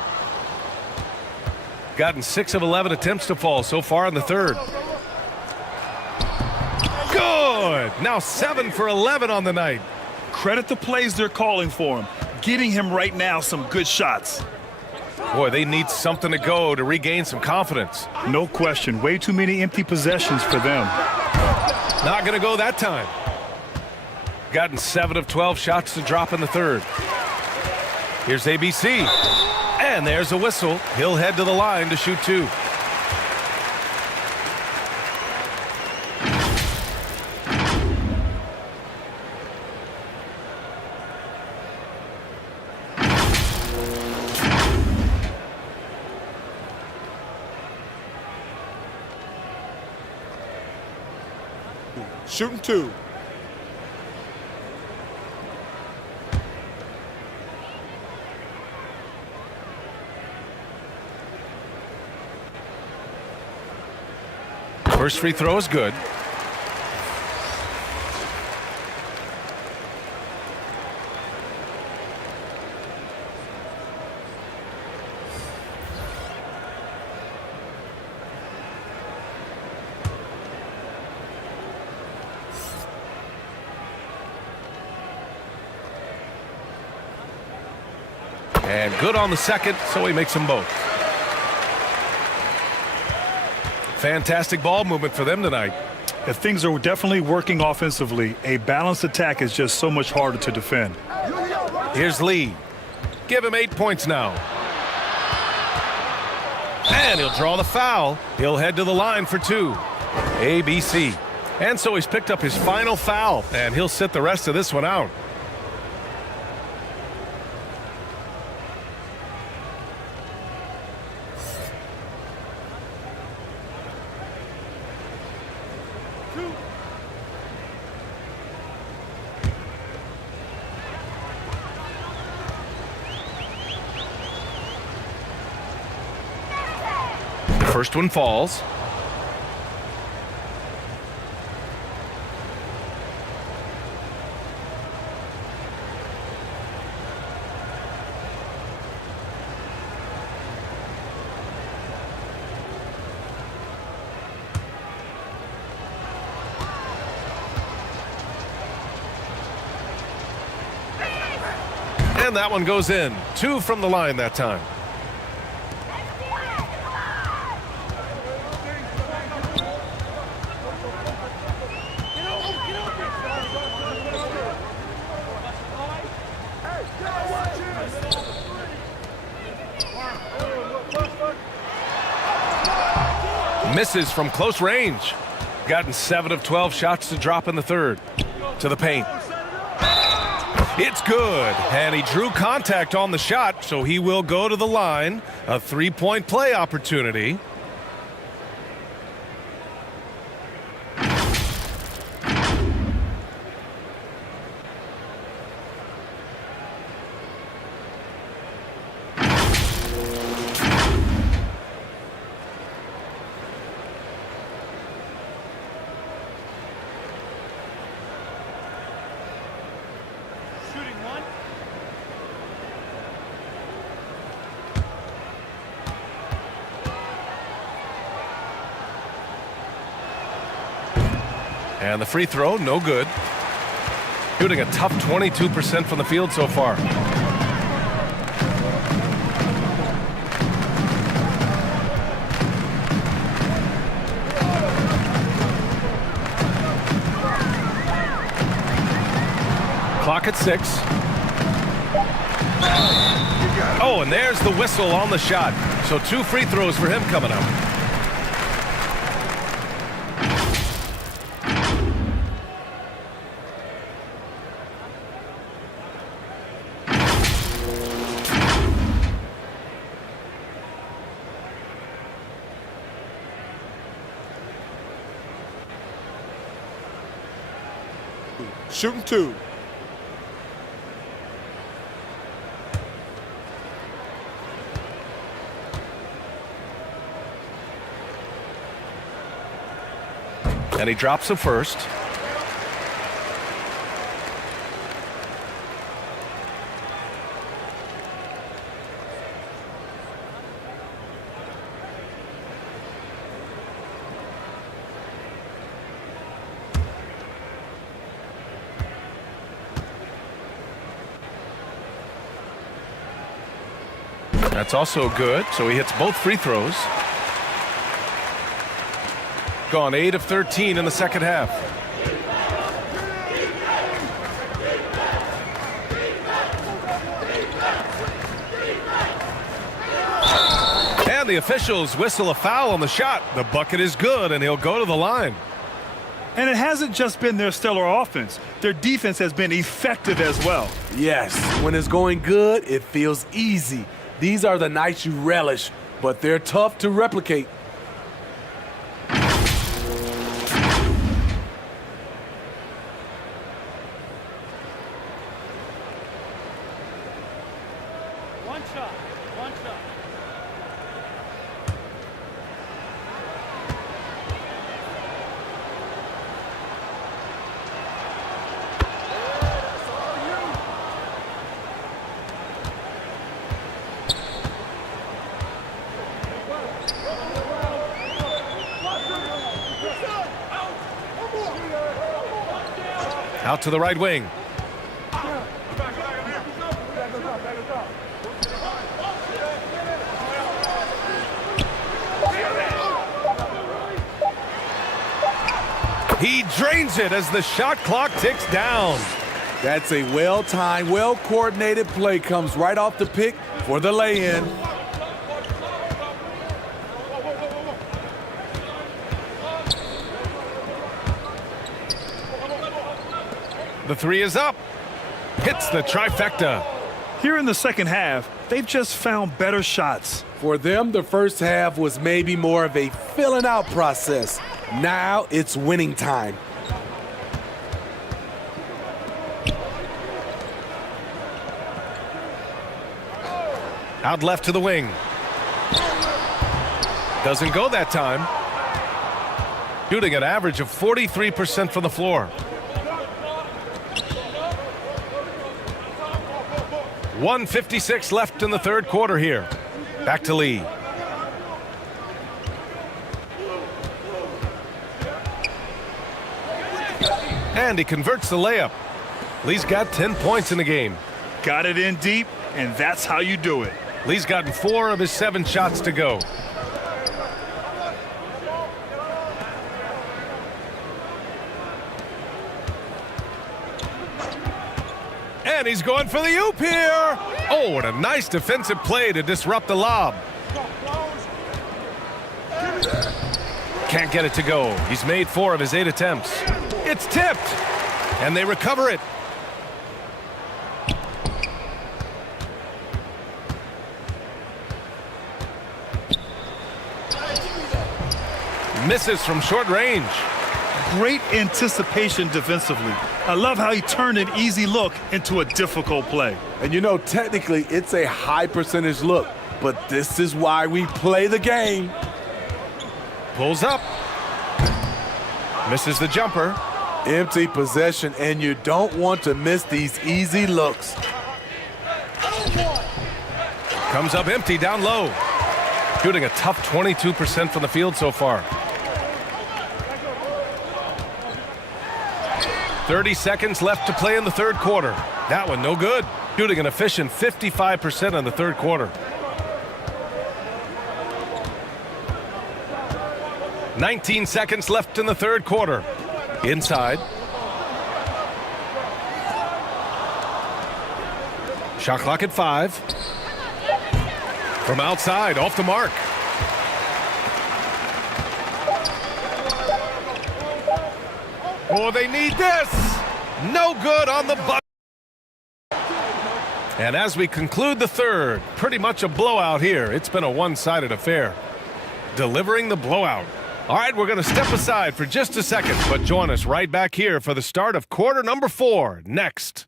Gotten 6 of 11 attempts to fall so far in the third. Good. Now 7 for 11 on the night. Credit the plays they're calling for him. Getting him right now some good shots. Boy, they need something to go to regain some confidence. No question. Way too many empty possessions for them. Not going to go that time. Gotten 7 of 12 shots to drop in the third. Here's ABC. And there's a whistle. He'll head to the line to shoot 2. Shooting 2. First free throw is good. And good on the second, so he makes them both. Fantastic ball movement for them tonight. If things are definitely working offensively, a balanced attack is just so much harder to defend. Here's Lee. Give him 8 points now. And he'll draw the foul. He'll head to the line for 2. ABC. And so he's picked up his final foul, and he'll sit the rest of this one out. First one falls. And that one goes in. 2 from the line that time. Misses from close range. Gotten 7 of 12 shots to drop in the third. To the paint. It's good. And he drew contact on the shot, so he will go to the line. A 3-point play opportunity. And the free throw, no good. Shooting a tough 22% from the field so far. Clock at 6. Oh, and there's the whistle on the shot. So 2 free throws for him coming up. Shooting 2. And he drops the first. That's also good, so he hits both free throws. Gone 8 of 13 in the second half. And the officials whistle a foul on the shot. The bucket is good, and he'll go to the line. And it hasn't just been their stellar offense. Their defense has been effective as well. Yes, when it's going good, it feels easy. These are the nights you relish, but they're tough to replicate. One shot. Out to the right wing. He drains it as the shot clock ticks down. That's a well-timed, well-coordinated play. Comes right off the pick for the lay-in. The three is up. Hits the trifecta. Here in the second half, they've just found better shots. For them, the first half was maybe more of a filling out process. Now it's winning time. Out left to the wing. Doesn't go that time. Shooting an average of 43% from the floor. 1:56 left in the third quarter here. Back to Lee. And he converts the layup. Lee's got 10 points in the game. Got it in deep, and that's how you do it. Lee's gotten 4 of his 7 shots to go. And he's going for the oop here. Oh, what a nice defensive play to disrupt the lob. Can't get it to go. He's made 4 of his 8 attempts. It's tipped, and they recover it. Misses from short range. Great anticipation defensively. I love how he turned an easy look into a difficult play. And you know, technically, it's a high percentage look, but this is why we play the game. Pulls up. Misses the jumper. Empty possession, and you don't want to miss these easy looks. Comes up empty down low. Shooting a tough 22% from the field so far. 30 seconds left to play in the third quarter. That one no good. Shooting an efficient 55% in the third quarter. 19 seconds left in the third quarter. Inside. Shot clock at 5. From outside, off the mark. Oh, they need this. No good on the bucket. And as we conclude the third, pretty much a blowout here. It's been a one-sided affair. Delivering the blowout. All right, we're going to step aside for just a second, but join us right back here for the start of quarter number 4 next.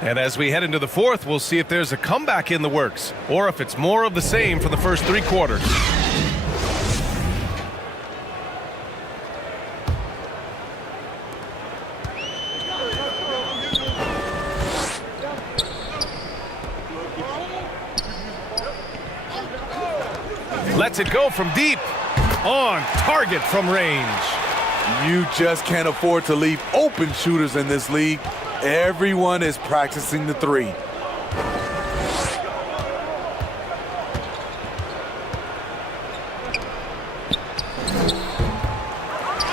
And as we head into the fourth, we'll see if there's a comeback in the works or if it's more of the same for the first 3 quarters. Lets it go from deep. On target from range. You just can't afford to leave open shooters in this league. Everyone is practicing the three.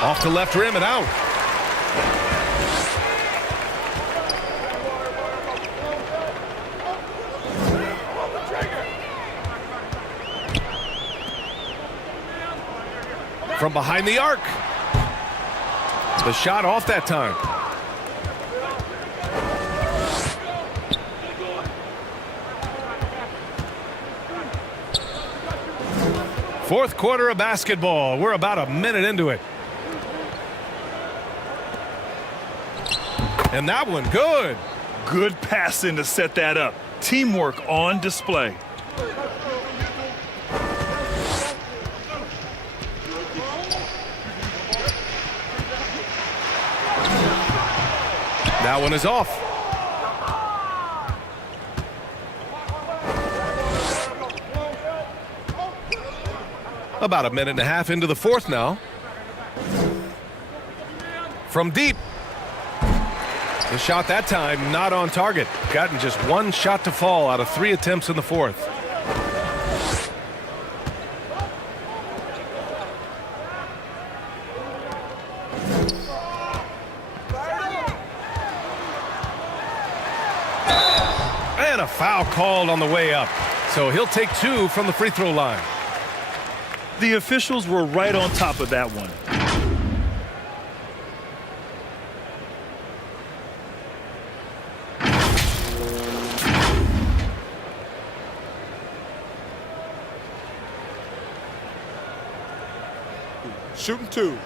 Off the left rim and out. From behind the arc. The shot off that time. Fourth quarter of basketball. We're about a minute into it. And that one, good. Good passing to set that up. Teamwork on display. That one is off. About a minute and a half into the fourth now. From deep. The shot that time not on target. Gotten just one shot to fall out of 3 attempts in the fourth. And a foul called on the way up. So he'll take 2 from the free throw line. The officials were right on top of that one. Shooting 2.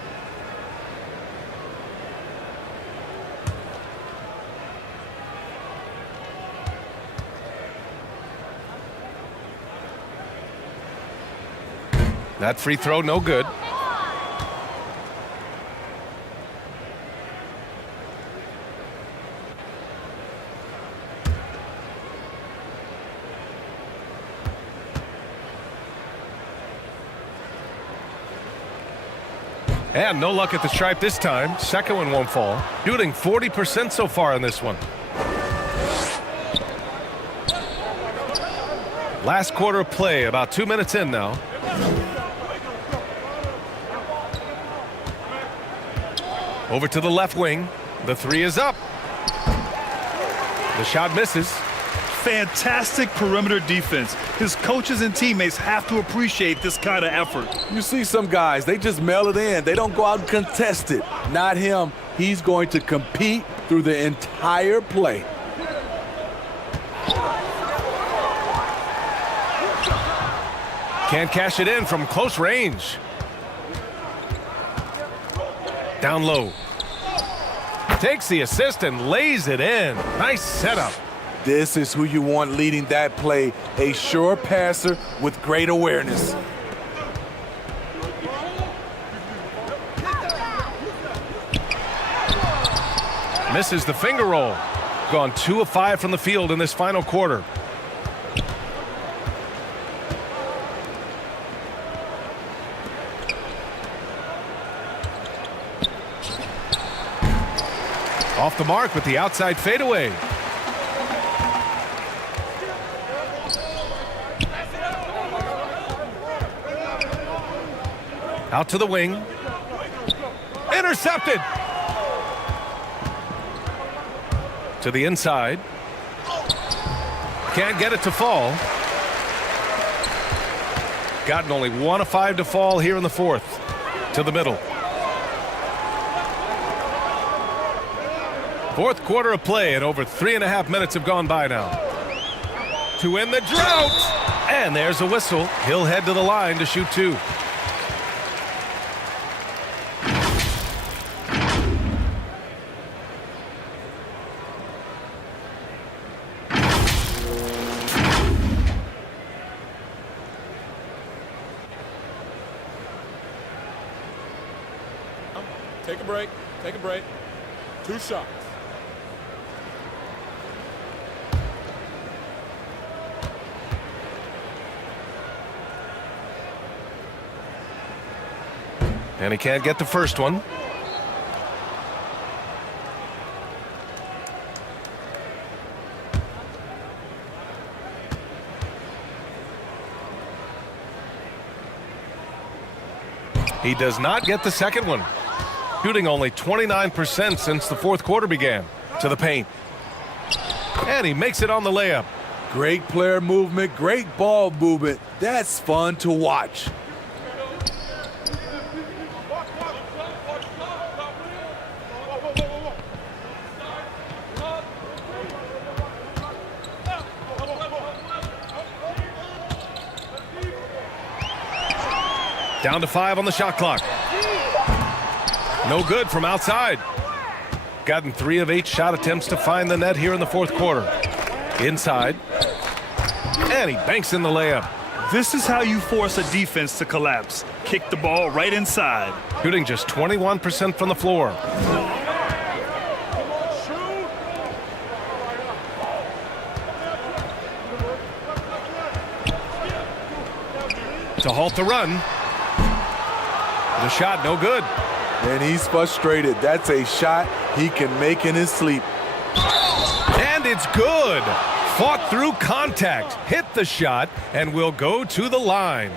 That free throw no good. And no luck at the stripe this time. Second one won't fall. Shooting 40% so far in this one. Last quarter of play, about 2 minutes in now. Over to the left wing. The three is up. The shot misses. Fantastic perimeter defense. His coaches and teammates have to appreciate this kind of effort. You see some guys, they just mail it in. They don't go out and contest it. Not him. He's going to compete through the entire play. Can't cash it in from close range. Down low. Takes the assist and lays it in. Nice setup. This is who you want leading that play. A sure passer with great awareness. Misses the finger roll. Gone 2 of 5 from the field in this final quarter. Off the mark with the outside fadeaway. Out to the wing. Intercepted. To the inside. Can't get it to fall. Gotten only 1 of 5 to fall here in the fourth. To the middle. Fourth quarter of play, and over 3.5 minutes have gone by now. To end the drought. And there's a whistle. He'll head to the line to shoot 2. Take a break. Take a break. 2 shots. And he can't get the first one. He does not get the second one. Shooting only 29% since the fourth quarter began. To the paint. And he makes it on the layup. Great player movement, great ball movement. That's fun to watch. Down to 5 on the shot clock. No good from outside. Gotten 3 of 8 shot attempts to find the net here in the fourth quarter. Inside. And he banks in the layup. This is how you force a defense to collapse. Kick the ball right inside. Shooting just 21% from the floor. To halt the run. The shot no good. And he's frustrated. That's a shot he can make in his sleep. And it's good. Fought through contact, hit the shot, and will go to the line.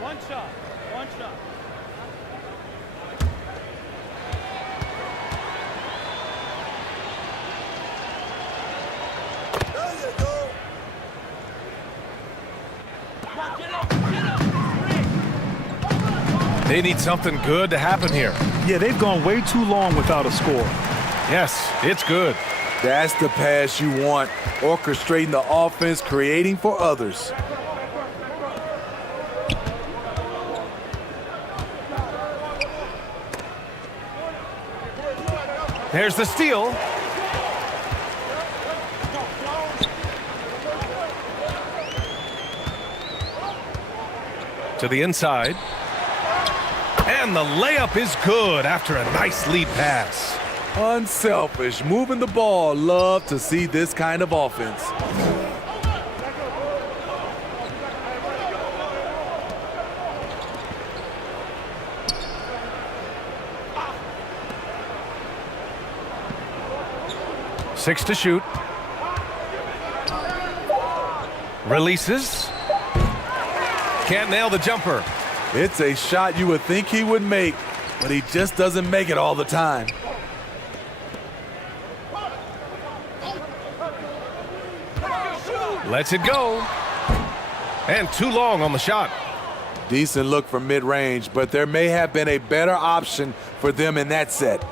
One shot. They need something good to happen here. Yeah, they've gone way too long without a score. Yes, it's good. That's the pass you want. Orchestrating the offense, creating for others. There's the steal. To the inside. And the layup is good after a nice lead pass. Unselfish, moving the ball. Love to see this kind of offense. Six to shoot. Releases. Can't nail the jumper. It's a shot you would think he would make, but he just doesn't make it all the time. Lets it go. And too long on the shot. Decent look from mid-range, but there may have been a better option for them in that set.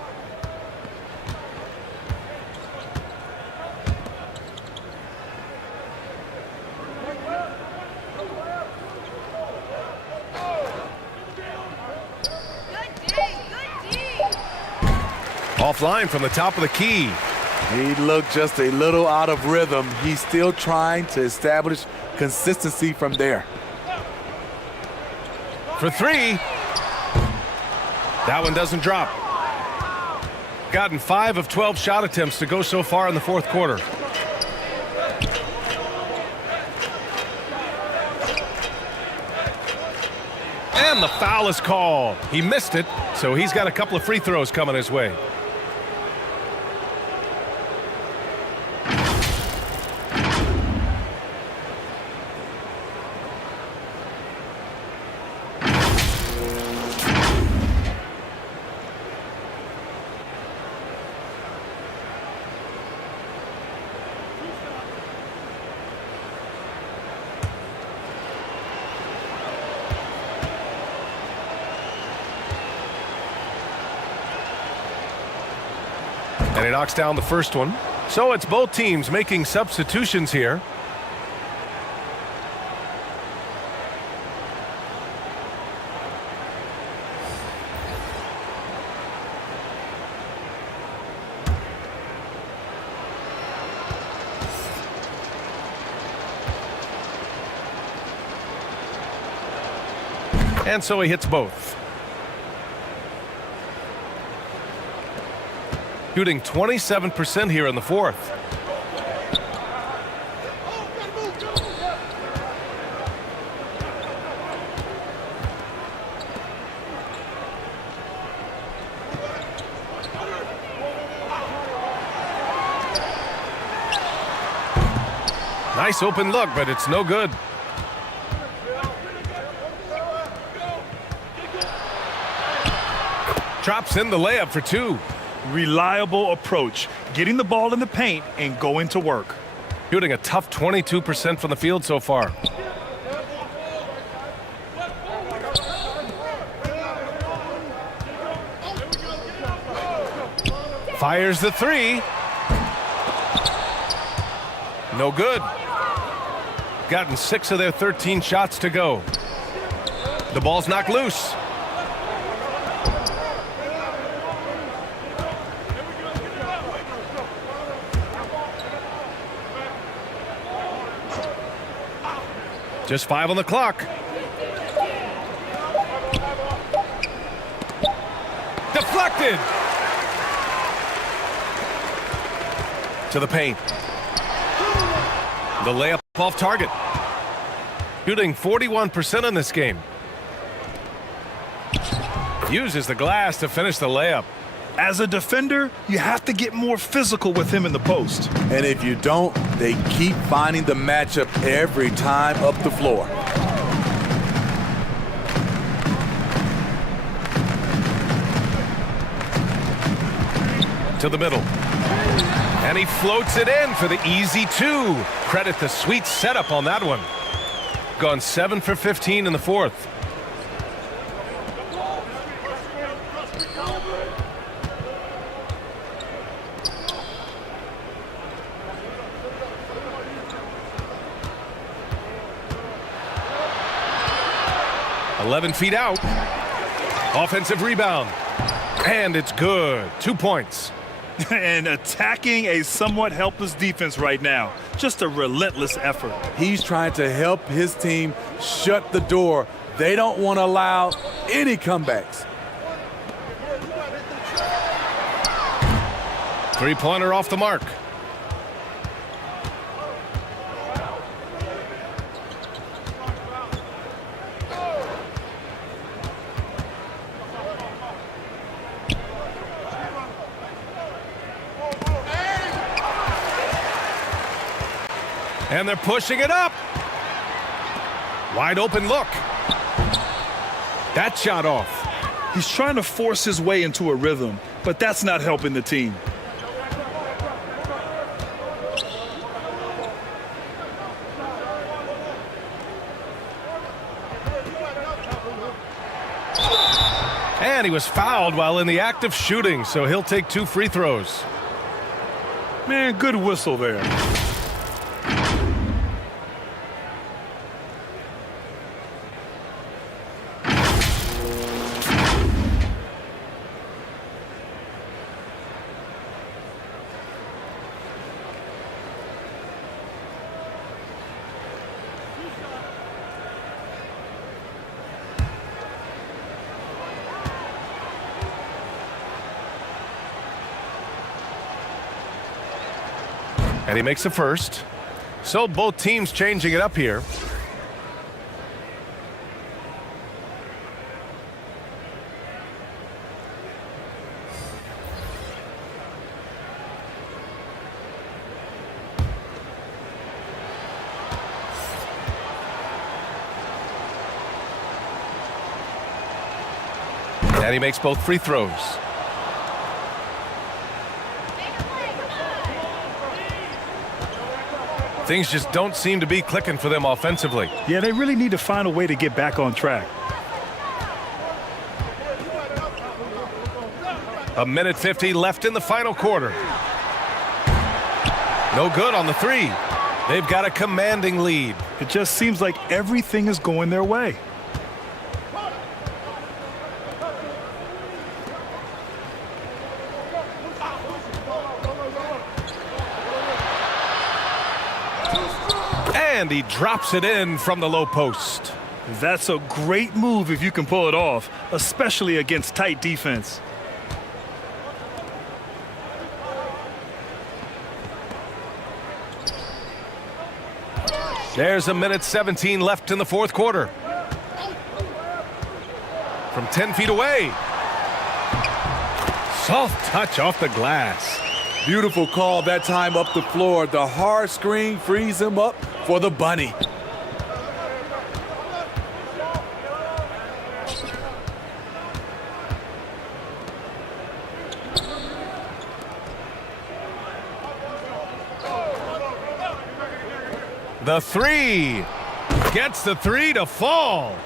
Offline from the top of the key. He looked just a little out of rhythm. He's still trying to establish consistency from there. For 3. That one doesn't drop. Gotten 5 of 12 shot attempts to go so far in the fourth quarter. And the foul is called. He missed it, so he's got a couple of free throws coming his way. And he knocks down the first one. So it's both teams making substitutions here. And so he hits both. Shooting 27% here in the fourth. Nice open look, but it's no good. Drops in the layup for two. Reliable approach, getting the ball in the paint and going to work. Shooting a tough 22% from the field so far. Fires the three. No good. Gotten 6 of their 13 shots to go. The ball's knocked loose. Just 5 on the clock. Deflected. To the paint. The layup off target. Shooting 41% in this game. Uses the glass to finish the layup. As a defender, you have to get more physical with him in the post. And if you don't, they keep finding the matchup every time up the floor. To the middle. And he floats it in for the easy 2. Credit the sweet setup on that one. Gone 7 for 15 in the fourth. .11 feet out. Offensive rebound. And it's good. 2 points. And attacking a somewhat helpless defense right now. Just a relentless effort. He's trying to help his team shut the door. They don't want to allow any comebacks. Three-pointer off the mark. And they're pushing it up. Wide open look. That shot off. He's trying to force his way into a rhythm, but that's not helping the team. And he was fouled while in the act of shooting, so he'll take 2 free throws. Man, good whistle there. And he makes the first. So both teams changing it up here. And he makes both free throws. Things just don't seem to be clicking for them offensively. Yeah, they really need to find a way to get back on track. A minute 50 left in the final quarter. No good on the three. They've got a commanding lead. It just seems like everything is going their way. And he drops it in from the low post. That's a great move if you can pull it off, especially against tight defense. There's a minute 17 left in the fourth quarter. From 10 feet away. Soft touch off the glass. Beautiful call that time up the floor. The hard screen frees him up for the bunny. The three. Gets the three to fall.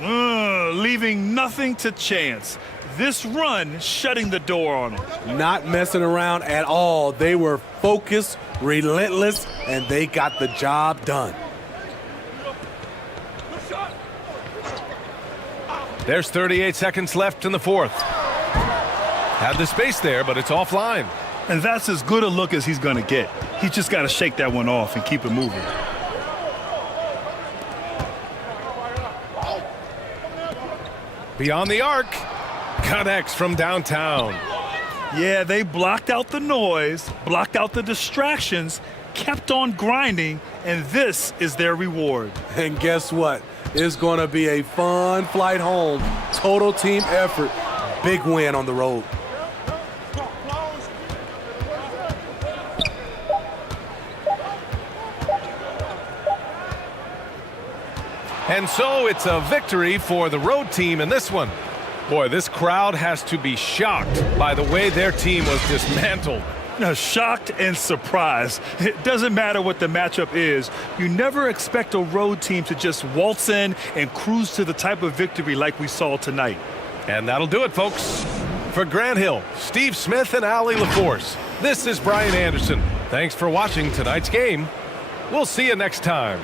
Leaving nothing to chance. This run shutting the door on him. Not messing around at all. They were focused, relentless, and they got the job done. There's 38 seconds left in the fourth. Had the space there, but it's offline. And that's as good a look as he's going to get. He's just got to shake that one off and keep it moving. Beyond the arc. Connects from downtown. Yeah, they blocked out the noise, blocked out the distractions, kept on grinding, and this is their reward. And guess what? It's going to be a fun flight home. Total team effort. Big win on the road. And so it's a victory for the road team in this one. Boy, this crowd has to be shocked by the way their team was dismantled. Now, shocked and surprised. It doesn't matter what the matchup is. You never expect a road team to just waltz in and cruise to the type of victory like we saw tonight. And that'll do it, folks. For Grant Hill, Steve Smith, and Allie LaForce, this is Brian Anderson. Thanks for watching tonight's game. We'll see you next time.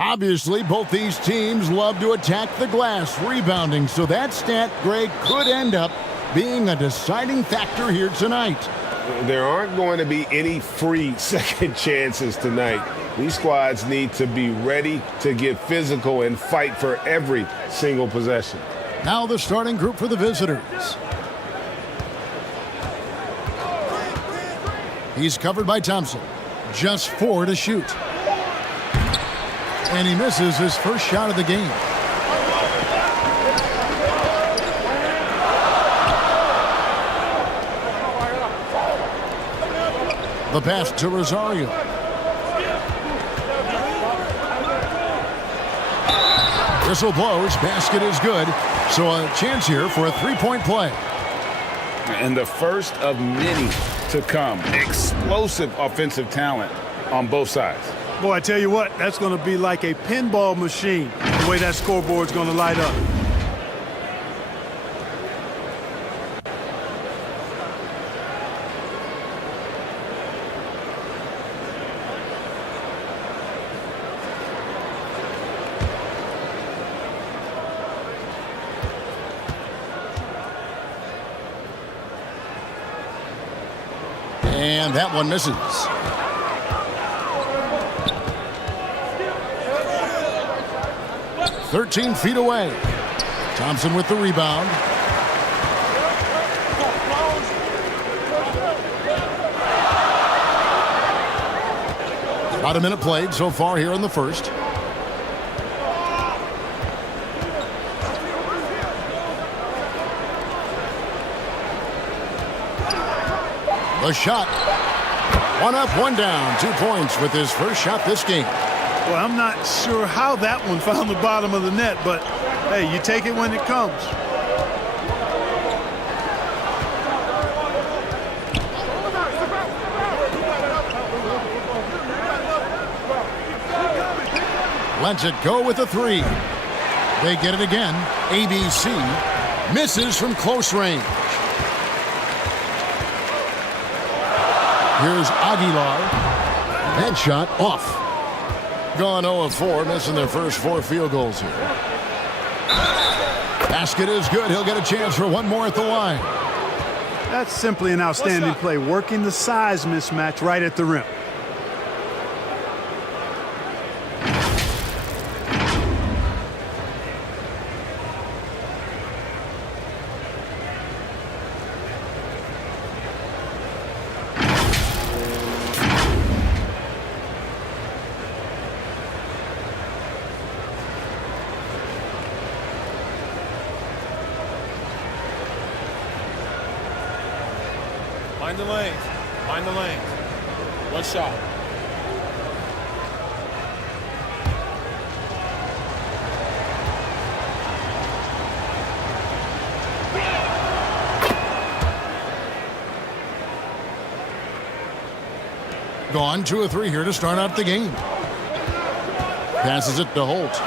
Obviously, both these teams love to attack the glass, rebounding, so that stat, Greg, could end up being a deciding factor here tonight. There aren't going to be any free second chances tonight. These squads need to be ready to get physical and fight for every single possession. Now the starting group for the visitors. He's covered by Thompson. Just 4 to shoot. And he misses his first shot of the game. The pass to Rosario. Whistle blows, basket is good. So a chance here for a three-point play. And the first of many to come. Explosive offensive talent on both sides. Boy, I tell you what, that's going to be like a pinball machine, the way that scoreboard's going to light up. And that one misses. "13 feet away." Thompson with the rebound. About a minute played so far here in the first. The shot. One up, one down. 2 points with his first shot this game. Well, I'm not sure how that one found the bottom of the net, but hey, you take it when it comes. Lets it go with a 3. They get it again. ABC misses from close range. Here's Aguilar. Headshot off. Gone 0 of 4, missing their first 4 field goals here. Basket is good. He'll get a chance for one more at the line. That's simply an outstanding play, working the size mismatch right at the rim. Mind the lanes. Mind the lanes. One shot. Gone 2 of 3 here to start out the game. Passes it to Holt.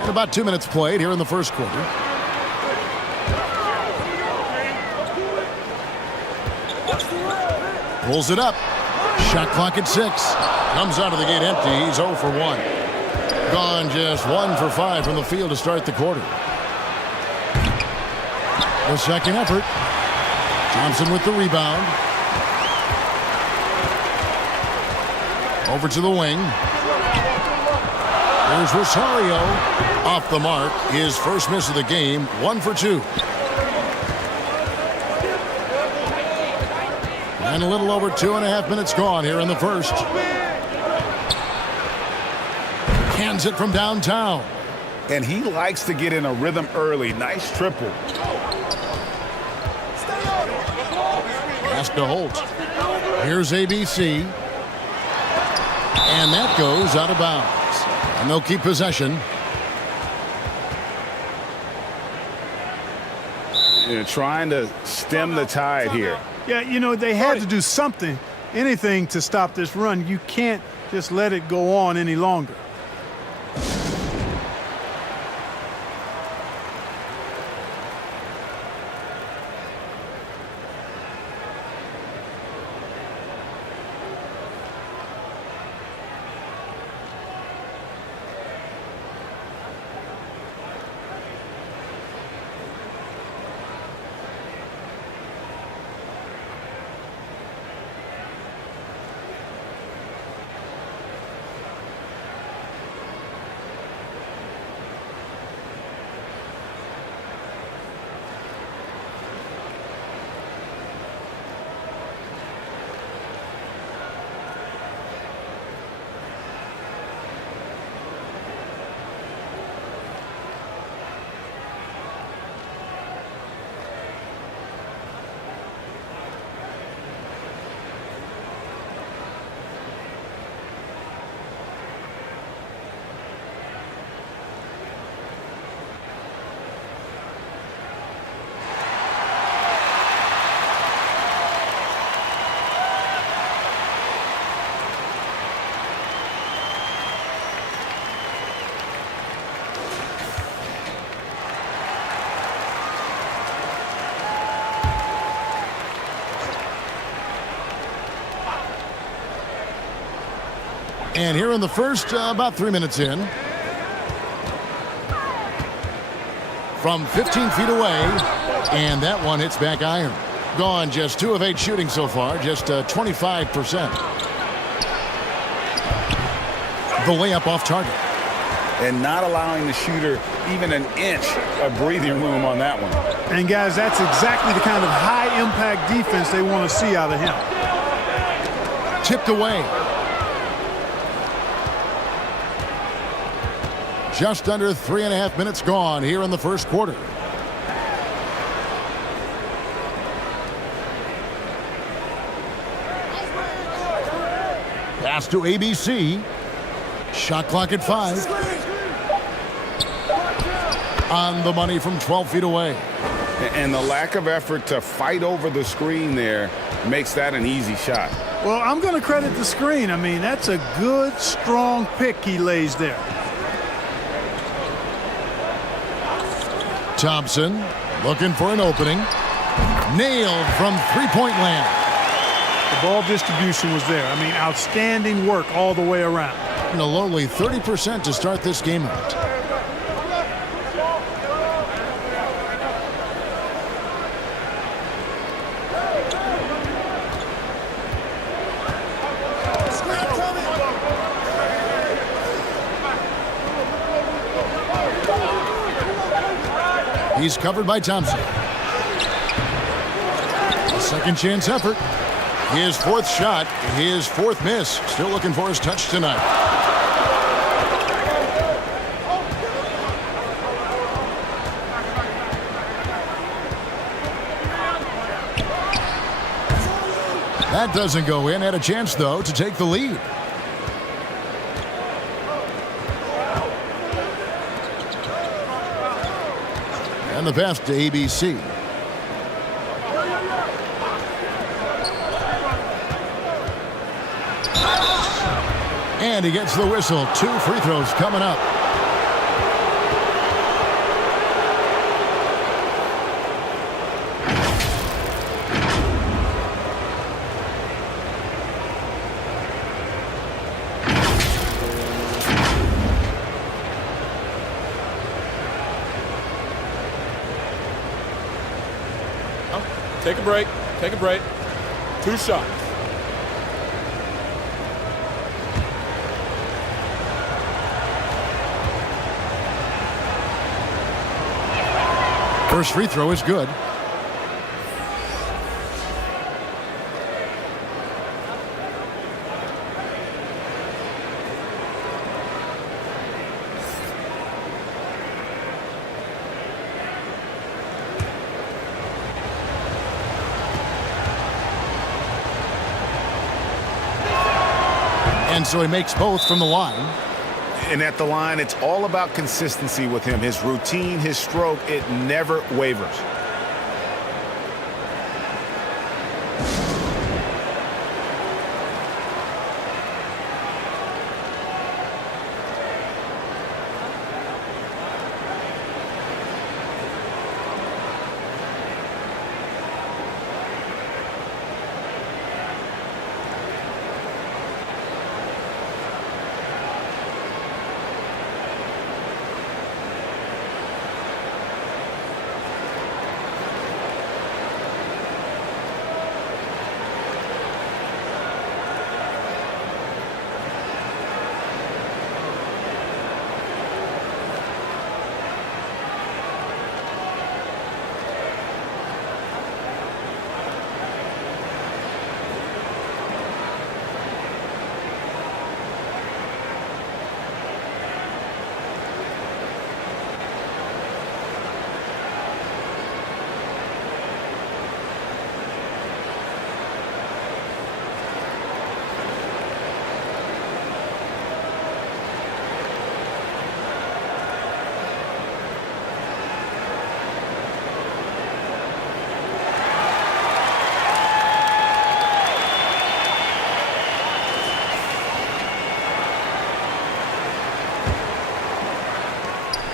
And about 2 minutes played here in the first quarter. Pulls it up. Shot clock at 6. Comes out of the gate empty. He's 0 for 1. Gone just 1 for 5 from the field to start the quarter. The second effort. Thompson with the rebound. Over to the wing. Here's Rosario. Off the mark. His first miss of the game. 1 for 2. And a little over 2.5 minutes gone here in the first. Hands it from downtown. And he likes to get in a rhythm early. Nice triple. Pass to Holt. Here's ABC. And that goes out of bounds. And they'll keep possession. Trying to stem the tide here. Yeah, you know, they had to do something, anything to stop this run. You can't just let it go on any longer. And here in the first, about 3 minutes in. From 15 feet away. And that one hits back iron. Gone just 2 of 8 shooting so far. Just 25%. The layup off target. And not allowing the shooter even an inch of breathing room on that one. And guys, that's exactly the kind of high-impact defense they want to see out of him. Tipped away. Just under 3.5 minutes gone here in the first quarter. Pass to ABC. Shot clock at 5. On the money from 12 feet away. And the lack of effort to fight over the screen there makes that an easy shot. Well, I'm going to credit the screen. I mean, that's a good, strong pick he lays there. Thompson looking for an opening. Nailed from three-point land. The ball distribution was there. I mean, outstanding work all the way around. And a lowly 30% to start this game out. He's covered by Thompson. A second chance effort. His 4th shot, his 4th miss. Still looking for his touch tonight. That doesn't go in. Had a chance, though, to take the lead. And the pass to ABC. And he gets the whistle. 2 free throws coming up. Take a break. Take a break. 2 shots. First free throw is good. And so he makes both from the line. And at the line, it's all about consistency with him. His routine, his stroke, it never wavers.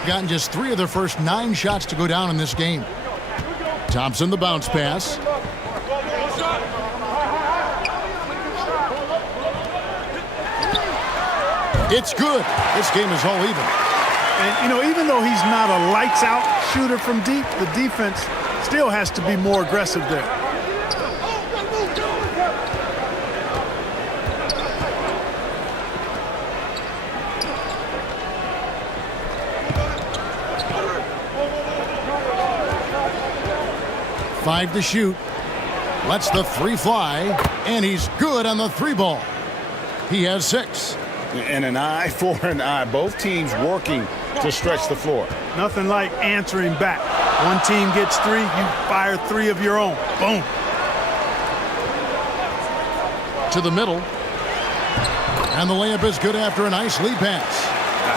Gotten just 3 of their first 9 shots to go down in this game. Thompson the bounce pass. It's good. This game is all even. And, you know, even though he's not a lights-out shooter from deep, the defense still has to be more aggressive there. Five to shoot. Lets the three fly, and he's good on the three ball. He has 6. And an eye for an eye. Both teams working to stretch the floor. Nothing like answering back. One team gets 3, you fire 3 of your own. Boom. To the middle. And the layup is good after a nice lead pass.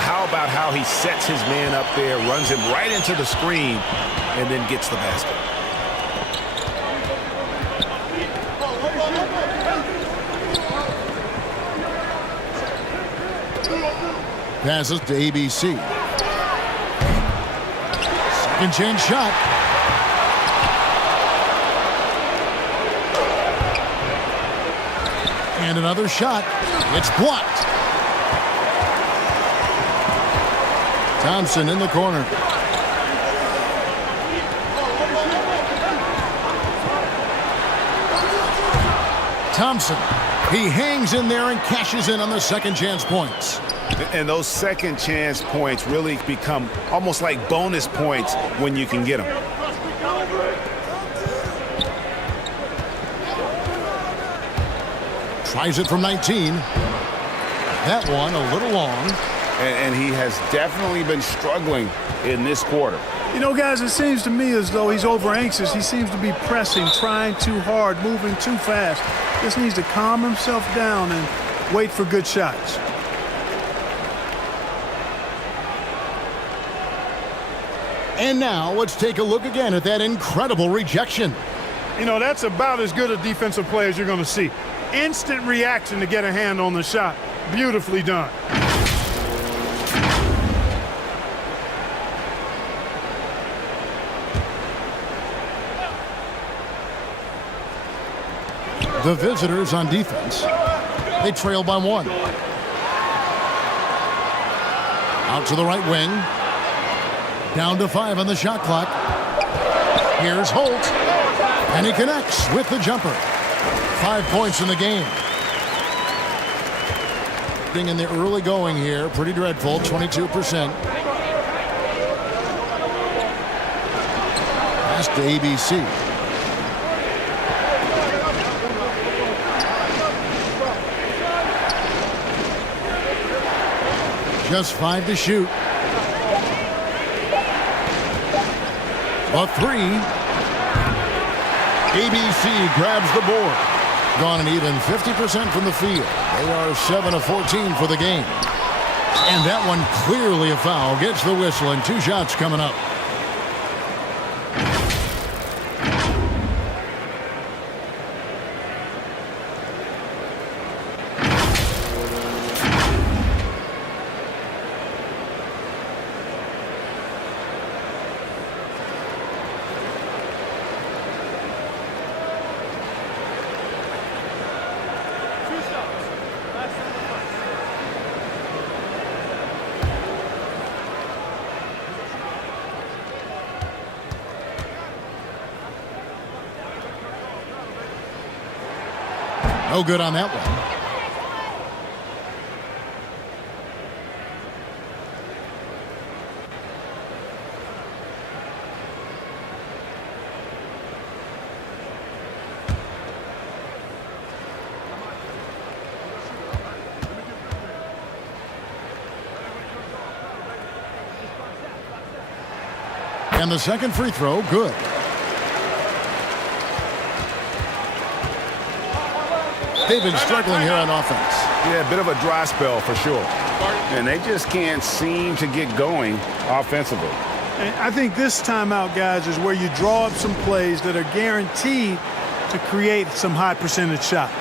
How about how he sets his man up there, runs him right into the screen, and then gets the basket. Passes to ABC. Second chance shot. And another shot. It's blocked. Thompson in the corner. Thompson. He hangs in there and cashes in on the second chance points. And those second chance points really become almost like bonus points when you can get them. Tries it from 19. That one a little long. And he has definitely been struggling in this quarter. You know, guys, it seems to me as though he's over anxious. He seems to be pressing, trying too hard, moving too fast. Just needs to calm himself down and wait for good shots. And now let's take a look again at that incredible rejection. You know, that's about as good a defensive play as you're going to see. Instant reaction to get a hand on the shot. Beautifully done. The visitors on defense. They trail by 1. Out to the right wing. Down to 5 on the shot clock. Here's Holt. And he connects with the jumper. 5 points in the game. Being in the early going here, pretty dreadful, 22%. Pass to ABC. Just 5 to shoot. A 3. ABC grabs the board. Gone an even 50% from the field. They are 7 of 14 for the game. And that one clearly a foul. Gets the whistle and 2 shots coming up. No good on that one. And the second free throw, good. They've been struggling here on offense. Yeah, a bit of a dry spell for sure. And they just can't seem to get going offensively. And I think this timeout, guys, is where you draw up some plays that are guaranteed to create some high percentage shots.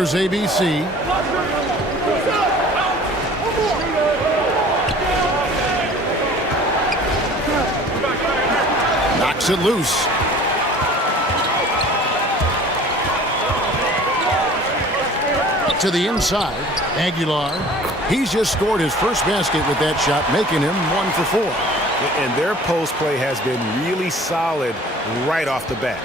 Here's ABC. Knocks it loose. To the inside, Aguilar. He's just scored his first basket with that shot, making him 1 for 4. And their post play has been really solid right off the bat.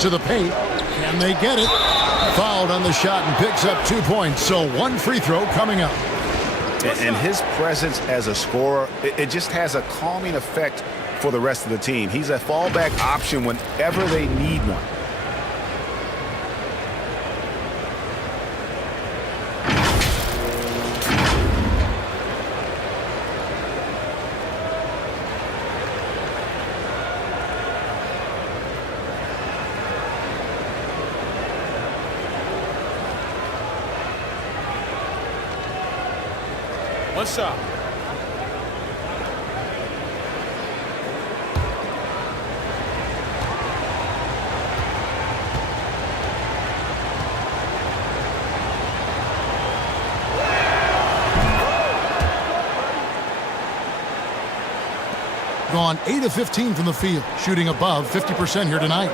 To the paint. Can they get it? Fouled on the shot and picks up 2 points. So 1 free throw coming up. And his presence as a scorer, it just has a calming effect for the rest of the team. He's a fallback option whenever they need one. One shot. Gone 8 of 15 from the field, shooting above 50% here tonight.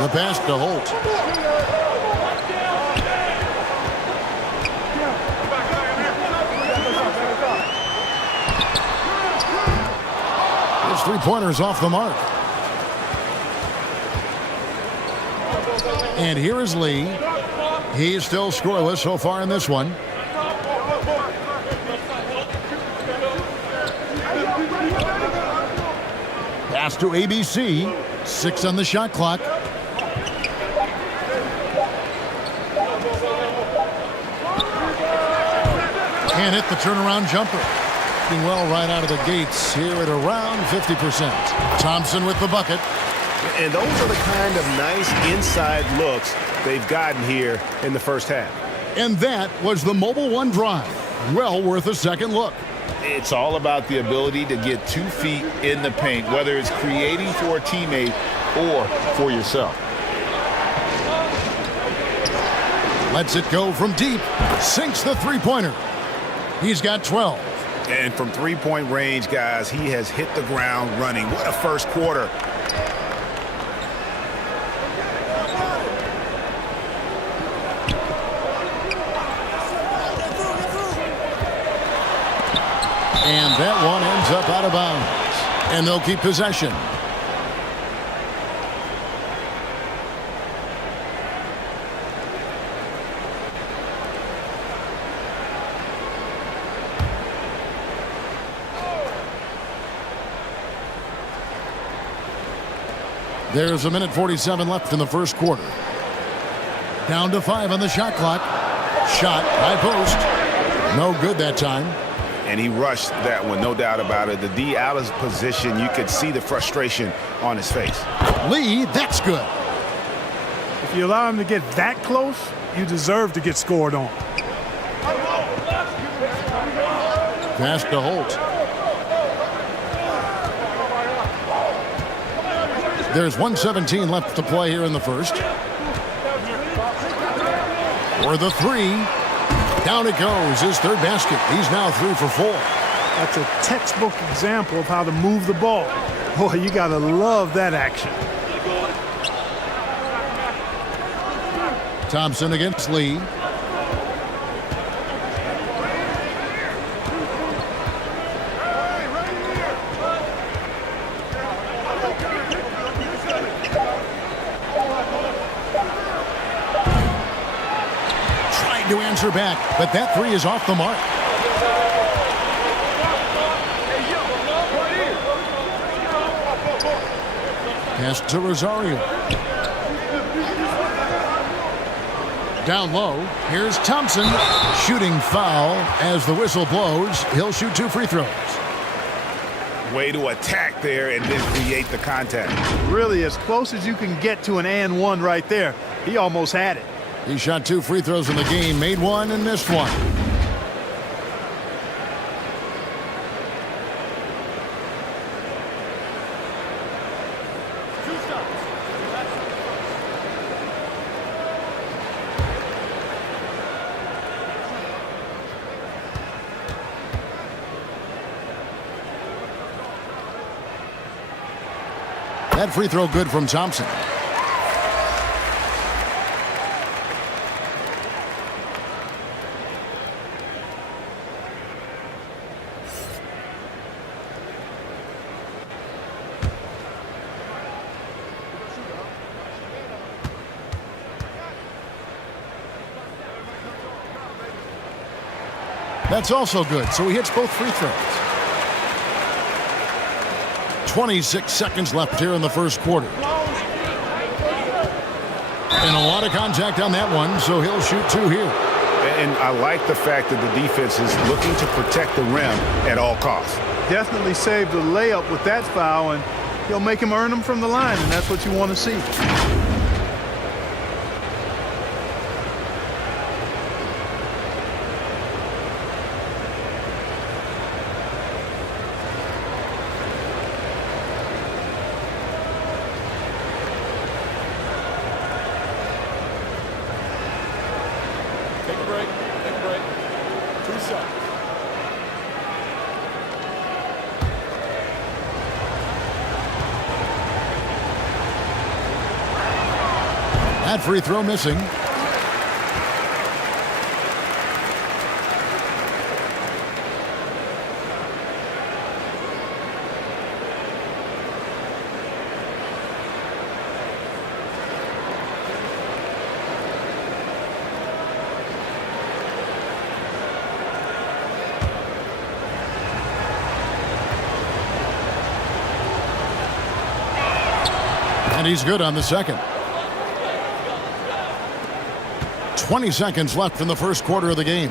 The pass to Holt. His three-pointer's off the mark. And here is Lee. He's still scoreless so far in this one. Pass to ABC. 6 on the shot clock. Can't hit the turnaround jumper. Doing well right out of the gates here at around 50%. Thompson with the bucket. And those are the kind of nice inside looks they've gotten here in the first half. And that was the Mobile One drive. Well worth a second look. It's all about the ability to get 2 feet in the paint, whether it's creating for a teammate or for yourself. Lets it go from deep. Sinks the three-pointer. He's got 12. And from three-point range, guys, he has hit the ground running. What a first quarter. And that one ends up out of bounds. And they'll keep possession. There's 1:47 left in the first quarter. Down to 5 on the shot clock. Shot, high post. No good that time. And he rushed that one, no doubt about it. The D out of position, you could see the frustration on his face. Lee, that's good. If you allow him to get that close, you deserve to get scored on. Pass to Holt. There's 1:17 left to play here in the first. For the three. Down it goes. His third basket. He's now 3 for 4. That's a textbook example of how to move the ball. Boy, you got to love that action. Thompson against Lee. To answer back, but that three is off the mark. Pass to Rosario. Down low, here's Thompson. Shooting foul as the whistle blows. He'll shoot 2 free throws. Way to attack there and then create the contact. Really as close as you can get to an and one right there. He almost had it. He shot 2 free throws in the game, made 1 and missed 1. That free throw good from Thompson. That's also good, so he hits both free throws. 26 seconds left here in the first quarter. And a lot of contact on that one, so he'll shoot 2 here. And I like the fact that the defense is looking to protect the rim at all costs. Definitely saved the layup with that foul, and he'll make him earn them from the line, and that's what you want to see. Take a break. Take a break. 2 shots. That free throw missing. And he's good on the second. 20 seconds left in the first quarter of the game.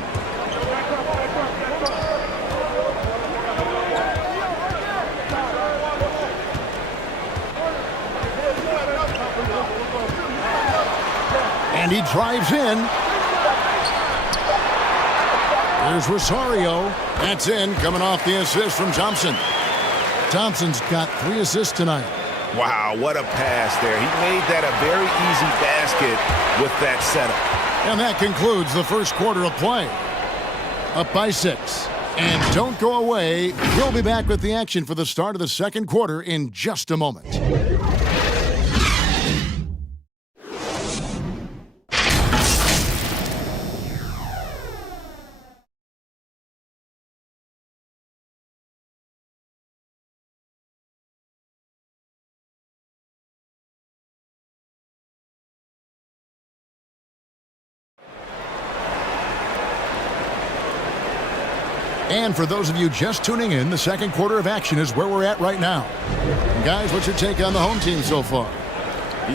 And he drives in. There's Rosario. That's in, coming off the assist from Thompson. Thompson's got 3 assists tonight. Wow, what a pass there. He made that a very easy basket with that setup. And that concludes the first quarter of play. Up by 6. And don't go away. We'll be back with the action for the start of the second quarter in just a moment. And for those of you just tuning in, the second quarter of action is where we're at right now. Guys, what's your take on the home team so far?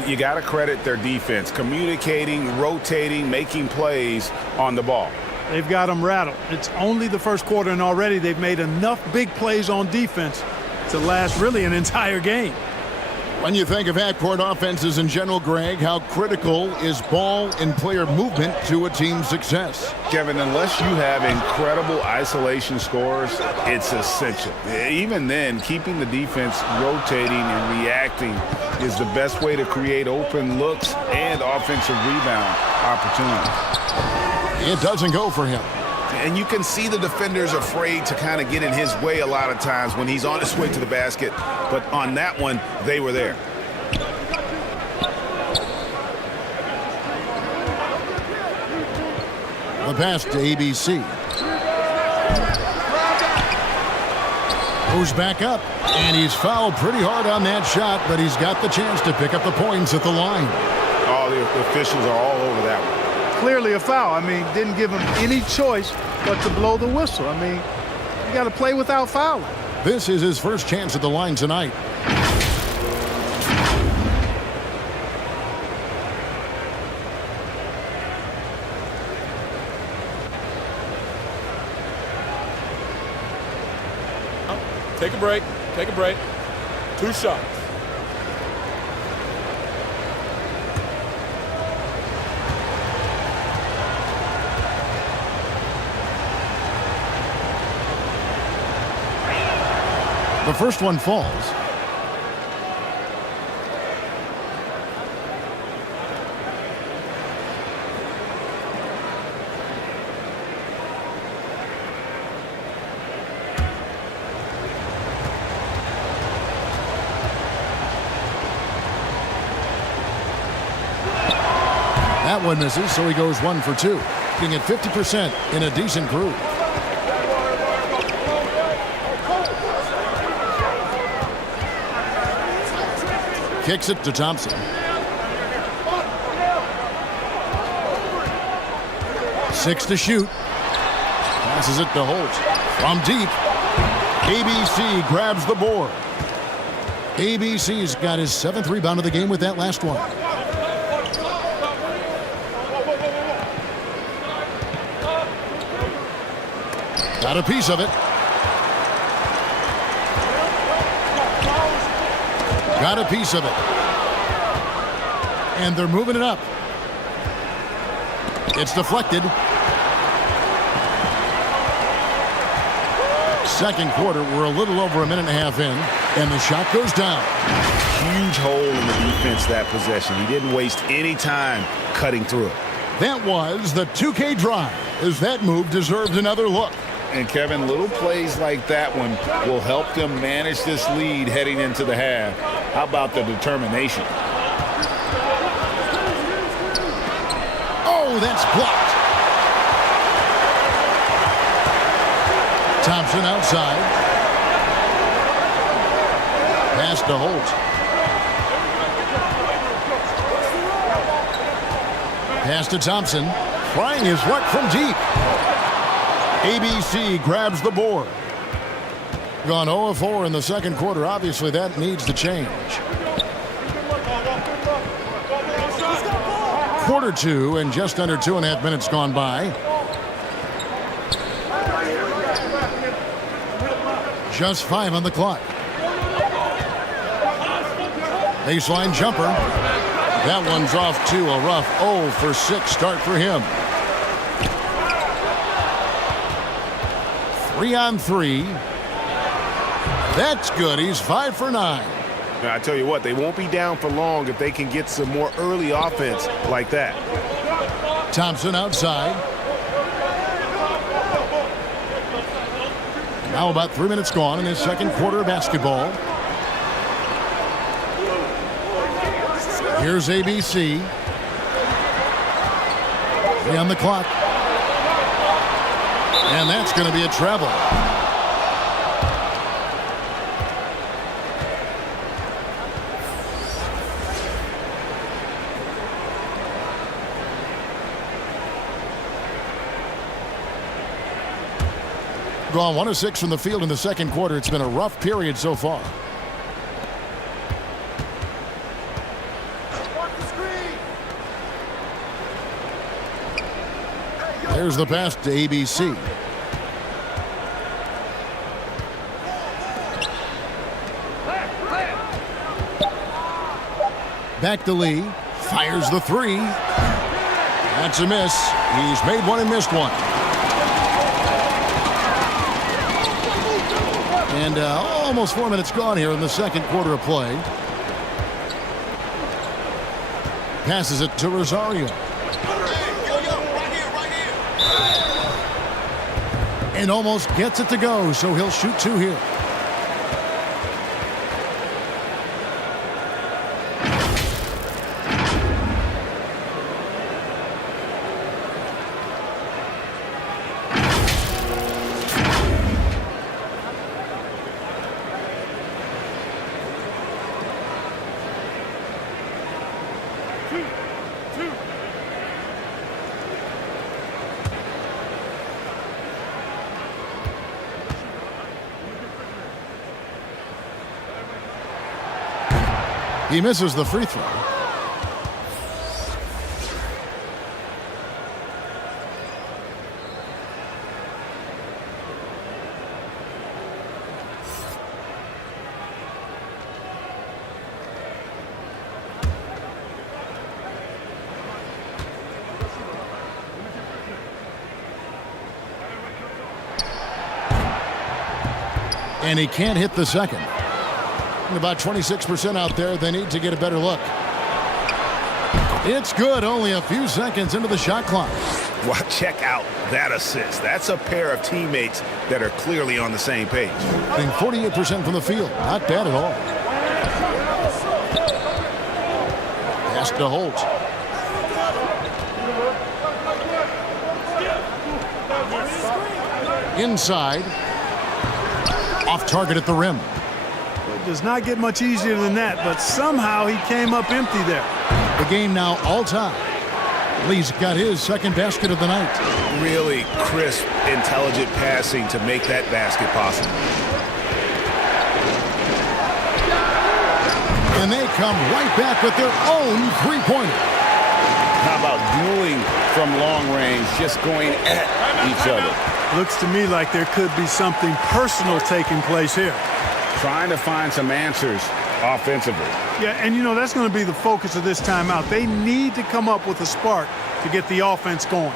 You got to credit their defense, communicating, rotating, making plays on the ball. They've got them rattled. It's only the first quarter, and already they've made enough big plays on defense to last really an entire game. When you think of half-court offenses in general, Greg, how critical is ball and player movement to a team's success? Kevin, unless you have incredible isolation scores, it's essential. Even then, keeping the defense rotating and reacting is the best way to create open looks and offensive rebound opportunities. It doesn't go for him. And you can see the defenders afraid to kind of get in his way a lot of times when he's on his way to the basket. But on that one, they were there. The pass to ABC. Goes back up, and he's fouled pretty hard on that shot, but he's got the chance to pick up the points at the line. Oh, the officials are all over that one. Clearly a foul. I mean, didn't give him any choice but to blow the whistle. I mean, you got to play without fouling. This is his first chance at the line tonight. Take a break. Take a break. 2 shots. The first one falls. That one misses, so he goes 1 for 2. Being at 50% in a decent groove. Kicks it to Thompson. 6 to shoot. Passes it to Holt. From deep. ABC grabs the board. ABC's got his 7th rebound of the game with that last one. Got a piece of it. Got a piece of it. And they're moving it up. It's deflected. Second quarter, we're a little over a minute and a half in, and the shot goes down. Huge hole in the defense that possession. He didn't waste any time cutting through it. That was the 2K drive, as that move deserved another look. And Kevin, little plays like that one will help them manage this lead heading into the half. How about the determination? Oh, that's blocked. Thompson outside. Pass to Holt. Pass to Thompson. Trying his luck from deep. ABC grabs the board. Gone 0-4 in the second quarter. Obviously, that needs to change. Quarter 2 and just under 2.5 minutes gone by. Just 5 on the clock. Baseline jumper. That one's off to a rough 0 for 6 start for him. 3 on 3. That's good. He's 5 for 9. Now, I tell you what, they won't be down for long if they can get some more early offense like that. Thompson outside. Now about 3 minutes gone in his second quarter of basketball. Here's ABC. 3 on the clock. And that's going to be a travel. Gone 1 of 6 from the field in the second quarter. It's been a rough period so far. There's the pass to ABC. Back to Lee. Fires the 3. That's a miss. He's made one and missed one. And almost 4 minutes gone here in the second quarter of play. Passes it to Rosario. And almost gets it to go, so he'll shoot 2 here. He misses the free throw. And he can't hit the second. About 26% out there. They need to get a better look. It's good. Only a few seconds into the shot clock. Well, check out that assist. That's a pair of teammates that are clearly on the same page. 48% from the field. Not bad at all. Pass to Holt. Inside. Off target at the rim. It does not get much easier than that, but somehow he came up empty there. The game now all-time. Lee's got his second basket of the night. Really crisp, intelligent passing to make that basket possible. And they come right back with their own three-pointer. How about dueling from long range, just going at each other? Looks to me like there could be something personal taking place here. Trying to find some answers offensively. Yeah, and you know, that's going to be the focus of this timeout. They need to come up with a spark to get the offense going.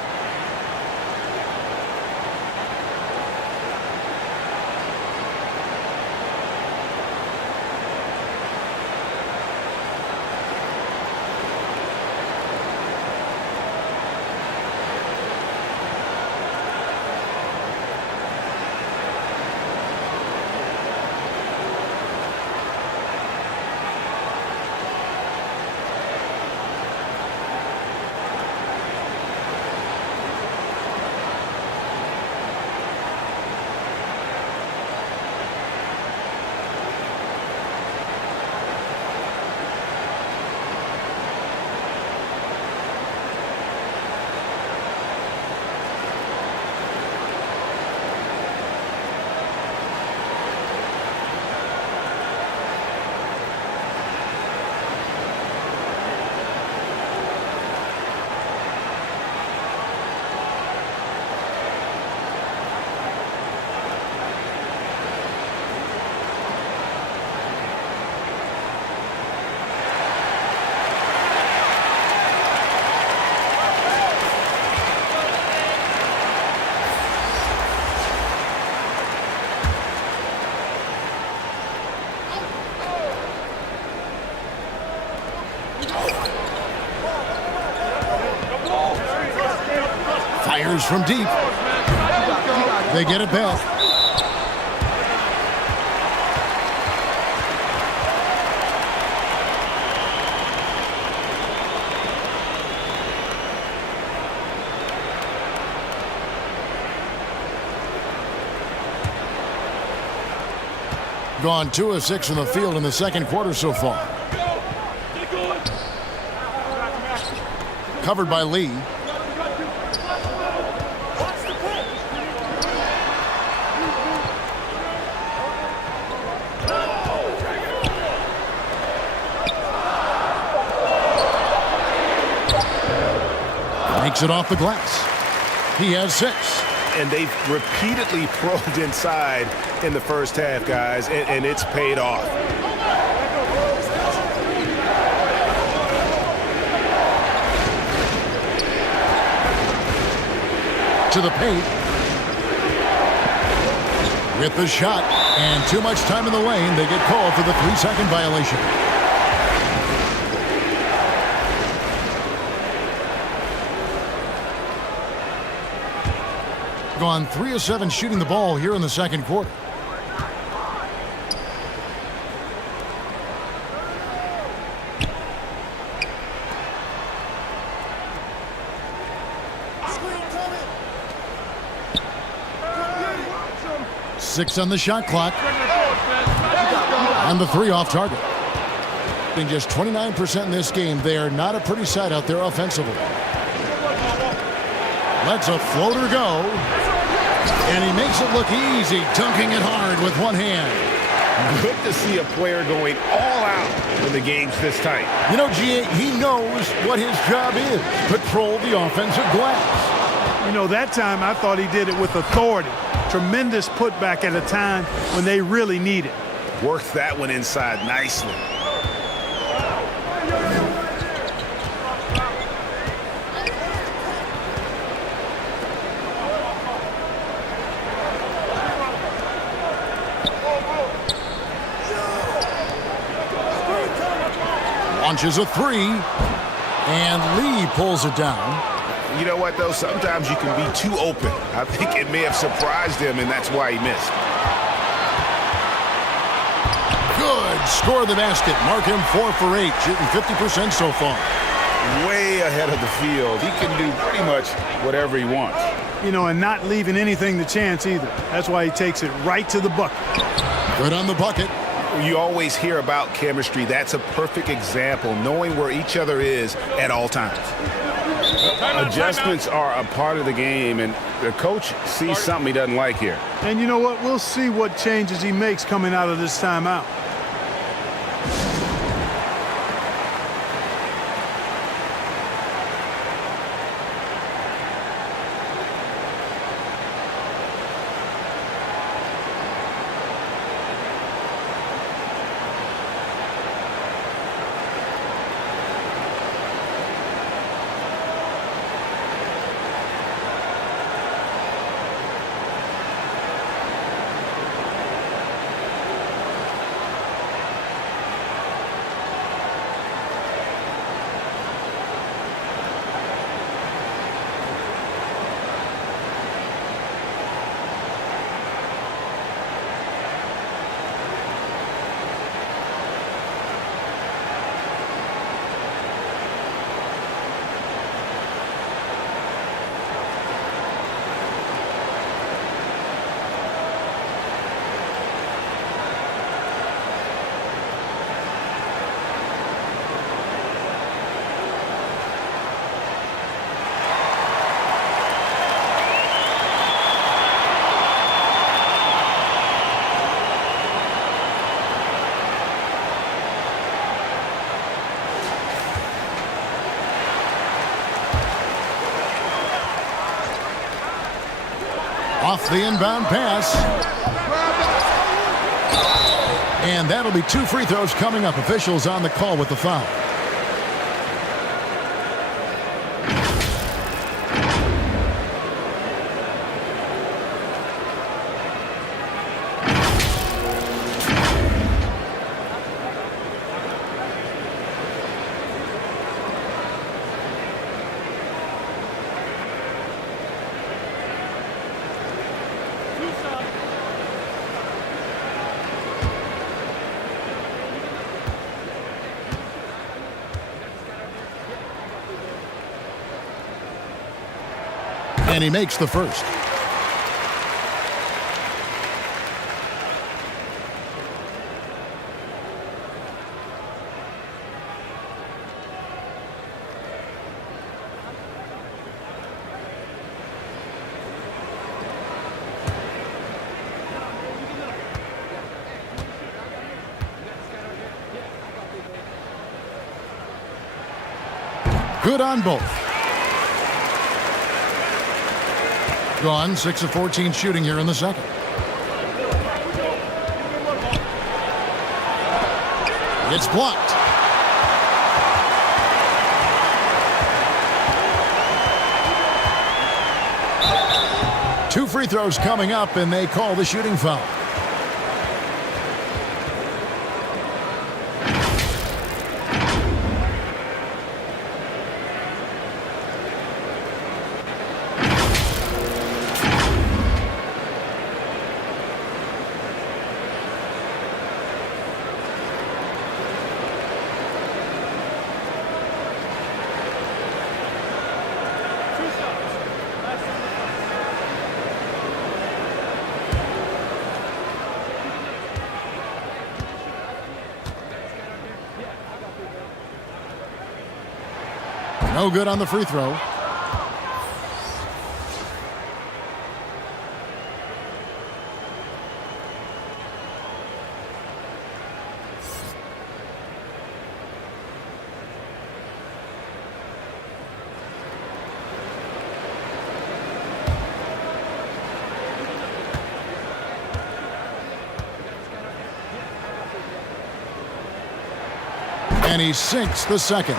Fires from deep. They get it back. Gone 2 of 6 from the field in the second quarter so far. Covered by Lee. Makes it off the glass. He has 6. And they've repeatedly probed inside in the first half, guys, and it's paid off. To the paint. With the shot. And too much time in the lane. They get called for the 3-second violation. Gone 3 of 7 shooting the ball here in the second quarter. Six on the shot clock. And the 3 off target. Being just 29% in this game, they are not a pretty sight out there offensively. Lets a floater go. And he makes it look easy, dunking it hard with one hand. Good to see a player going all out when the game's this tight. You know, G.A., he knows what his job is. Patrol the offensive glass. You know, that time I thought he did it with authority. Tremendous putback at a time when they really need it. Worked that one inside nicely. Launches a three. And Lee pulls it down. You know what, though? Sometimes you can be too open. I think it may have surprised him, and that's why he missed. Good. Score the basket. Mark him 4 for 8, shooting 50% so far. Way ahead of the field. He can do pretty much whatever he wants. You know, and not leaving anything to chance either. That's why he takes it right to the bucket. Good on the bucket. You always hear about chemistry. That's a perfect example, knowing where each other is at all times. Adjustments are a part of the game, and the coach sees something he doesn't like here. And you know what? We'll see what changes he makes coming out of this timeout. Off the inbound pass. And that'll be 2 free throws coming up. Officials on the call with the foul. And he makes the first. Good on both. Gone 6 of 14 shooting here in the second. It's blocked. Two free throws coming up, and they call the shooting foul. No good on the free throw. And he sinks the second.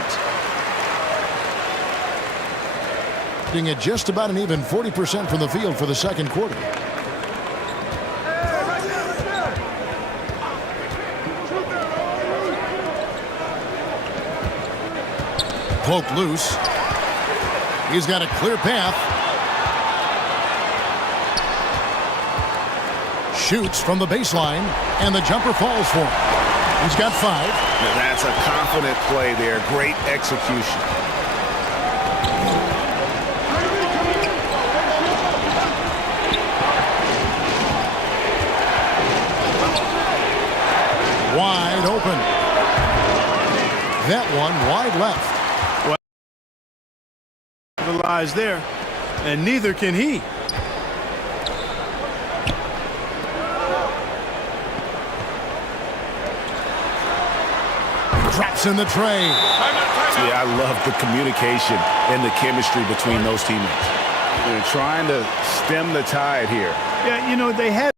At just about an even 40% from the field for the second quarter. Poked loose. He's got a clear path. Shoots from the baseline, and the jumper falls for him. He's got 5. Now that's a confident play there. Great execution. Wide open. That one wide left. The lies there, and neither can he. Drops in the tray. See, I love the communication and the chemistry between those teammates. They're trying to stem the tide here. Yeah, you know, they had